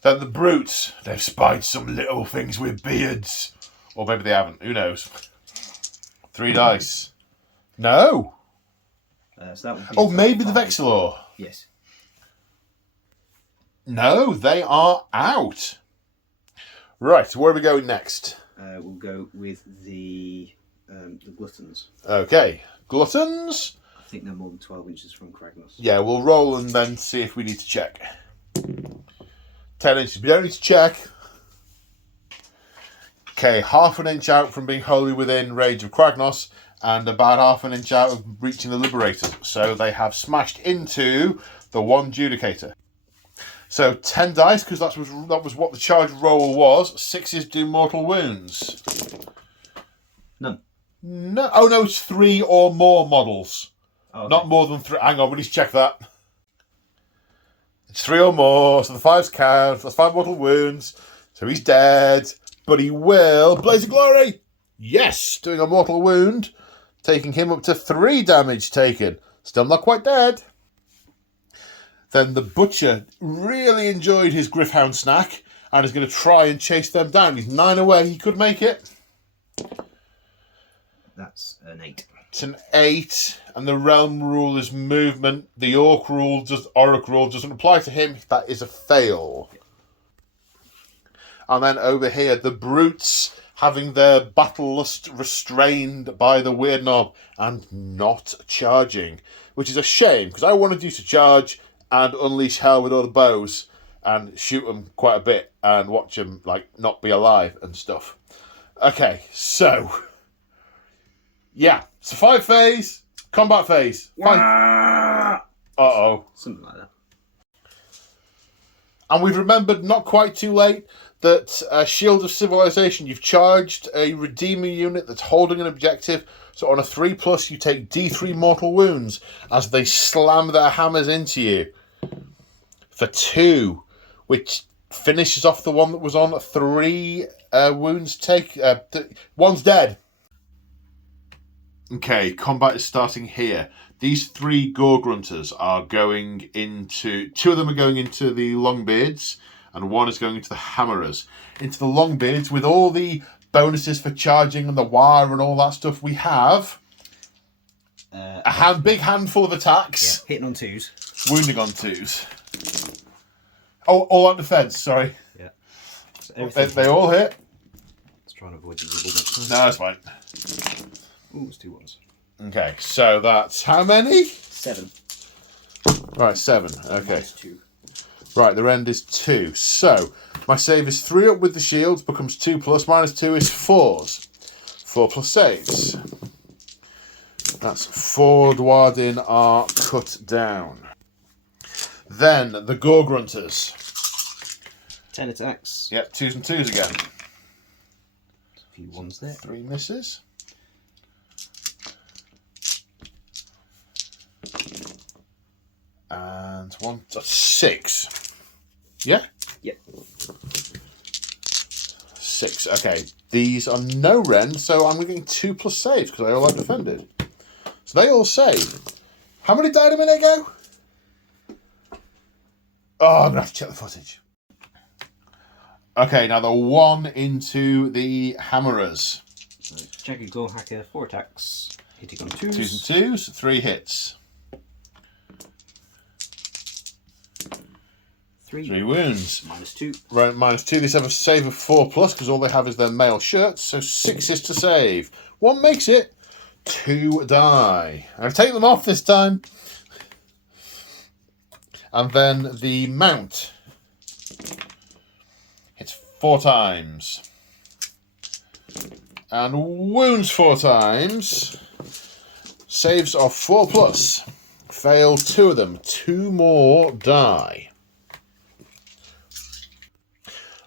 Then the Brutes. They've spied some little things with beards. Or maybe they haven't. Who knows? 3 dice. No. So that would be Maybe the 5. Vexillor. Yes. No, they are out. Right, where are we going next? We'll go with the Gluttons. Okay, Gluttons. I think they're more than 12 inches from Kragnos. Yeah, we'll roll and then see if we need to check. 10 inches. We don't need to check. Okay, half an inch out from being wholly within range of Kragnos and about half an inch out of reaching the Liberators. So they have smashed into the 1 Judicator. So 10 dice, because that was what the charge roll was. 6s do mortal wounds. None. No, oh no, it's 3 or more models. Oh, okay. Not more than 3. Hang on, we need to check that. It's 3 or more, so the 5s count. That's 5 mortal wounds. So he's dead, but he will blaze of glory. Yes, doing a mortal wound, taking him up to 3 damage taken. Still not quite dead. Then the Butcher really enjoyed his Griffhound snack and is going to try and chase them down. He's 9 away. He could make it. That's an 8. It's an 8, and the Realm rule is movement. The Orruk rule doesn't apply to him. That is a fail. And then over here, the Brutes having their battle lust restrained by the Weird Knob and not charging, which is a shame because I wanted you to charge and unleash hell with all the bows and shoot them quite a bit and watch them like not be alive and stuff. Okay, so yeah, so 5 phase, combat phase. 5. Uh-oh. Something like that. And we've remembered not quite too late that Shield of Civilization, you've charged a Redeemer unit that's holding an objective. So on a 3+, you take D3 mortal wounds as they slam their hammers into you. For 2, which finishes off the one that was on 3 wounds take. 1's dead. Okay, combat is starting here. These 3 Gore Grunters are going into... 2 of them are going into the Longbeards, and 1 is going into the Hammerers. Into the Longbeards, with all the bonuses for charging and the wire and all that stuff, we have a big handful of attacks. Yeah, hitting on 2s. Wounding on 2s. Oh, all out defense, sorry. Yeah. So They all hit. Let's try and avoid the rubble. No, that's fine. Ooh, it's 2 1s. Okay, so that's how many? 7. Right, 7. Okay. Minus 2. Right, the end is 2. So, my save is 3 up with the shields, becomes 2+, minus 2 is 4s. 4 plus saves. That's 4 Dwarden are cut down. Then, the Gore Grunters. 10 attacks. Yep, 2s and 2s again. A few 1s there. 3 misses. And 1, 6. Yeah? Yep. 6. Okay. These are no rend, so I'm getting 2+ saves because I all have defended. So they all save. How many died a minute ago? Oh, I'm going to have to check the footage. Okay, now the 1 into the Hammerers. So, Jagged Claw Hacker, 4 attacks. Hitting on 2s. 2s and 2s, 3 hits. 3. 3 wounds. -2. Right, -2. These have a save of 4+, because all they have is their mail shirts, so 6 is to save. 1 makes it 2 die. I've taken them off this time. And then the mount hits 4 times. And wounds 4 times. Saves are 4+. Fail 2 of them. 2 more die.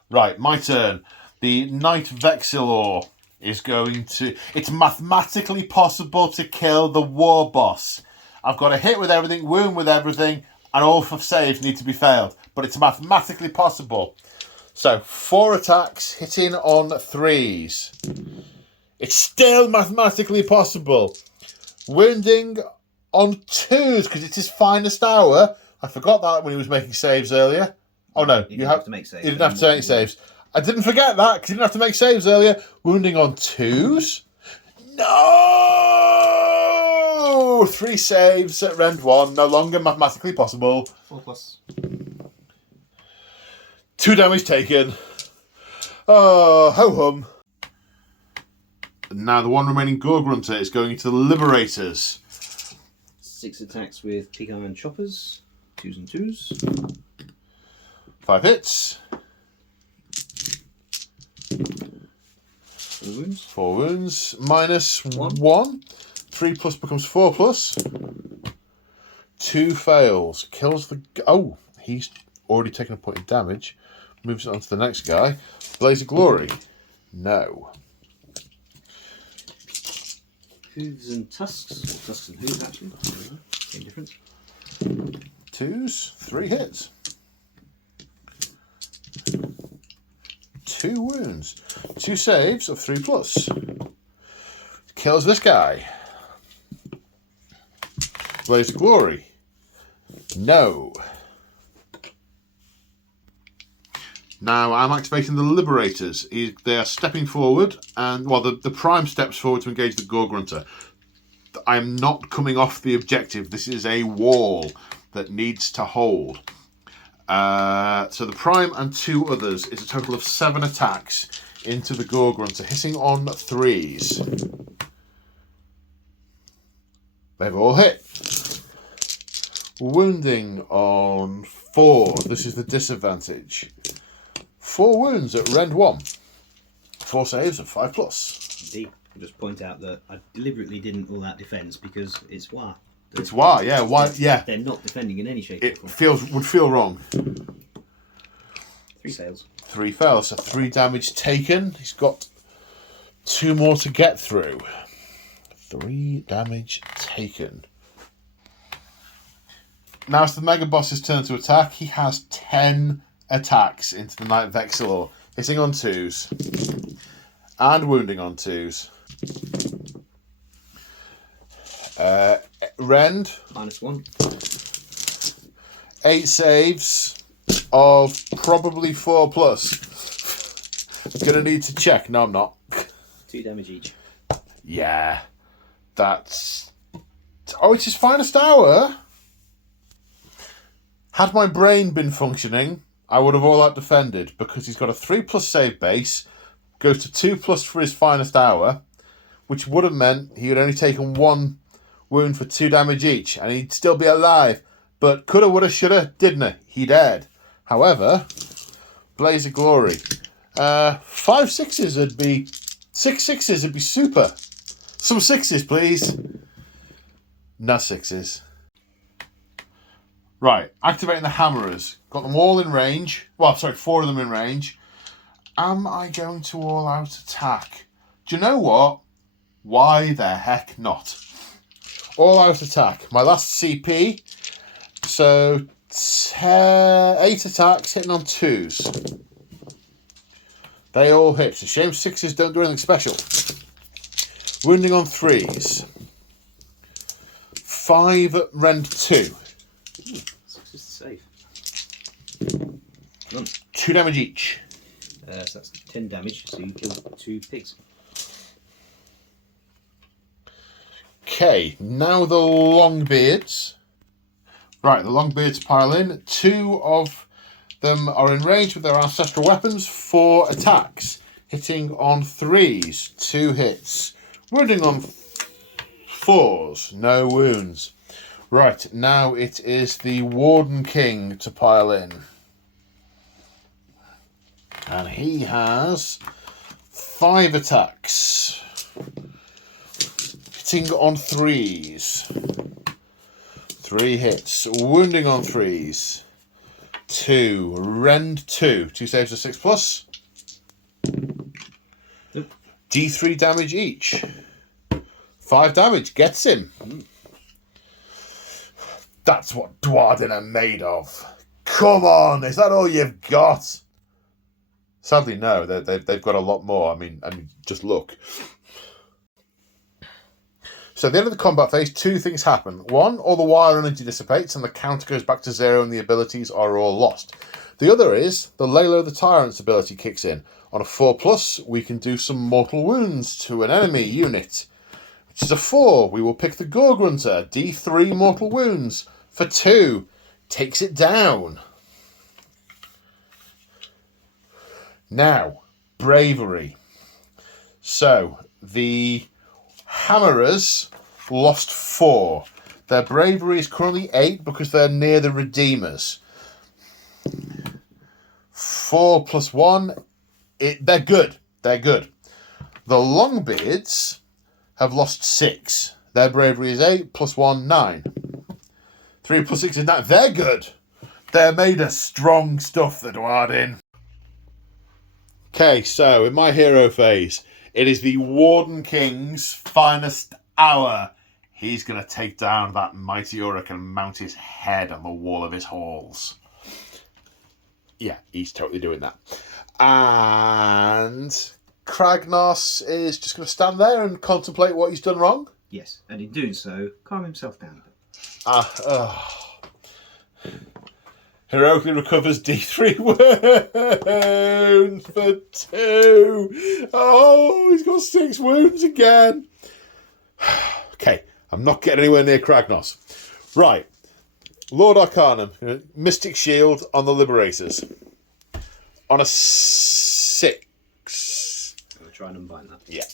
Right, my turn. The Knight Vexillor is going to... It's mathematically possible to kill the war boss. I've got a hit with everything, wound with everything, and all for saves need to be failed. But it's mathematically possible. So, 4 attacks hitting on 3s. It's still mathematically possible. Wounding on 2s, because it's his finest hour. I forgot that when he was making saves earlier. Oh no, You have to make saves. You didn't have to make saves. I didn't forget that, because you didn't have to make saves earlier. Wounding on 2s. No! 3 saves at Rend 1, no longer mathematically possible. 4+. 2 damage taken. Oh, ho-hum. Now the one remaining Gore Grunter is going to the Liberators. 6 attacks with pig iron choppers. 2s and 2s. 5 hits. 4 wounds. 4 wounds. -1. 3+ becomes 4+. 2 fails. Kills the... Oh, he's already taken a point of damage. Moves it on to the next guy. Blaze of Glory. No. Hooves and tusks. Or tusks and hooves, actually. Same difference. 2s. 3 hits. 2 wounds. 2 saves of 3+. Kills this guy. Blaze of Glory. No. Now I'm activating the Liberators. They are stepping forward, and well, the Prime steps forward to engage the Gore Grunter. I'm not coming off the objective. This is a wall that needs to hold. So the Prime and 2 others is a total of 7 attacks into the Gore Grunter, hitting on 3s. They've all hit. Wounding on 4. This is the disadvantage. 4 wounds at Rend 1. 4 saves of 5+. Indeed. I'll just point out that I deliberately didn't all that defence because it's War. It's War, yeah. Why? Yeah. They're not defending in any shape. It would feel wrong. 3 fails. 3 fails, so 3 damage taken. He's got 2 more to get through. 3 damage taken. Now it's the Mega Boss's turn to attack. He has 10 attacks into the Knight Vexillor, hitting on 2s and wounding on 2s. Rend. -1. 8 saves of probably 4+. Gonna need to check. No, I'm not. 2 damage each. Yeah. That's... Oh, it's his finest hour? Had my brain been functioning, I would have all out defended, because he's got a 3+ save base, goes to 2+ for his finest hour, which would have meant he had only taken 1 wound for 2 damage each, and he'd still be alive. But coulda, woulda, shoulda, didn't he? He dead. However, Blaze of Glory. 5 6s would be... 6 6s would be super. Some 6s, please. No 6s. Right, activating the hammerers. Got them all in range. Well, sorry, 4 of them in range. Am I going to all-out attack? Do you know what? Why the heck not? All-out attack. My last CP. So, 8 attacks hitting on 2s. They all hit. It's a shame 6s don't do anything special. Wounding on 3s. 5 Rend 2. 6 is safe. 2 damage each. So that's 10 damage, so you kill 2 pigs. Okay, now the Longbeards. Right, the Longbeards pile in. 2 of them are in range with their ancestral weapons. 4 attacks. Hitting on 3s. 2 hits. Wounding on 4s. No wounds. Right, now it is the Warden King to pile in. And he has 5 attacks. Hitting on 3s. 3 hits. Wounding on 3s. 2. Rend 2. 2 saves of 6+. D3 damage each. 5 damage. Gets him. That's what Dwarden are made of. Come on, is that all you've got? Sadly, no. They've got a lot more. I mean, just look. So at the end of the combat phase, 2 things happen. 1, all the wild energy dissipates and the counter goes back to 0 and the abilities are all lost. The other is the Layla the Tyrant's ability kicks in. On a 4+, we can do some mortal wounds to an enemy unit. Which is a 4. We will pick the Gorgrunter. D3 mortal wounds. For 2. Takes it down. Now, bravery. So, the Hammerers lost 4. Their bravery is currently 8 because they're near the Redeemers. 4 + 1. They're good. They're good. The Longbeards have lost 6. Their bravery is 8 + 1, 9. 3 + 6 is 9. They're good. They're made of strong stuff, the Dwarden. Okay, so in my hero phase, it is the Warden King's finest hour. He's going to take down that mighty Orruk and mount his head on the wall of his halls. Yeah, he's totally doing that. And Kragnos is just going to stand there and contemplate what he's done wrong. Yes, and in doing so, calm himself down a bit. Heroically recovers D3 wounds for 2. Oh, he's got 6 wounds again. Okay, I'm not getting anywhere near Kragnos. Right, Lord Arcanum, Mystic Shield on the Liberators. On a 6. I'm going to try and unbind that. Yeah.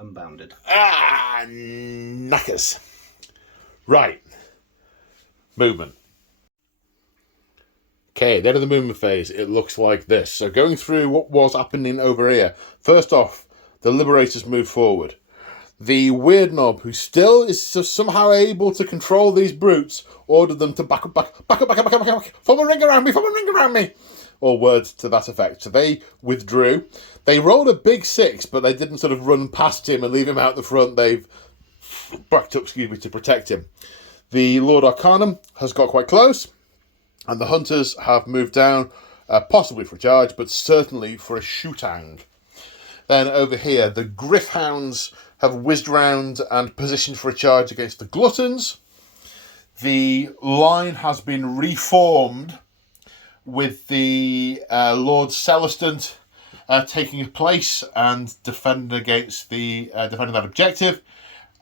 Unbounded. Knackers. Right. Movement. Okay, the end of the movement phase, it looks like this. So going through what was happening over here. First off, the Liberators move forward. The Weird Knob, who still is somehow able to control these brutes, ordered them to back up. Form a ring around me. Or words to that effect. So they withdrew. They rolled a big 6, but they didn't sort of run past him and leave him out the front. They've backed up, to protect him. The Lord Arcanum has got quite close, and the Hunters have moved down, possibly for a charge, but certainly for a shootang. Then over here, the Griffhounds have whizzed round and positioned for a charge against the Gluttons. The line has been reformed with the Lord Celestant taking place and defending against defending that objective,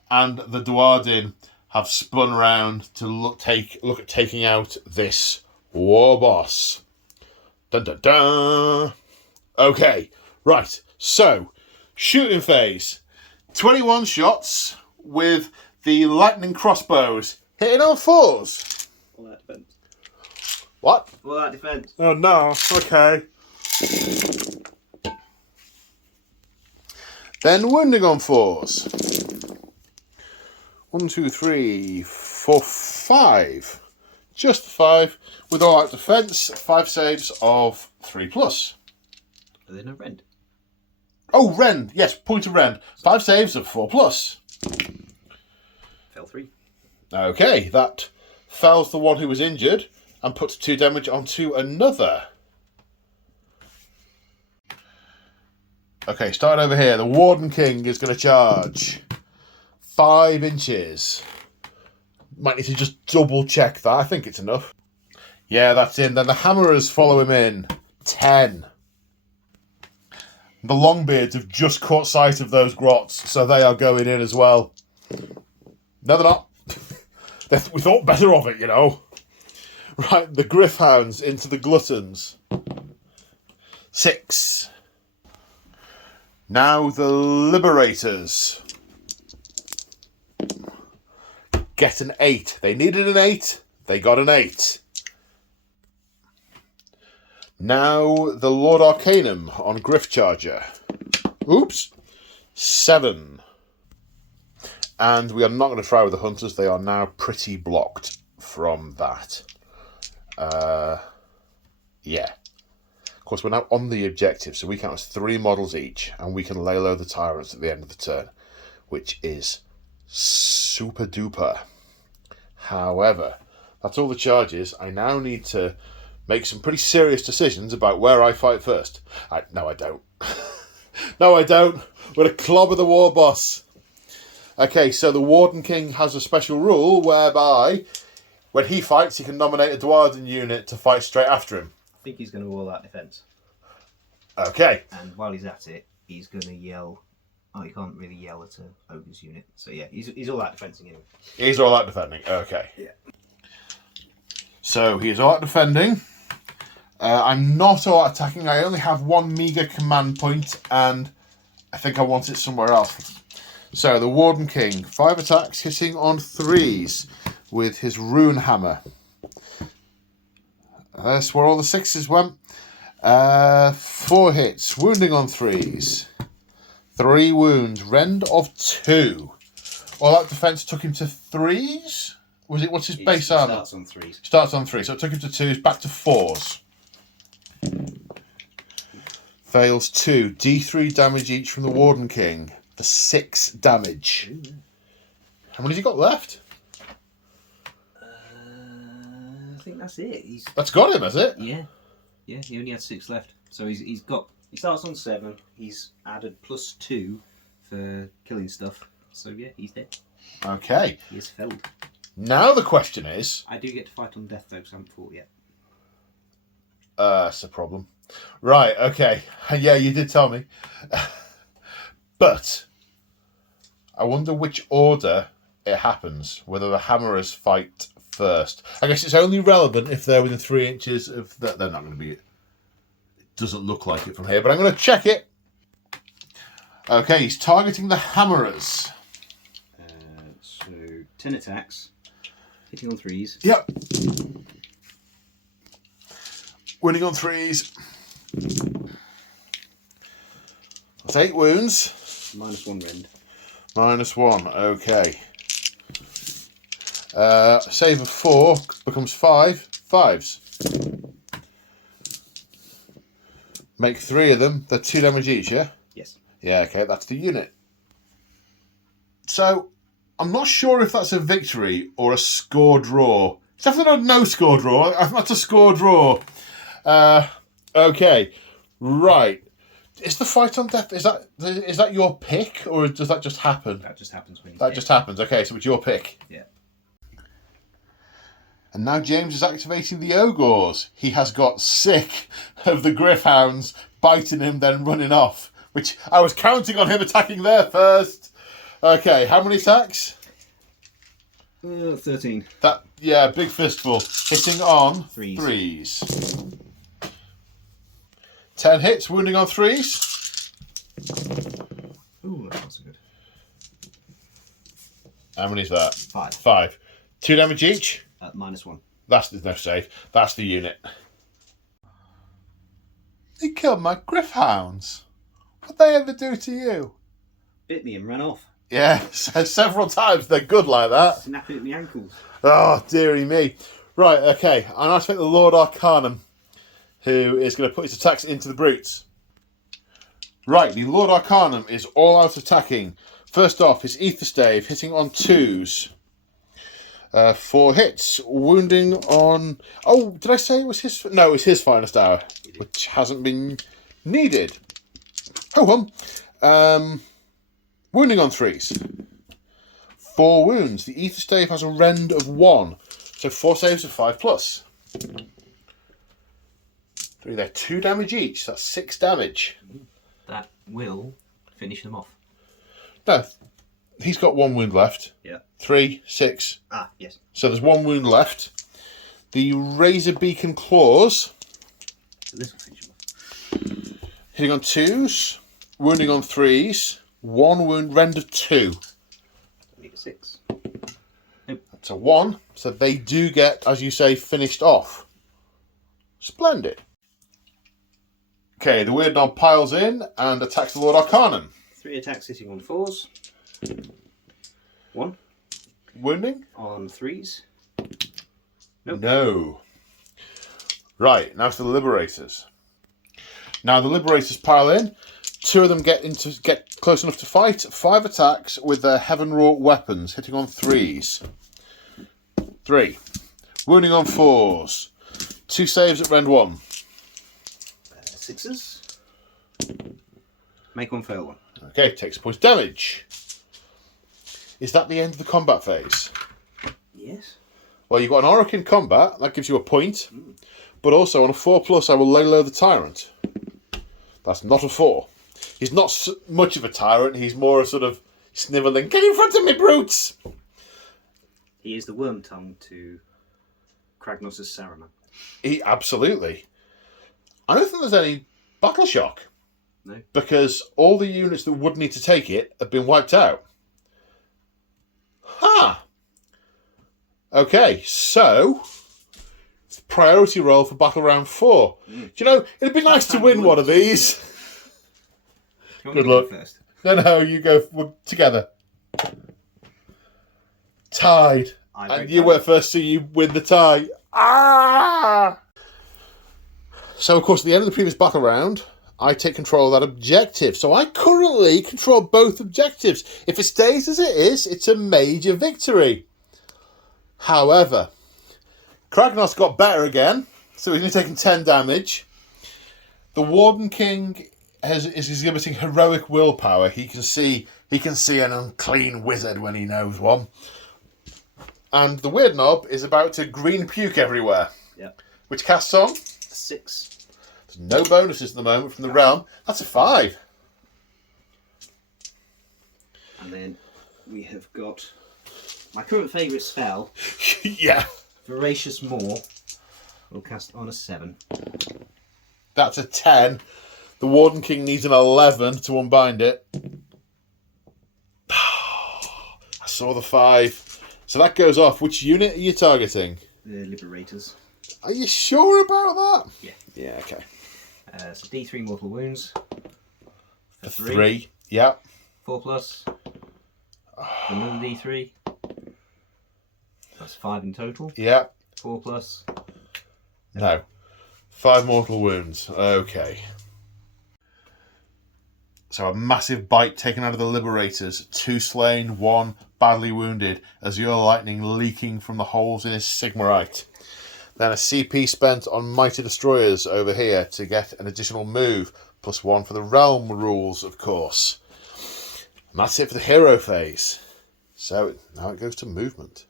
and the Dwarden have spun round to look at taking out this war boss. Dun dun dun. Okay, right. So, shooting phase. 21 shots with the lightning crossbows hitting on 4s. All that defence. What? All that defence. Oh no. Okay. Then wounding on 4s. 1, 2, 3, 4, 5. Just 5 with all out defence. 5 saves of 3+. Are they no rend? Oh, rend. Yes, point of rend. 5 saves of 4+. Fell 3. Okay, that fells the one who was injured and puts 2 damage onto another. Okay, starting over here. The Warden King is going to charge. 5 inches. Might need to just double check that. I think it's enough. Yeah, that's in. Then the Hammerers follow him in. 10. The Longbeards have just caught sight of those grots, so they are going in as well. No, they're not. We thought better of it, you know. Right, the Griffhounds into the Gluttons. 6. Now the Liberators. Get an 8. They needed an 8. They got an 8. Now the Lord Arcanum on Griffcharger. Oops. 7. And we are not going to try with the Hunters. They are now pretty blocked from that. Yeah. Of course, we're now on the objective, so we count as 3 models each, and we can lay low the Tyrants at the end of the turn, which is super duper. However, that's all the charges. I now need to make some pretty serious decisions about where I fight first. No, I don't. No, I don't. We're a clobber the war boss. Okay, so the Warden King has a special rule whereby when he fights, he can nominate a Dwarden unit to fight straight after him. I think he's going to all out defence. Okay. And while he's at it, he's going to yell. Oh, you can't really yell at an ogre's unit. So yeah, he's all out defending him. He's all out defending. Okay. Yeah. So he is all out defending. I'm not all out attacking. I only have 1 meagre command point, and I think I want it somewhere else. So the Warden King, 5 attacks, hitting on 3s with his rune hammer. That's where all the 6s went. 4 hits, wounding on 3s. 3 wounds, rend of 2. All that defense took him to 3s. Was it? What's his base armor? Starts on 3s. Starts on 3, so it took him to 2s, back to 4s. Fails 2. D3 damage each from the Warden King for 6 damage. How many has he got left? I think that's it. That's got him, has it? Yeah. Yeah, he only had 6 left. So he starts on 7. He's added +2 for killing stuff. So yeah, he's dead. Okay. He is felled. Now the question is... I do get to fight on death though, because I haven't fought yet. That's a problem. Right, okay. Yeah, you did tell me. But I wonder which order it happens, whether the hammerers fight first. I guess it's only relevant if they're within 3 inches of that. They're not going to be... It doesn't look like it from here, but I'm going to check it. Okay, he's targeting the hammerers. So 10 attacks, hitting on 3s. Yep. Winning on 3s. That's 8 wounds. -1 rend. -1, okay. Save of 4 becomes 5. 5s. Make 3 of them. They're 2 damage each, yeah? Yes. Yeah, okay, that's the unit. So, I'm not sure if that's a victory or a score draw. It's definitely not no score draw. I think that's a score draw. Okay, right. Is the fight on death, is that your pick, or does that just happen? That just happens when he's That dead. just happens, okay, so it's your pick. Yeah. And now James is activating the Ogres. He has got sick of the Griffhounds biting him, then running off, which I was counting on him attacking there first. Okay, how many attacks? 13. That, yeah, big fistful. Hitting on 3s. 3s. 10 hits, wounding on 3s. Ooh, that's not so good. How many is that? 5. 5. 2 damage each. -1. That's the no save. That's the unit. They killed my Griffhounds. What'd they ever do to you? Bit me and ran off. Yeah, several times. They're good like that. Snapping at my ankles. Oh, dearie me. Right, okay. I'm going to take the Lord Arcanum, who is going to put his attacks into the brutes. Right, the Lord Arcanum is all out attacking. First off, his Ether Stave, hitting on 2s. 4 hits, wounding on... Oh, did I say it was his... No, it was his finest hour, which hasn't been needed. Oh, wounding on 3s. 4 wounds. The Ether Stave has a rend of 1, so 4 saves of 5+. 3 there, 2 damage each, that's 6 damage. That will finish them off. No, he's got 1 wound left. Yeah. 3, 6. Ah, yes. So there's 1 wound left. The Razor Beacon Claws. So this will finish him off. Hitting on 2s, wounding on 3s, 1 wound, render 2. Need a 6. That's a 1, so they do get, as you say, finished off. Splendid. Okay, the Weird Knob piles in and attacks the Lord Arcanum. 3 attacks hitting on 4s. 1 Wounding? on 3s. Nope. No. Right, now to the Liberators. Now the Liberators pile in. 2 of them get close enough to fight. 5 attacks with their heaven-wrought weapons, hitting on 3s. 3. Wounding on 4s. 2 saves at rend 1. 6s. Make 1, fail 1. Okay, takes a point of damage. Is that the end of the combat phase? Yes. Well, you've got an Orruk in combat, that gives you a point. But also on a 4+, I will lay low the Tyrant. That's not a 4. He's not much of a tyrant, he's more a sort of snivelling, get in front of me, brutes! He is the worm tongue to Kragnos' Saruman. Absolutely. I don't think there's any battle shock. No. Because all the units that would need to take it have been wiped out. Ha! Okay, so priority roll for battle round 4. Do you know, it'd be nice to win one of these. Good luck. First. No, you go together. Tied. And you went first, so you win the tie. Ah! So, of course, at the end of the previous battle round, I take control of that objective. So I currently control both objectives. If it stays as it is, it's a major victory. However, Kragnos got better again, so he's only taken 10 damage. The Warden King is exhibiting heroic willpower. He can see an unclean wizard when he knows one. And the Weird Knob is about to green puke everywhere. Yep. Which casts on? 6. There's no bonuses at the moment from the realm. That's a 5. And then we have got my current favourite spell, Yeah. Voracious Maw. We'll cast on a 7. That's a 10. The Warden King needs an 11 to unbind it. I saw the 5. So that goes off. Which unit are you targeting? The Liberators. Are you sure about that? Yeah. Yeah, okay. So D3 mortal wounds. For 3. Yeah. 4+. Another D3. That's 5 in total. Yeah. 4+. No. 5 mortal wounds. Okay. So a massive bite taken out of the Liberators. 2 slain, 1 badly wounded. Azure lightning leaking from the holes in his Sigmarite. Then a CP spent on Mighty Destroyers over here to get an additional move. +1 for the realm rules, of course. And that's it for the hero phase. So now it goes to movement.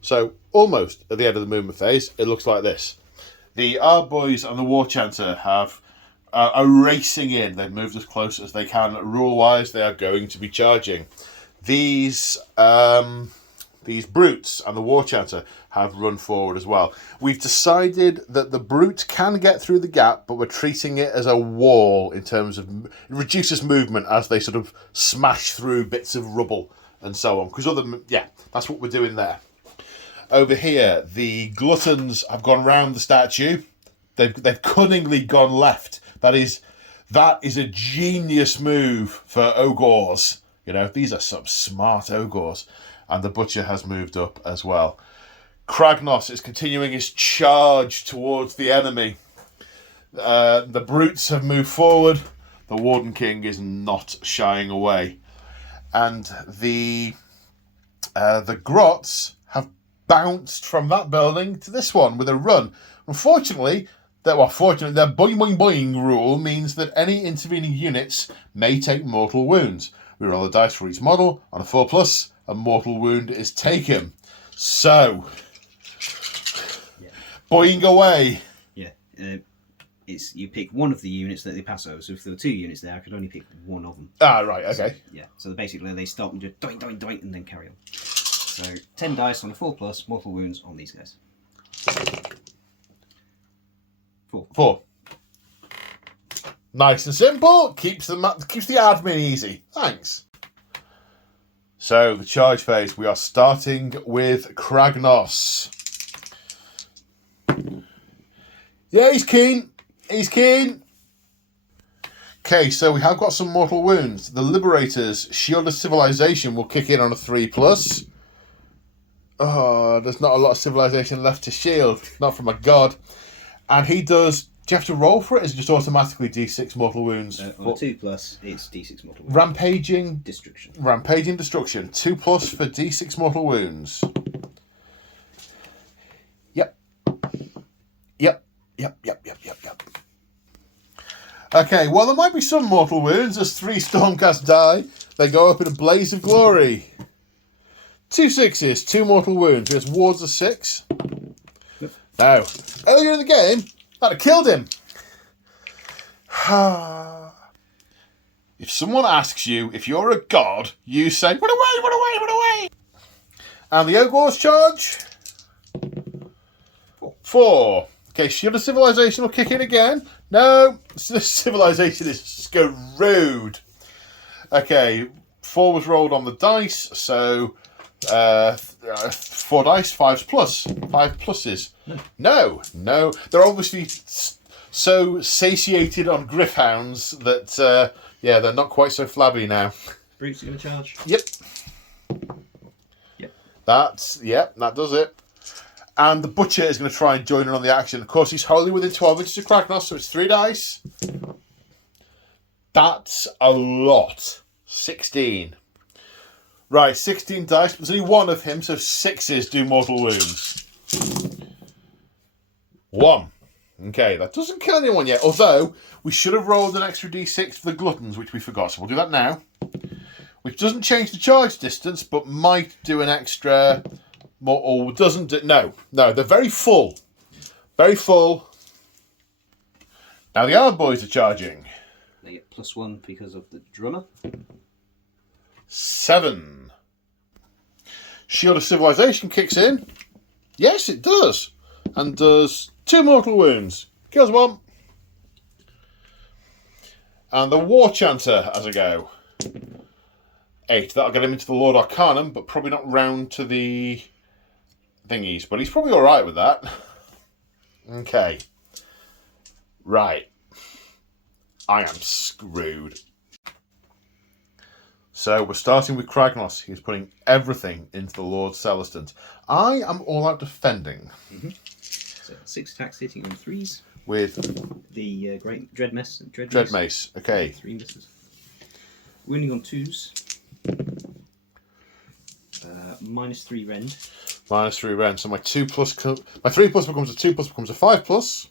So almost at the end of the movement phase, it looks like this. The Arboys and the War Chanter are racing in. They've moved as close as they can. Rule-wise, they are going to be charging. These brutes and the War Chanter have run forward as well. We've decided that the brute can get through the gap, but we're treating it as a wall in terms of it reduces movement as they sort of smash through bits of rubble and so on. Because that's what we're doing there. Over here, the Gluttons have gone round the statue. They've cunningly gone left. That is a genius move for Ogres. You know, these are some smart Ogres. And the Butcher has moved up as well. Kragnos is continuing his charge towards the enemy. The Brutes have moved forward. The Warden King is not shying away. And the Grots have bounced from that building to this one with a run. Unfortunately, their boing boing boing rule means that any intervening units may take mortal wounds. We roll a dice for each model. On a 4+, a mortal wound is taken. So, boing away. Yeah. It's you pick one of the units that they pass over. So if there were 2 units there, I could only pick one of them. Ah, right, okay. So, yeah. So basically they stop and just doink, doink, doink, and then carry on. Yes. So 10 dice on a 4+, mortal wounds on these guys. 4. Nice and simple. Keeps the admin easy. Thanks. So the charge phase. We are starting with Kragnos. Yeah, he's keen. He's keen. Okay, so we have got some mortal wounds. The Liberator's Shield of Civilization will kick in on a 3+. Oh, there's not a lot of civilization left to shield. Not from a god. And he does... Do you have to roll for it? Or is it just automatically D6 mortal wounds? On a 2+, it's D6 mortal wounds. Rampaging... Destruction. Rampaging Destruction. 2+ for D6 mortal wounds. Yep. Okay, well, there might be some mortal wounds. There's 3 Stormcast die. They go up in a blaze of glory. 2 6s, 2 mortal wounds. There's wards of 6. Yep. Now, earlier in the game, that'd have killed him. If someone asks you if you're a god, you say, run away, run away, run away. And the Ogre's charge? 4. Okay, Shield of Civilization will kick in again. No, Civilization is screwed. Okay, 4 was rolled on the dice, so 4 dice, 5 plus. 5 pluses. No. They're obviously so satiated on Griffhounds that, they're not quite so flabby now. Brutes are going to charge? Yep. That does it. And the Butcher is going to try and join in on the action. Of course, he's wholly within 12 inches of Kragnos, so it's 3 dice. That's a lot. 16. Right, 16 dice, but there's only 1 of him, so 6s do mortal wounds. 1. Okay, that doesn't kill anyone yet, although we should have rolled an extra d6 for the Gluttons, which we forgot, so we'll do that now. Which doesn't change the charge distance, but might do an extra... More, or doesn't do... No, they're very full. Very full. Now the Yard Boys are charging. They get +1 because of the drummer. 7. Shield of Civilization kicks in. Yes, it does. And does 2 mortal wounds. Kills 1. And the War Chanter has a go. 8. That'll get him into the Lord Arcanum, but probably not round to the thingies. But he's probably alright with that. Okay. Right. I am screwed. So we're starting with Kragnos. He's putting everything into the Lord Celestant. I am all out defending. Mm-hmm. So 6 attacks hitting on 3s. With the great Dread Mace. Dread Mace. Okay. 3 misses. Wounding on 2s. -3 rend. -3 rend. So my 2 plus, my 3 plus becomes a 2 plus becomes a 5 plus.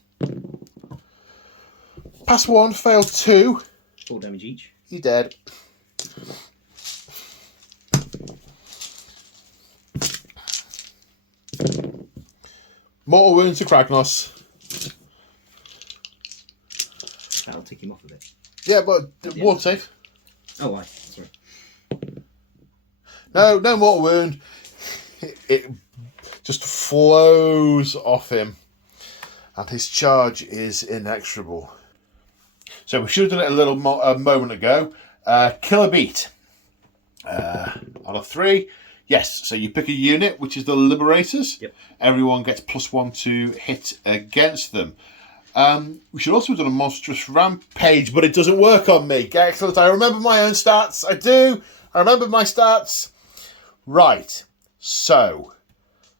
Pass 1, fail 2. 4 damage each. You're dead. Mortal wounds to Kragnos. That'll tick him off a bit. Yeah, but ward save. Oh, sorry. No mortal wound. It just flows off him. And his charge is inexorable. So we should have done it a moment ago. Kill a beat. On a 3. Yes, so you pick a unit, which is the Liberators. Yep. Everyone gets +1 to hit against them. We should also have done a Monstrous Rampage, but it doesn't work on me. Excellent. I remember my own stats. I do. I remember my stats. Right. So,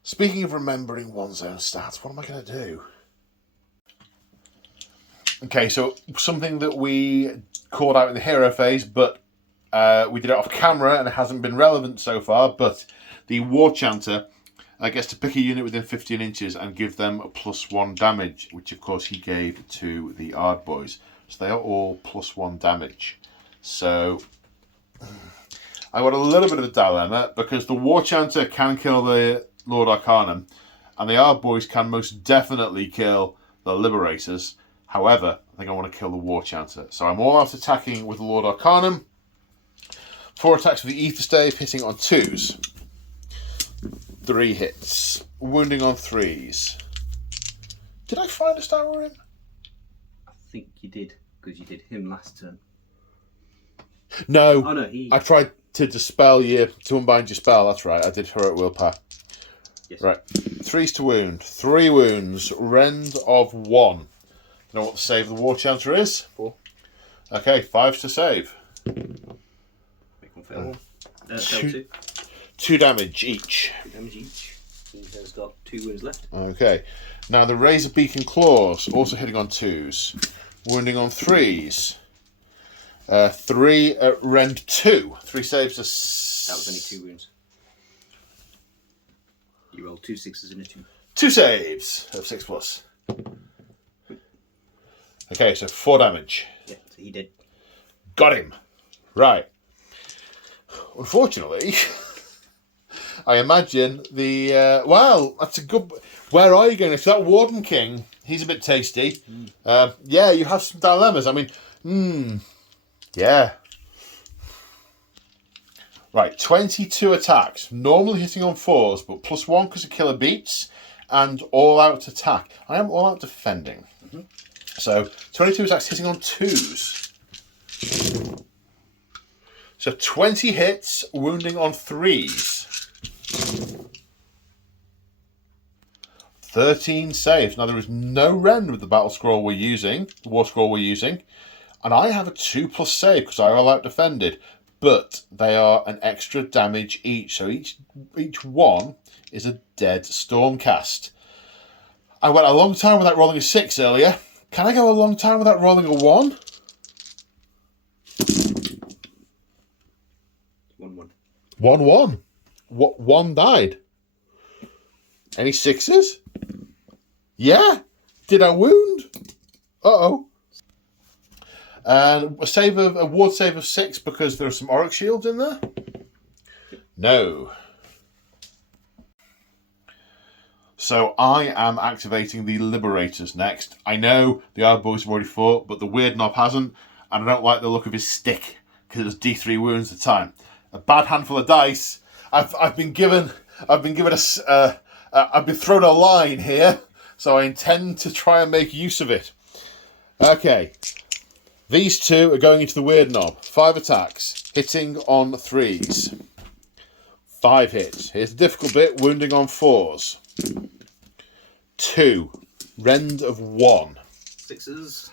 speaking of remembering one's own stats, what am I going to do? Okay, so something that we called out in the hero phase, but we did it off camera and it hasn't been relevant so far, but the War Chanter gets to pick a unit within 15 inches and give them a +1 damage, which of course he gave to the Ard Boys. So they are all +1 damage. So I got a little bit of a dilemma because the War Chanter can kill the Lord Arcanum and the Ard Boys can most definitely kill the Liberators. However, I think I want to kill the War Chanter. So I'm all out attacking with the Lord Arcanum. 4 attacks with the Ether Stave, hitting on 2s. 3 hits. Wounding on 3s. Did I find a star we're in? I think you did, because you did him last turn. No. Oh no, he. I tried to dispel you, to unbind your spell. That's right. I did heroic willpower. Yes. Right. 3s to wound. 3 wounds. Rend of 1. You know what the save of the war chancer is? 4. Okay, 5s to save. Make one fail. Fail 2. 2 damage each. 2 damage each. He has got 2 wounds left. Okay. Now the Razor Beak and Claws, also hitting on 2s. Wounding on 3s. 3 rend 2. 3 saves. That was only 2 wounds. You rolled 2 6s and a 2. 2 saves of 6 plus. Okay, so 4 damage. Yeah, so he did. Got him. Right. Unfortunately, I imagine the... well, that's a good... Where are you going? So that Warden King, he's a bit tasty. Yeah, you have some dilemmas. I mean, yeah. Right, 22 attacks. Normally hitting on 4s, but +1 because of killer beats and all-out attack. I am all-out defending. So, 22 attacks hitting on 2s. So, 20 hits, wounding on 3s. 13 saves. Now, there is no rend with the battle scroll we're using, the war scroll we're using. And I have a 2+ save because I all-out defended. But they are an extra damage each. So, each one is a dead Stormcast. I went a long time without rolling a 6 earlier. Can I go a long time without rolling a 1? 1-1. 1-1. What? 1 died. Any 6s? Yeah. Did I wound? Uh-oh. And a ward save of 6 because there are some Orruk shields in there? No. So I am activating the Liberators next. I know the Ardboys have already fought, but the Weird Knob hasn't, and I don't like the look of his stick because it does D3 wounds at a time. A bad handful of dice. I've been thrown a line here, so I intend to try and make use of it. Okay. These 2 are going into the Weird Knob. 5 attacks, hitting on 3s. 5 hits. Here's the difficult bit, wounding on 4s. 2. Rend of 1. 6s.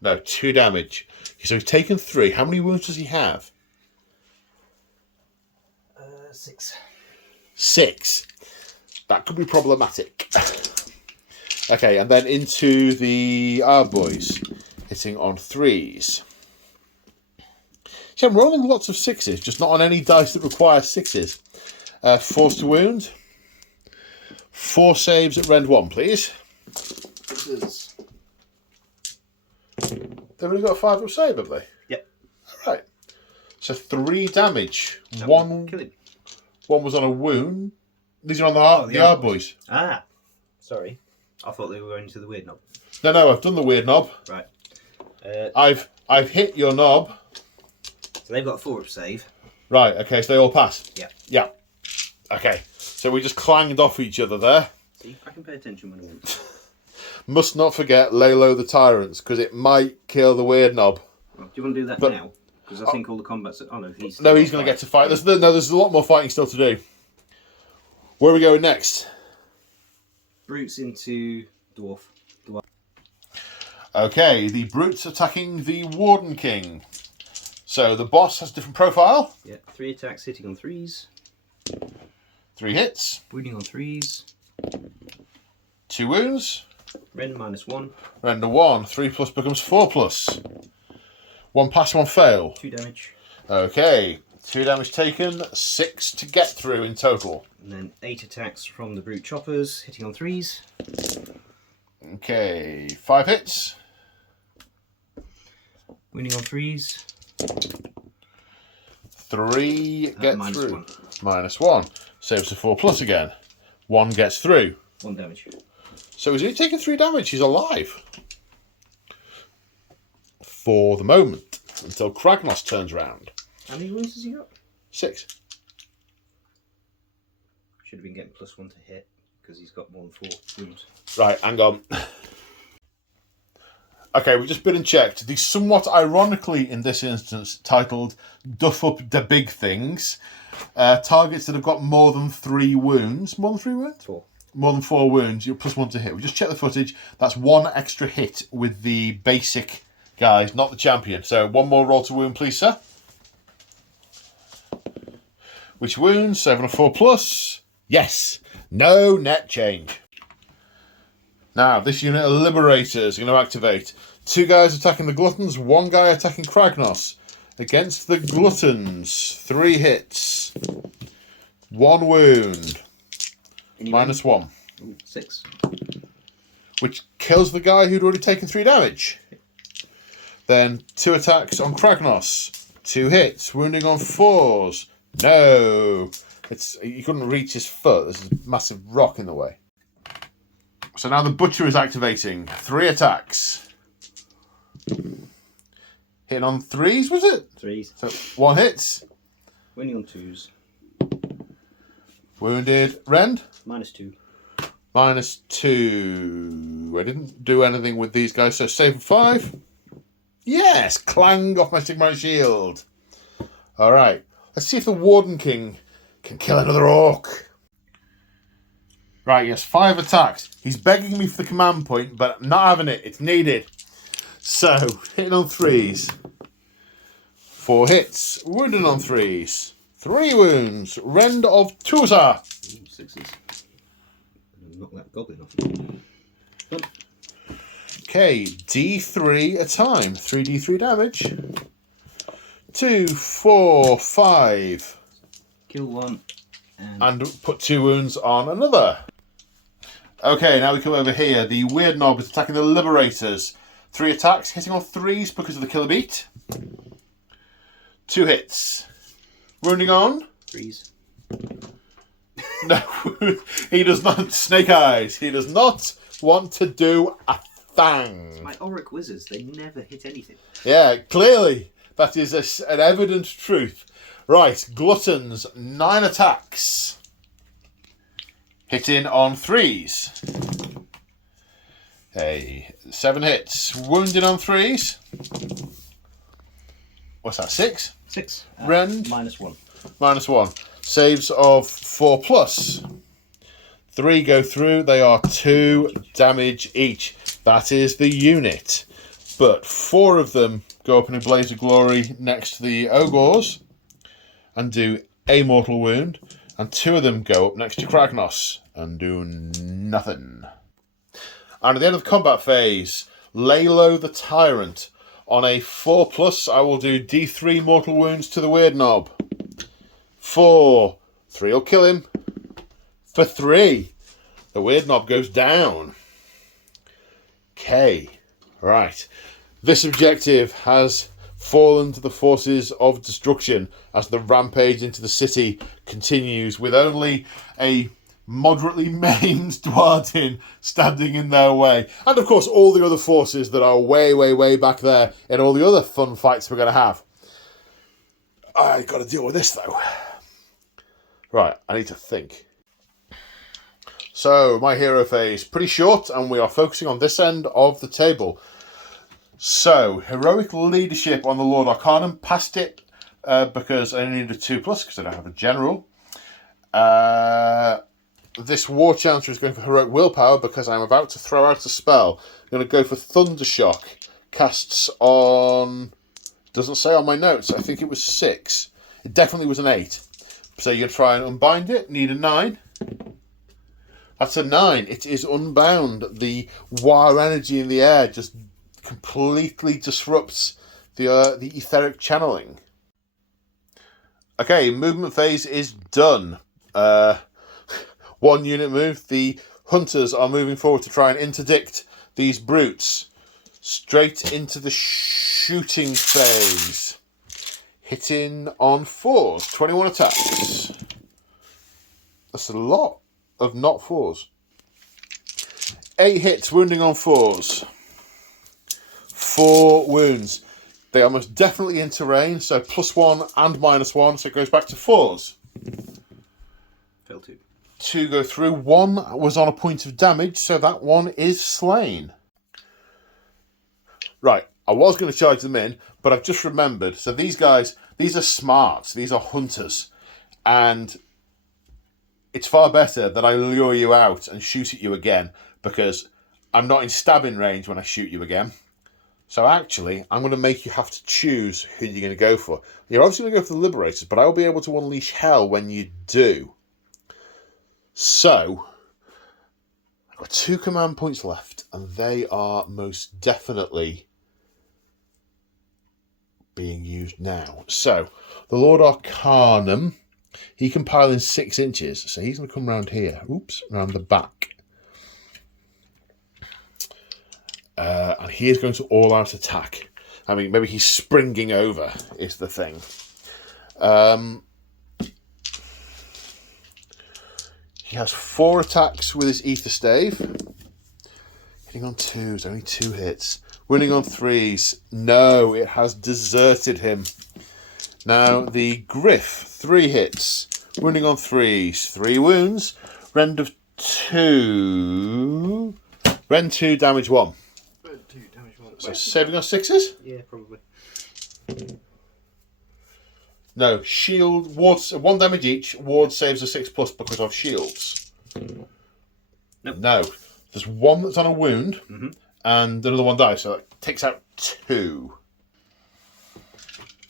No, 2 damage. So he's taken 3. How many wounds does he have? 6. 6. That could be problematic. Okay, and then into the Ardboys, hitting on 3s. See, I'm rolling lots of 6s, just not on any dice that require 6s. 4s to wound. 4 saves at rend 1, please. 6s. They've only got a 5 save, have they? Yep. All right. So 3 damage. That One will kill him. was on a wound. These are on the Ardboys. Ah, sorry. I thought they were going to the Weird Knob. No, I've done the Weird Knob. Right. I've hit your knob. So they've got a 4-up save. Right, okay, so they all pass. Yeah. Yeah. Okay. So we just clanged off each other there. See, I can pay attention when I want. Must not forget lay low the tyrants, because it might kill the Weird Knob. Well, do you want to do that now? Because I think all the combat's... Oh no, he's going to get to fight. There's a lot more fighting still to do. Where are we going next? Brutes into Dwarf. Okay, the Brutes attacking the Warden King. So the boss has a different profile. Yeah, 3 attacks hitting on 3s. 3 hits. Wounding on 3s. 2 wounds. Rend -1. Render 1. 3 plus becomes 4 plus. 1 pass, 1 fail. 2 damage. Okay. 2 damage taken. 6 to get through in total. And then 8 attacks from the Brute Choppers, hitting on 3s. Okay. 5 hits. Wounding on 3s. 3 get through. -1. -1. Saves a 4 plus again. 1 gets through. 1 damage. So he's only taking 3 damage. He's alive. For the moment. Until Kragnos turns round. How many wounds has he got? 6. Should have been getting +1 to hit because he's got more than 4 wounds. Right, hang on. Okay, we've just been and checked. The somewhat ironically, in this instance, titled Duff Up the Big Things, targets that have got more than 3 wounds. More than 3 wounds? 4. More than 4 wounds, you're +1 to hit. We just checked the footage. That's 1 extra hit with the basic guys, not the champion. So 1 more roll to wound, please, sir. Which wounds? 7 or 4 plus. Yes. No net change. Now, this unit of Liberators are going to activate. 2 guys attacking the Gluttons, 1 guy attacking Kragnos. Against the Gluttons, 3 hits. 1 wound. -1. Ooh, 6. Which kills the guy who'd already taken 3 damage. Then 2 attacks on Kragnos. 2 hits, wounding on 4s. No. You couldn't reach his foot. There's a massive rock in the way. So now the Butcher is activating. 3 attacks. Hitting on 3s, was it? 3s. So 1 hits. Winning on 2s. Wounded. Rend? -2. -2. I didn't do anything with these guys, so save 5. Yes! Clang off my Sigmarite shield. Alright. Let's see if the Warden King can kill another Orc. Right, yes, 5 attacks. He's begging me for the command point, but I'm not having it. It's needed. So, hitting on 3s. 4 hits. Wounded on 3s. 3 wounds. Rend of Tusa. 6s. Knock that goblin off. Okay, D3 a time. 3d3 damage. 2, 4, 5. Kill 1. And put 2 wounds on another. Okay, now we come over here. The Weird Knob is attacking the Liberators. 3 attacks, hitting on 3s because of the killer beat. 2 hits. Wounding on? 3s. No, he does not. Snake Eyes. He does not want to do a thing. My Orruk wizards, they never hit anything. Yeah, clearly. That is an evident truth. Right, Gluttons, 9 attacks. Hitting on 3s. Hey, 7 hits. Wounded on 3s. What's that, 6? 6. Rend? -1. -1. Saves of 4 plus. 3 go through. They are 2 damage each. That is the unit. But 4 of them go up in a blaze of glory next to the Ogres and do a mortal wound. And 2 of them go up next to Kragnos and do nothing. And at the end of the combat phase, lay low the Tyrant. On a 4 plus, I will do D3 mortal wounds to the Weird Knob. 4. 3 will kill him. For 3, the Weird Knob goes down. Okay. Right. This objective has fallen to the forces of destruction as the rampage into the city continues with only a moderately maimed Dwarden standing in their way. And of course all the other forces that are way, way, way back there in all the other fun fights we're going to have. I got to deal with this though. Right, I need to think. So, my hero phase, pretty short, and we are focusing on this end of the table. So, heroic leadership on the Lord Arcanum. Passed it because I only needed a 2 plus because I don't have a general. This War Chancer is going for heroic willpower because I'm about to throw out a spell. I'm going to go for Thundershock. Casts on... Doesn't say on my notes. I think it was 6. It definitely was an 8. So you're going to try and unbind it. Need a 9. That's a 9. It is unbound. The war energy in the air just completely disrupts the etheric channeling. Okay, movement phase is done. 1 unit move. The hunters are moving forward to try and interdict these brutes. Straight into the shooting phase. Hitting on 4s. 21 attacks. That's a lot of not 4s. 8 hits, wounding on 4s. 4 wounds. They are most definitely in terrain, so +1 and -1, so it goes back to 4s. Fail 2. 2 go through. 1 was on a point of damage, so that one is slain. Right, I was going to charge them in, but I've just remembered. So these guys, these are smarts. These are hunters. And it's far better that I lure you out and shoot at you again, because I'm not in stabbing range when I shoot you again. So actually, I'm going to make you have to choose who you're going to go for. You're obviously going to go for the Liberators, but I'll be able to unleash hell when you do. So, I've got 2 command points left, and they are most definitely being used now. So, the Lord Arcanum, he can pile in 6 inches, so he's going to come round here. Oops, round the back. And he is going to all-out attack. I mean, maybe he's springing over is the thing. He has 4 attacks with his Ether Stave. Hitting on 2s, only 2 hits. Winning on 3s. No, it has deserted him. Now, the Griff, 3 hits. Winning on 3s. 3 wounds. Rend of 2. Rend 2, damage 1. So saving on 6s? Yeah, probably. No, shield, wards, 1 damage each. Ward saves a 6+ because of shields. Nope. No. There's 1 that's on a wound, and another 1 dies, so that takes out 2.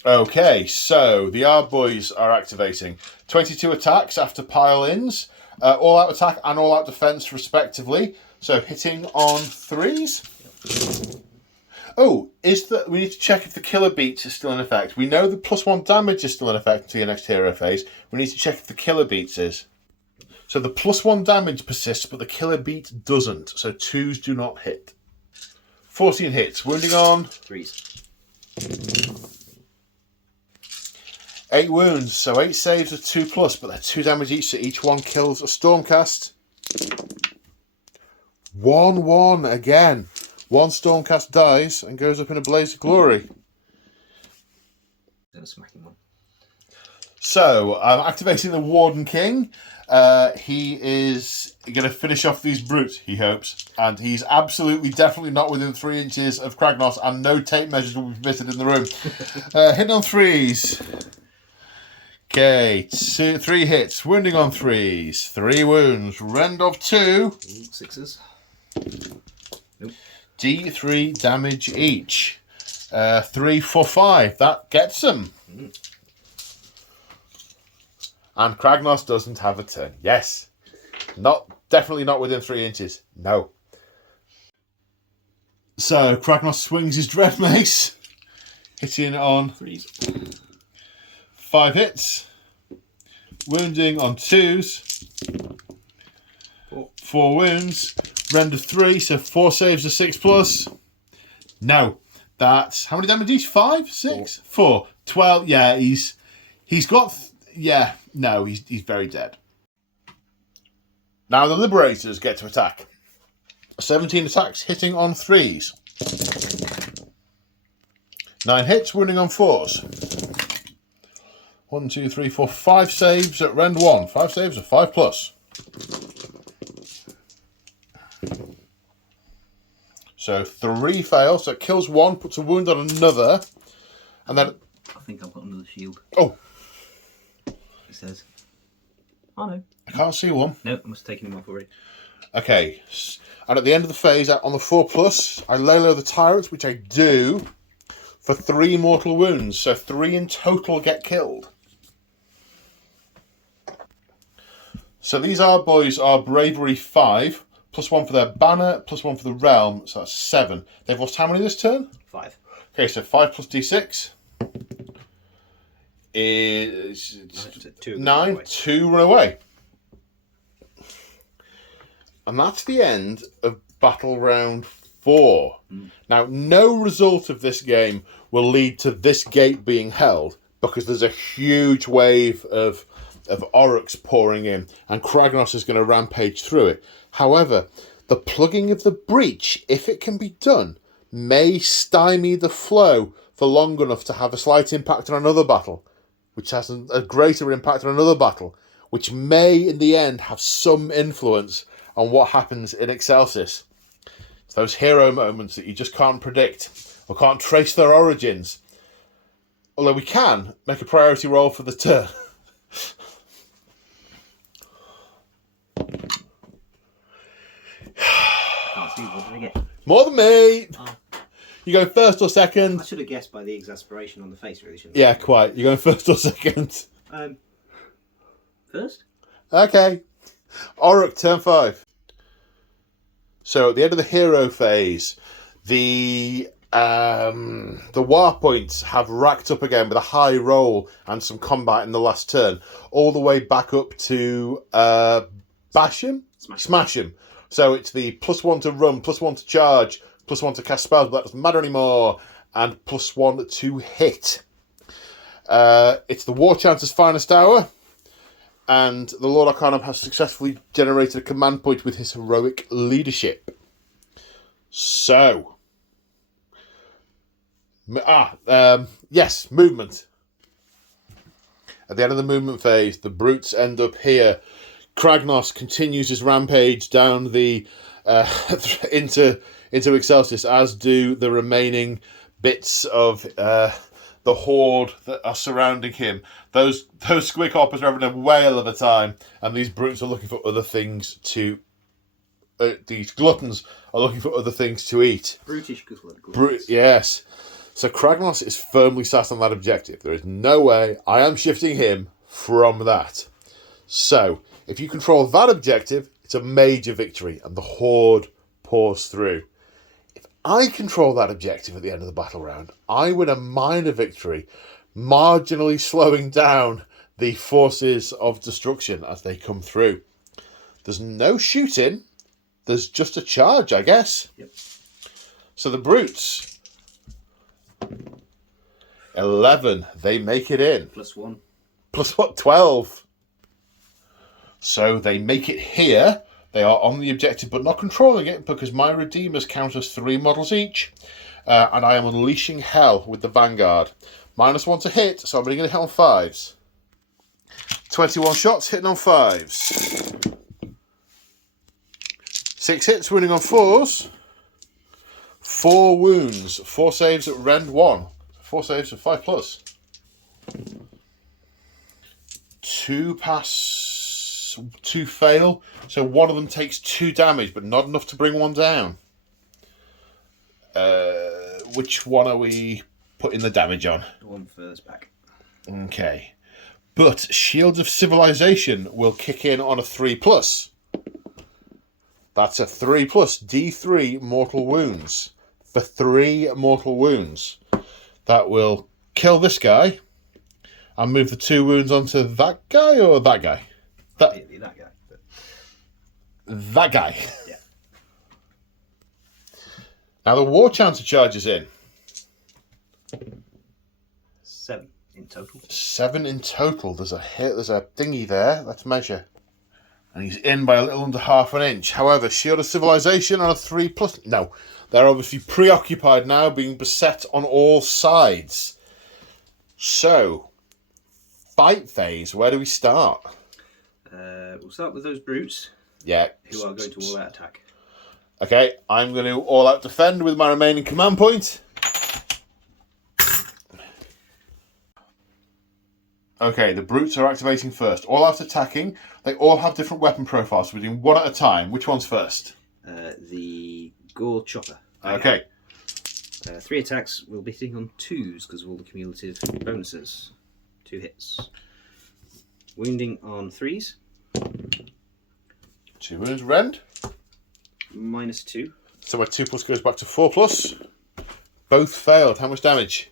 Okay, so the R boys are activating 22 attacks after pile-ins, all-out attack and all-out defense respectively. So hitting on 3s. Oh, we need to check if the killer beats are still in effect. We know the +1 damage is still in effect until your next hero phase. We need to check if the killer beats is. So the +1 damage persists, but the killer beat doesn't. So 2s do not hit. 14 hits. Wounding on 3s. 8 wounds. So 8 saves of 2+, but they're 2 damage each, so each one kills a Stormcast. 1-1 again. 1 Stormcast dies and goes up in a blaze of glory. Smacking one. So, I'm activating the Warden King. He is going to finish off these brutes, he hopes. And he's absolutely, definitely not within 3 inches of Kragnos, and no tape measures will be permitted in the room. Hitting on 3s. Okay, 3 hits. Wounding on 3s. 3 wounds. Rend of 2. 6s. D3 damage each. 3 for 5. That gets them. And Kragnos doesn't have a turn. Yes. Definitely not within 3 inches. No. So Kragnos swings his Dread Mace. Hitting on 3s. 5 hits. Wounding on 2s. 4 wounds. Rend of 3, so 4 saves of 6+. No. That's how many damage each? 5? 6? 4. 12. Yeah, he's got... no, he's very dead. Now the Liberators get to attack. 17 attacks, hitting on 3s. 9 hits, wounding on 4s. 1, 2, 3, 4, 5 saves at Rend 1. 5 saves of 5+. So 3 fail, so it kills 1, puts a wound on another, and then... I think I've got another shield. Oh! It says. Oh no. I can't see 1. No, I must have taken him off already. Okay, and at the end of the phase, on the 4+, I lay low the Tyrants, which I do, for 3 mortal wounds, so 3 in total get killed. So these boys are Bravery 5, +1 for their banner, +1 for the realm, so that's 7. They've lost how many this turn? 5. Okay, so 5 plus d6 is 9. 2 run away. And that's the end of battle round 4. Now, no result of this game will lead to this gate being held, because there's a huge wave of Orruks pouring in, and Kragnos is going to rampage through it. However, the plugging of the breach, if it can be done, may stymie the flow for long enough to have a slight impact on another battle, which has a greater impact on another battle, which may in the end have some influence on what happens in Excelsis. It's those hero moments that you just can't predict or can't trace their origins. Although we can make a priority roll for the turn. Can't see, what did I get? More than me! Oh. You go first or second? I should have guessed by the exasperation on the face, really, shouldn't Yeah, quite. You going first or second? I? First? Okay. Orruk, turn 5. So at the end of the hero phase, the war points have racked up again with a high roll and some combat in the last turn, all the way back up to bash him? Smash him. So it's the +1 to run, +1 to charge, +1 to cast spells, but that doesn't matter anymore, and +1 to hit. It's the War Chance's finest hour, and the Lord Arcanum has successfully generated a command point with his heroic leadership. So, yes, movement. At the end of the movement phase, the brutes end up here. Kragnos continues his rampage down the into Excelsis, as do the remaining bits of the horde that are surrounding him. Those squig hoppers are having a whale of a time, and these brutes are looking for other things to. These gluttons are looking for other things to eat. Brutish gluttons. Yes. So Kragnos is firmly sat on that objective. There is no way I am shifting him from that. So, if you control that objective, it's a major victory, and the horde pours through. If I control that objective at the end of the battle round, I win a minor victory, marginally slowing down the forces of destruction as they come through. There's no shooting, there's just a charge, I guess. Yep. So the brutes, 11, they make it in. +1. Plus what, 12? So they make it here. They are on the objective but not controlling it, because my Redeemers count as 3 models each. And I am unleashing hell with the Vanguard. -1 to hit, so I'm going to hit on 5s. 21 shots, hitting on 5s. 6 hits, winning on 4s. 4 wounds, 4 saves at Rend 1. 4 saves of 5+. 2 pass, 2 fail. So one of them takes 2 damage, but not enough to bring one down. Which one are we putting the damage on? The one furthest back. Okay. But Shields of Civilization will kick in on a 3+. That's a 3+ D3 mortal wounds. For 3 mortal wounds. That will kill this guy and move the 2 wounds onto that guy or that guy? That guy. But... That guy. Yeah. Now the War Chancer charges in. 7 in total. 7 in total. There's a thingy there. Let's measure. And he's in by a little under half an inch. However, Shield of Civilization on a 3+. No. They're obviously preoccupied now, being beset on all sides. So, fight phase. Where do we start? We'll start with those brutes. Yeah. Who are going to all-out attack. Okay, I'm going to all-out defend with my remaining command point. Okay, the brutes are activating first. All-out attacking. They all have different weapon profiles, so we're doing one at a time. Which one's first? The Gore Chopper. Okay. 3 attacks will be hitting on 2s because of all the cumulative bonuses. 2 hits. Wounding on 3s. 2 wounds, Rend. -2. So my 2+ goes back to 4+. Both failed. How much damage?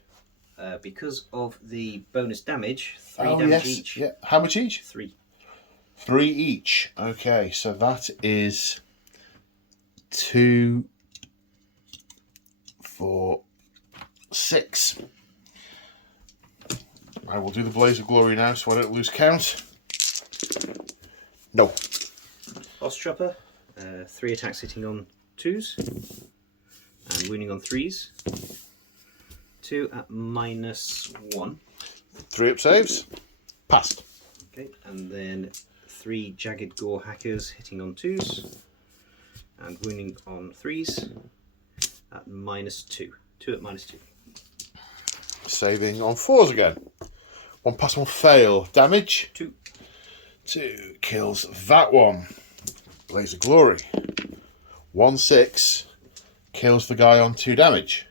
Because of the bonus damage, 3 damage each. Yeah. How much each? 3. 3 each. Okay, so that is 2, 4, 6. I will do the Blaze of Glory now so I don't lose count. No. Boss Chopper, 3 attacks hitting on 2s and wounding on 3s. 2 at -1. 3 up saves. Passed. Okay, and then 3 Jagged Gore Hackers hitting on 2s and wounding on 3s at -2. 2 at -2. Saving on 4s again. 1 pass, 1 fail. Damage? 2. 2 kills that one. Blaze of Glory. 1/6 kills the guy on 2 damage.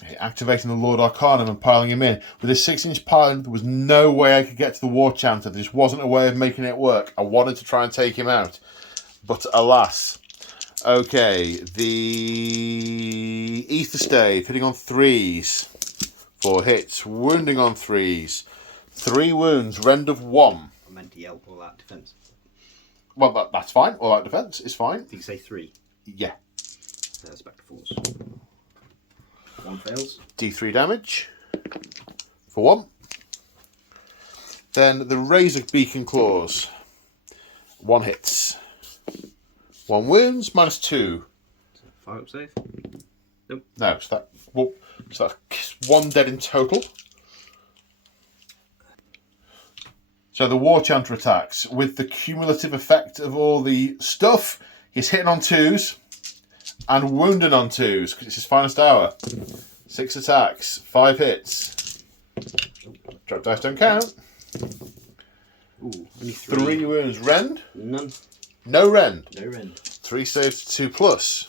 Okay, activating the Lord Arcanum and piling him in. With this 6-inch piling, there was no way I could get to the War Chanter. There just wasn't a way of making it work. I wanted to try and take him out. But alas. Okay, the Ether Stave hitting on 3s. 4 hits. Wounding on 3s. 3 wounds. Rend of 1. I meant to yell all out defence. Well, that's fine. All out defence is fine. Did you say 3? Yeah. It's back to 4s. 1 fails. D3 damage for 1. Then the Razor Beacon Claws. 1 hits. 1 wounds, -2. 5 up save? No, so that's 1 dead in total. So the War Chanter attacks. With the cumulative effect of all the stuff, he's hitting on 2s and wounding on 2s because it's his finest hour. 6 attacks, 5 hits. Drop dice don't count. Ooh, only 3 wounds. Rend? None. No rend. No rend. 3 saves to 2+.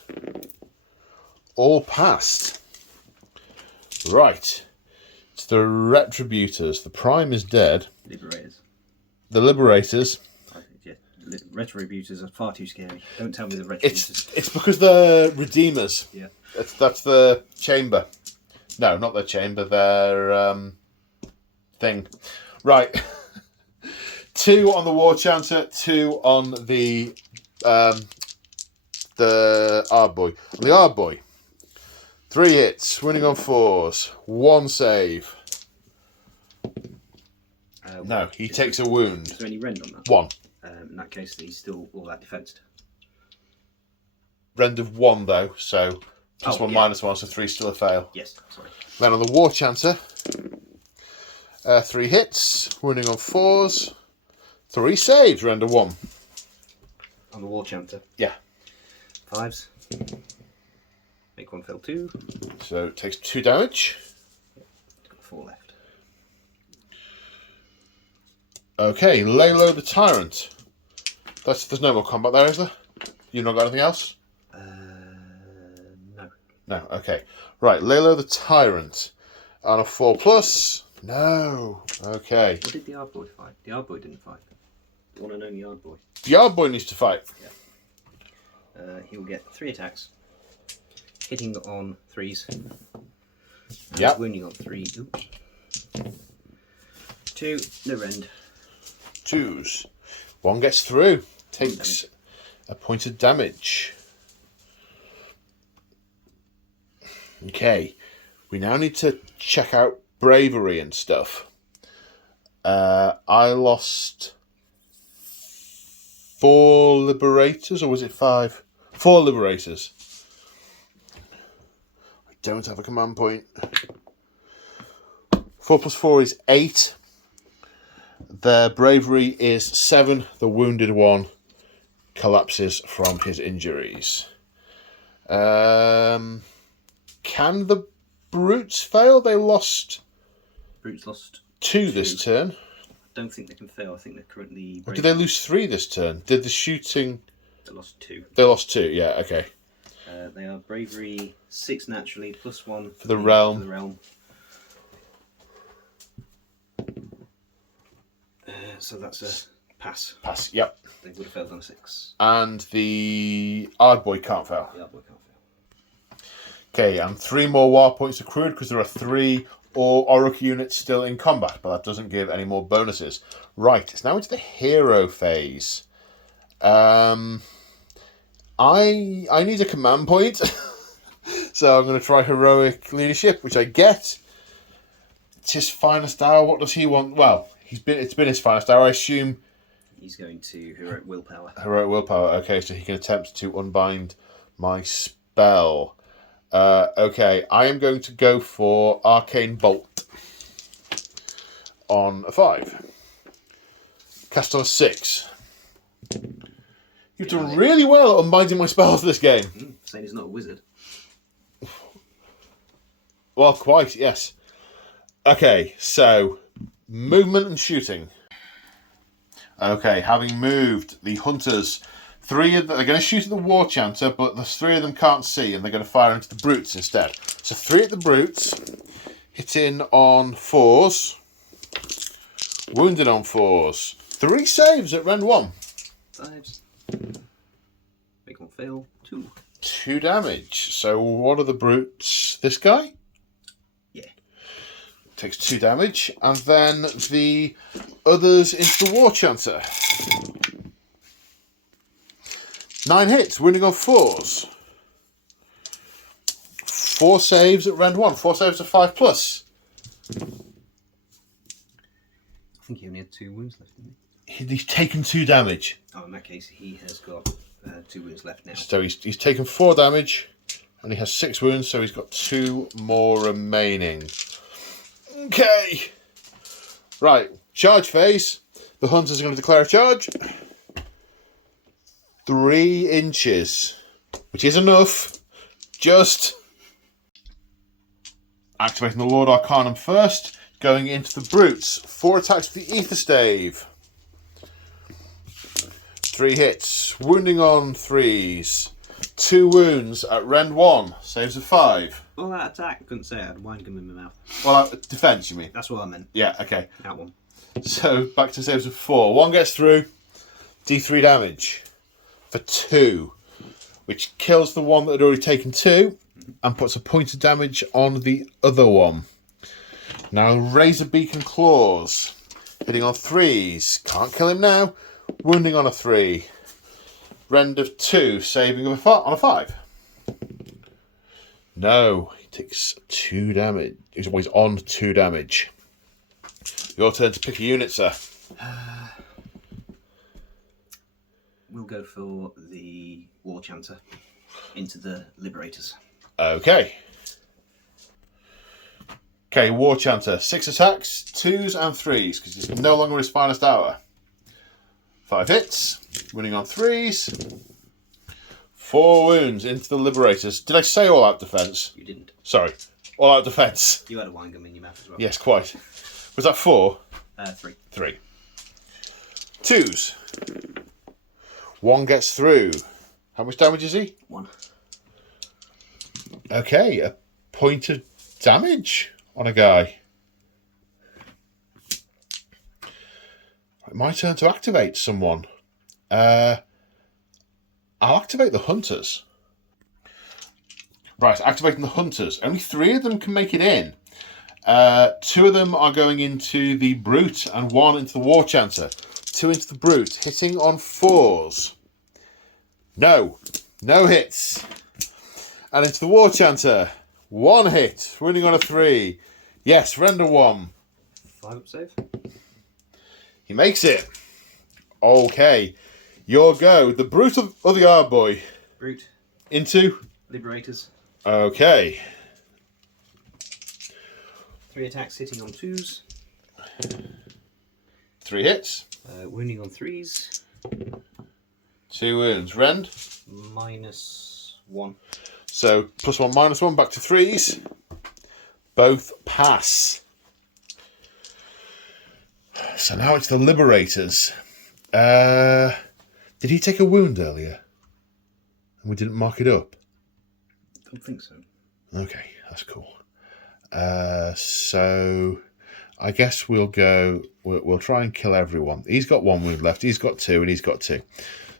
All passed. Right. It's the Retributors. The Prime is dead. Liberators. The Liberators. Yeah, Retributors are far too scary. Don't tell me the Retributors. It's because they're Redeemers. Yeah. That's the chamber. No, not their chamber. Their thing. Right. 2 on the War Chanter. 2 on the Ardboy. On the Ardboy. 3 hits. Winning on 4s. 1 save. No, he takes a wound. Is there any rend on that? 1. In that case, he's still all that defensed. Rend of 1 though, so +1 yeah. -1, so 3 still a fail. Yes, sorry. Then on the War Chanter, 3 hits, wounding on 4s, 3 saves, rend of 1. On the War Chanter. Yeah. 5s. Make 1 fail 2. So it takes 2 damage. Got 4 left. Okay, lay low the Tyrant. There's no more combat there, is there? You not got anything else? No. No, okay. Right, lay low the Tyrant. On a 4+. No. Okay. What did the Ardboy fight? The Ardboy didn't fight. The one and only Ardboy. The Ardboy needs to fight. He will get 3 attacks. Hitting on 3s. Yep. Wounding on 3. Oops. 2. No rend. 2s. 1 gets through. Takes a point of damage. Okay. We now need to check out bravery and stuff. I lost 4 Liberators, or was it 5? 4 Liberators. I don't have a command point. 4 + 4 is 8. Their bravery is 7. The wounded one collapses from his injuries. Can the brutes fail? They lost Brutes lost 2 this turn. don't think they can fail. I think they're currently... Or did they lose 3 this turn? Did the shooting... They lost 2. They lost 2, yeah, okay. They are bravery 6 naturally, +1 For the realm. For the realm. So that's a pass. Pass, yep. They would have failed on a 6. And the Ardboy can't fail. The Ardboy can't fail. Okay, and 3 more war points accrued because there are 3 Orruk units still in combat, but that doesn't give any more bonuses. Right, it's now into the hero phase. I need a command point, so I'm going to try heroic leadership, which I get. It's his finest hour. What does he want? Well, it's been his finest hour. I assume He's going to heroic willpower. heroic willpower. Okay, so he can attempt to unbind my spell. Okay, I am going to go for Arcane Bolt on a 5. Cast on a 6. You've done really well at unbinding my spells this game. Saying he's not a wizard. Well, quite, yes. Okay, so movement and shooting. Okay, having moved, the hunters, 3 of them, they're going to shoot at the war chanter, but the 3 of them can't see, and they're going to fire into the brutes instead. So 3 at the brutes, hitting on 4s, wounded on 4s. 3 saves at Rend 1. 5s. Make one fail. 2. 2 damage. So one of the brutes, this guy? Yeah. Takes 2 damage. And then the others into the war chanter. 9 hits, wounding on 4s. 4 saves at Rend 1. 4 saves at 5+. I think he only had 2 wounds left, didn't He's taken 2 damage. he? Oh, in that case, he has got 2 wounds left now. So he's taken 4 damage, and he has 6 wounds, so he's got 2 more remaining. Okay. Right, charge phase. The hunters are going to declare a charge. 3 inches, which is enough. Just activating the Lord Arcanum first, going into the brutes. 4 attacks with the Ether Stave. 3 hits, wounding on 3s. 2 wounds at Rend 1, saves of 5. All that attack, I couldn't say I had wine gum in my mouth. Well, defense, you mean? That's what I meant. Yeah, okay. That one. So back to saves of 4. 1 gets through, D3 damage for 2, which kills the one that had already taken 2 and puts a point of damage on the other one. Now Razor Beacon Claws, hitting on 3s. Can't kill him now. Wounding on a 3. Rend of 2, saving on a 5. No, he takes 2 damage. He's always on 2 damage. Your turn to pick a unit, sir. We'll go for the War Chanter into the Liberators. Okay. Okay, War Chanter. 6 attacks, 2s and 3s, because he's no longer his finest hour. 5 hits, winning on 3s. 4 wounds into the Liberators. Did I say all out defense? You didn't. Sorry, all out defense. You had a wine gum in your mouth as well. Yes, quite. Was that 4? 3. 3. 2s. 1 gets through. How much damage is he? 1. Okay, a point of damage on a guy. Right, my turn to activate someone. I'll activate the hunters. Right, activating the hunters. Only 3 of them can make it in. 2 of them are going into the brute and 1 into the war chanter. 2 into the brute, hitting on 4s. No hits. And into the war chanter, 1 hit, winning on a 3. Yes, render 1. 5 up save. He makes it. Okay, your go. The brute of the yard boy. Brute. Into. Liberators. Okay. 3 attacks hitting on 2s. 3 hits. Wounding on 3s. 2 wounds. Rend. -1. So +1, -1, back to 3s. Both pass. So now it's the Liberators. Did he take a wound earlier? And we didn't mark it up? I don't think so. Okay, that's cool. So I guess we'll go. We'll try and kill everyone. He's got 1 wound left. He's got 2, and he's got 2.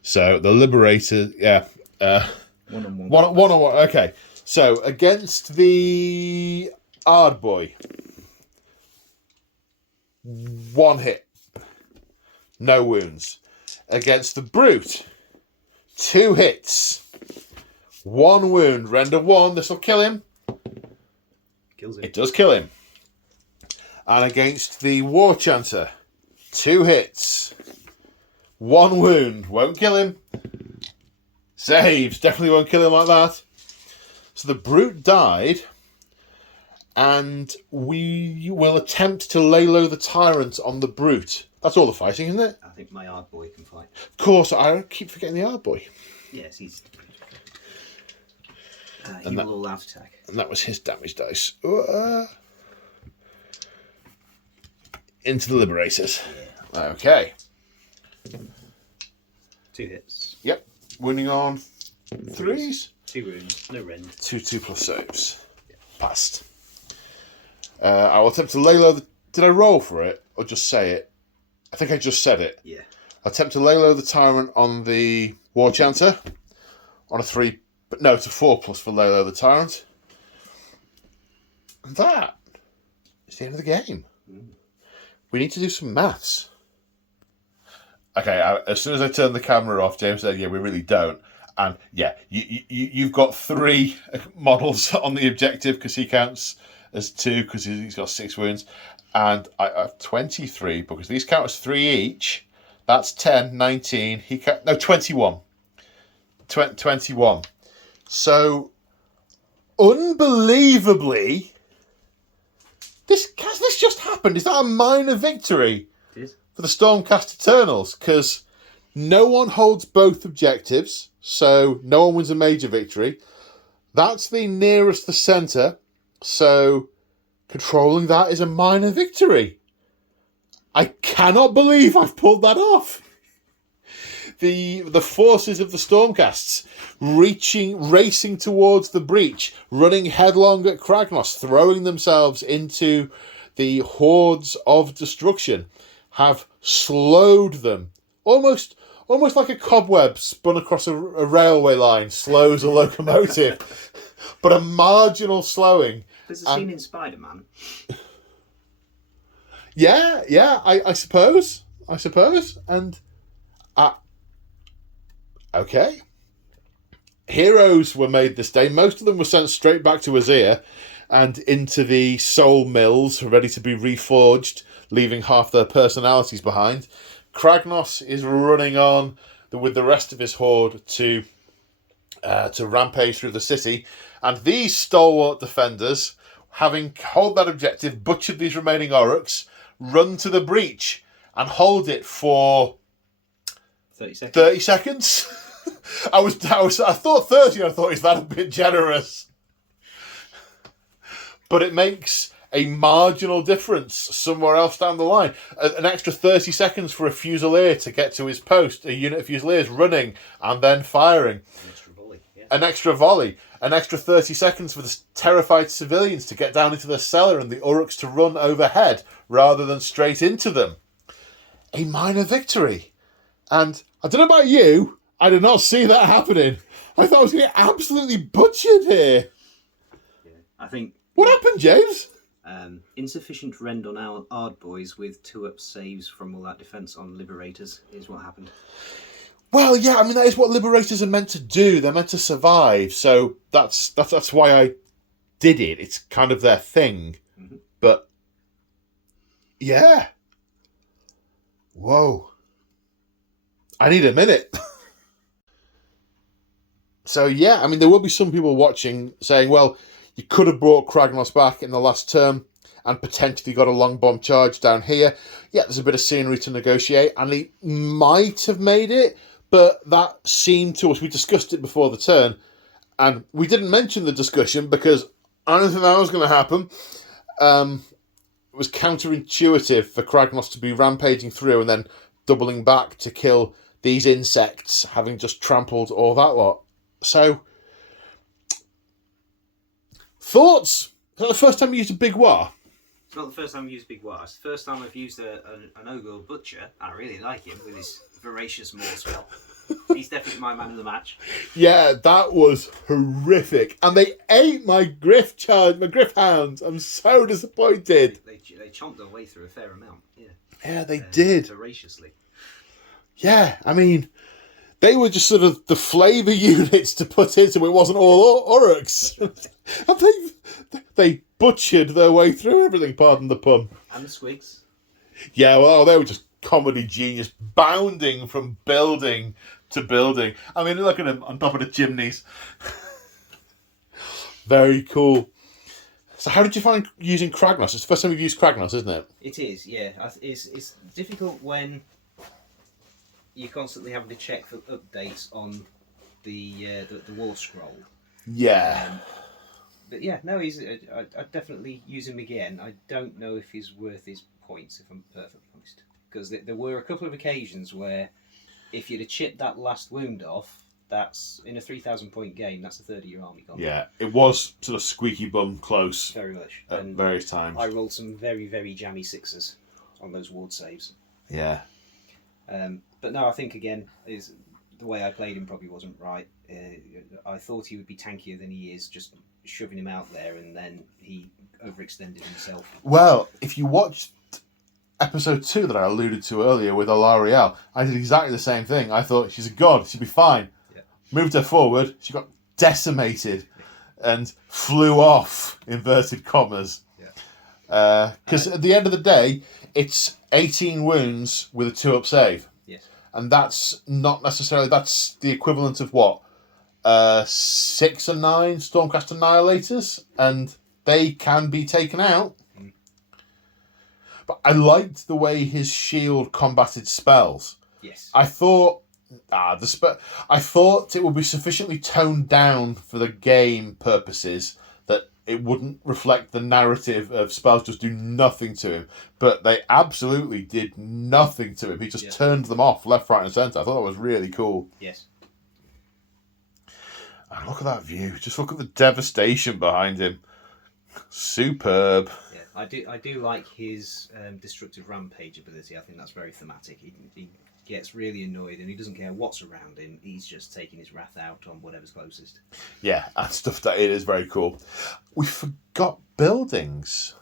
So the Liberator, yeah. 1-on-1. One on one. Okay. So against the Ard boy, 1 hit, no wounds. Against the brute, 2 hits, 1 wound. Render 1. This will kill him. Kills him. It does kill him. And against the war chanter, 2 hits, 1 wound. Won't kill him. Saves. Definitely won't kill him like that. So the brute died. and we will attempt to lay low the tyrant on the brute. That's all the fighting, isn't it? I think my hard boy can fight. Of course, I keep forgetting the hard boy. Yes, he's. He will all out attack. And that was his damage dice. Into the Liberators. Yeah. Okay. 2 hits. Yep. Winning on 3s. 2 wounds. No rend. 2 plus saves. Yeah. Passed. I will attempt to lay low the... Did I roll for it? Or just say it? I think I just said it. Yeah. Attempt to lay low the tyrant on the War Chanter. On a 3... But no, it's a 4 plus for lay low the tyrant. And that is the end of the game. We need to do some maths. Okay, as soon as I turned the camera off, James said, yeah, we really don't. And yeah, you've got 3 models on the objective because he counts as 2 because he's got 6 wounds. And I have 23 because these count as 3 each. That's 10, 19. 21. 21. So, unbelievably, has this just happened? Is that a minor victory for the Stormcast Eternals? Because no one holds both objectives, so no one wins a major victory. That's the nearest the centre, so controlling that is a minor victory. I cannot believe I've pulled that off. The forces of the Stormcasts racing towards the breach, running headlong at Kragnos, throwing themselves into the hordes of destruction, have slowed them. Almost like a cobweb spun across a railway line slows a locomotive. But a marginal slowing. There's a scene in Spider-Man. Yeah, I suppose. And... okay. Heroes were made this day. Most of them were sent straight back to Azir and into the soul mills, ready to be reforged, leaving half their personalities behind. Kragnos is running on with the rest of his horde to rampage through the city. And these stalwart defenders, having hold that objective, butchered these remaining Orruks, run to the breach and hold it for 30 seconds. 30 seconds? I thought 30, I thought, is that a bit generous? But it makes a marginal difference somewhere else down the line. An extra 30 seconds for a Fusilier to get to his post. A unit of Fusiliers running and then firing. An extra volley. Yeah. An extra volley. An extra 30 seconds for the terrified civilians to get down into the cellar and the Orruks to run overhead rather than straight into them. A minor victory. And I don't know about you, I did not see that happening. I thought I was going to get absolutely butchered here. Yeah. I think... What happened, James? Insufficient rend on our Ard boys with 2-up saves from all that defence on Liberators is what happened. Well, yeah, I mean, that is what Liberators are meant to do. They're meant to survive. So that's why I did it. It's kind of their thing. Mm-hmm. But, yeah. Whoa. I need a minute. So, yeah, I mean, there will be some people watching saying, well, you could have brought Kragnos back in the last term and potentially got a long bomb charge down here. Yeah, there's a bit of scenery to negotiate, and he might have made it, but that seemed to us, we discussed it before the turn, and we didn't mention the discussion because I don't think that was going to happen. It was counterintuitive for Kragnos to be rampaging through and then doubling back to kill these insects, having just trampled all that lot. So, thoughts? Is that the first time you used a big war? It's not the first time I've used Big War. It's the first time I've used an Ogre Butcher. I really like him with his voracious maul spell. He's definitely my man of the match. Yeah, that was horrific. And they ate my Griff hounds. I'm so disappointed. They chomped their way through a fair amount. Yeah, they did. Voraciously. Yeah, I mean, they were just sort of the flavour units to put in so it wasn't all Orruks. And they butchered their way through everything, pardon the pun. And the Squigs. Yeah, well, they were just comedy genius, bounding from building to building. I mean, look at them on top of the chimneys. Very cool. So how did you find using Kragnos? It's the first time you've used Kragnos, isn't it? It is, yeah. It's difficult when you're constantly having to check for updates on the war scroll. Yeah. But yeah, no, I'd definitely use him again. I don't know if he's worth his points, if I'm perfectly honest. Because there were a couple of occasions where if you'd have chipped that last wound off, that's, in a 3,000 point game, that's a third of your army gone. Yeah, it was sort of squeaky bum close. Very much. At various times. I rolled some very, very jammy sixes on those ward saves. Yeah. But no, I think, again, is the way I played him probably wasn't right. I thought he would be tankier than he is, just shoving him out there, and then he overextended himself. Well, if you watched episode 2 that I alluded to earlier with Olariel, I did exactly the same thing. I thought, she's a god, she'll be fine. Yeah. Moved her forward, she got decimated and flew off, inverted commas. Because at the end of the day, it's 18 wounds with a 2-up save. Yes. And that's not necessarily, that's the equivalent of what? 6 or 9 Stormcast Annihilators, and they can be taken out. But I liked the way his shield combated spells. Yes. I thought I thought it would be sufficiently toned down for the game purposes that it wouldn't reflect the narrative of spells just do nothing to him. But they absolutely did nothing to him. He just turned them off left, right, and centre. I thought that was really cool. Yes. And look at that view. Just look at the devastation behind him. Superb. Yeah, I do like his destructive rampage ability. I think that's very thematic. He gets really annoyed and he doesn't care what's around him. He's just taking his wrath out on whatever's closest. Yeah, and stuff that it is very cool. We forgot buildings.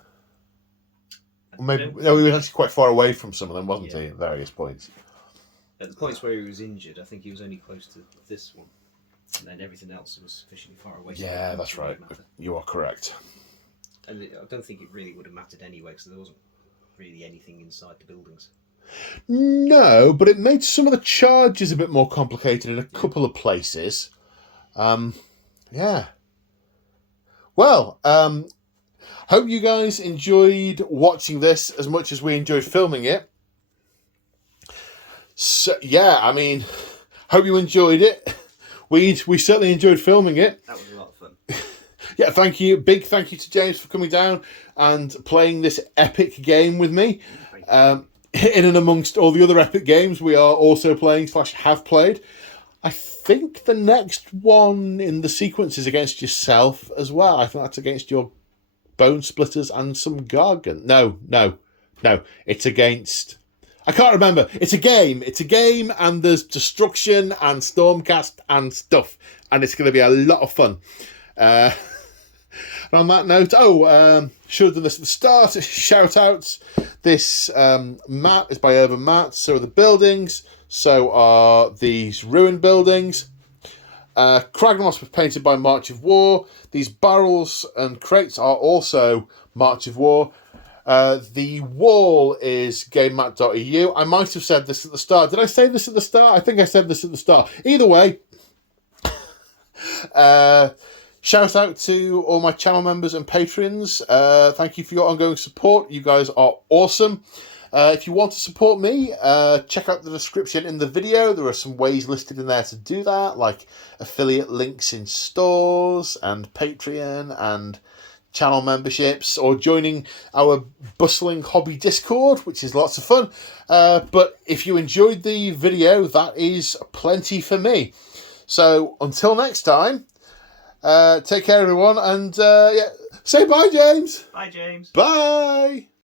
Maybe no, we were actually quite far away from some of them, wasn't he? At various points. At the points where he was injured, I think he was only close to this one. And then everything else was sufficiently far away. Yeah, that's right. You are correct. And I don't think it really would have mattered anyway, because there wasn't really anything inside the buildings. No, but it made some of the charges a bit more complicated in a couple of places. Yeah. Well, hope you guys enjoyed watching this as much as we enjoyed filming it. So, yeah, I mean, hope you enjoyed it. We certainly enjoyed filming it. That was a lot of fun. Yeah, thank you. Big thank you to James for coming down and playing this epic game with me. In and amongst all the other epic games we are also playing / have played. I think the next one in the sequence is against yourself as well. I think that's against your Bone Splitters and some Gargant. No. It's against... I can't remember. It's a game. And there's destruction and Stormcast and stuff. And it's going to be a lot of fun. And on that note, should have done this at the start. Shout outs. This mat is by Urban Mats. So are the buildings. So are these ruined buildings. Kragnos was painted by March of War. These barrels and crates are also March of War. The wall is GameMat.eu. I might have said this at the start. Did I say this at the start? I think I said this at the start. Either way, shout out to all my channel members and patrons. Thank you for your ongoing support. You guys are awesome. If you want to support me, check out the description in the video. There are some ways listed in there to do that, like affiliate links in stores and Patreon and channel memberships, or joining our bustling hobby Discord, which is lots of fun. But if you enjoyed the video, that is plenty for me. So until next time, take care everyone, and say bye, James. Bye, James. Bye.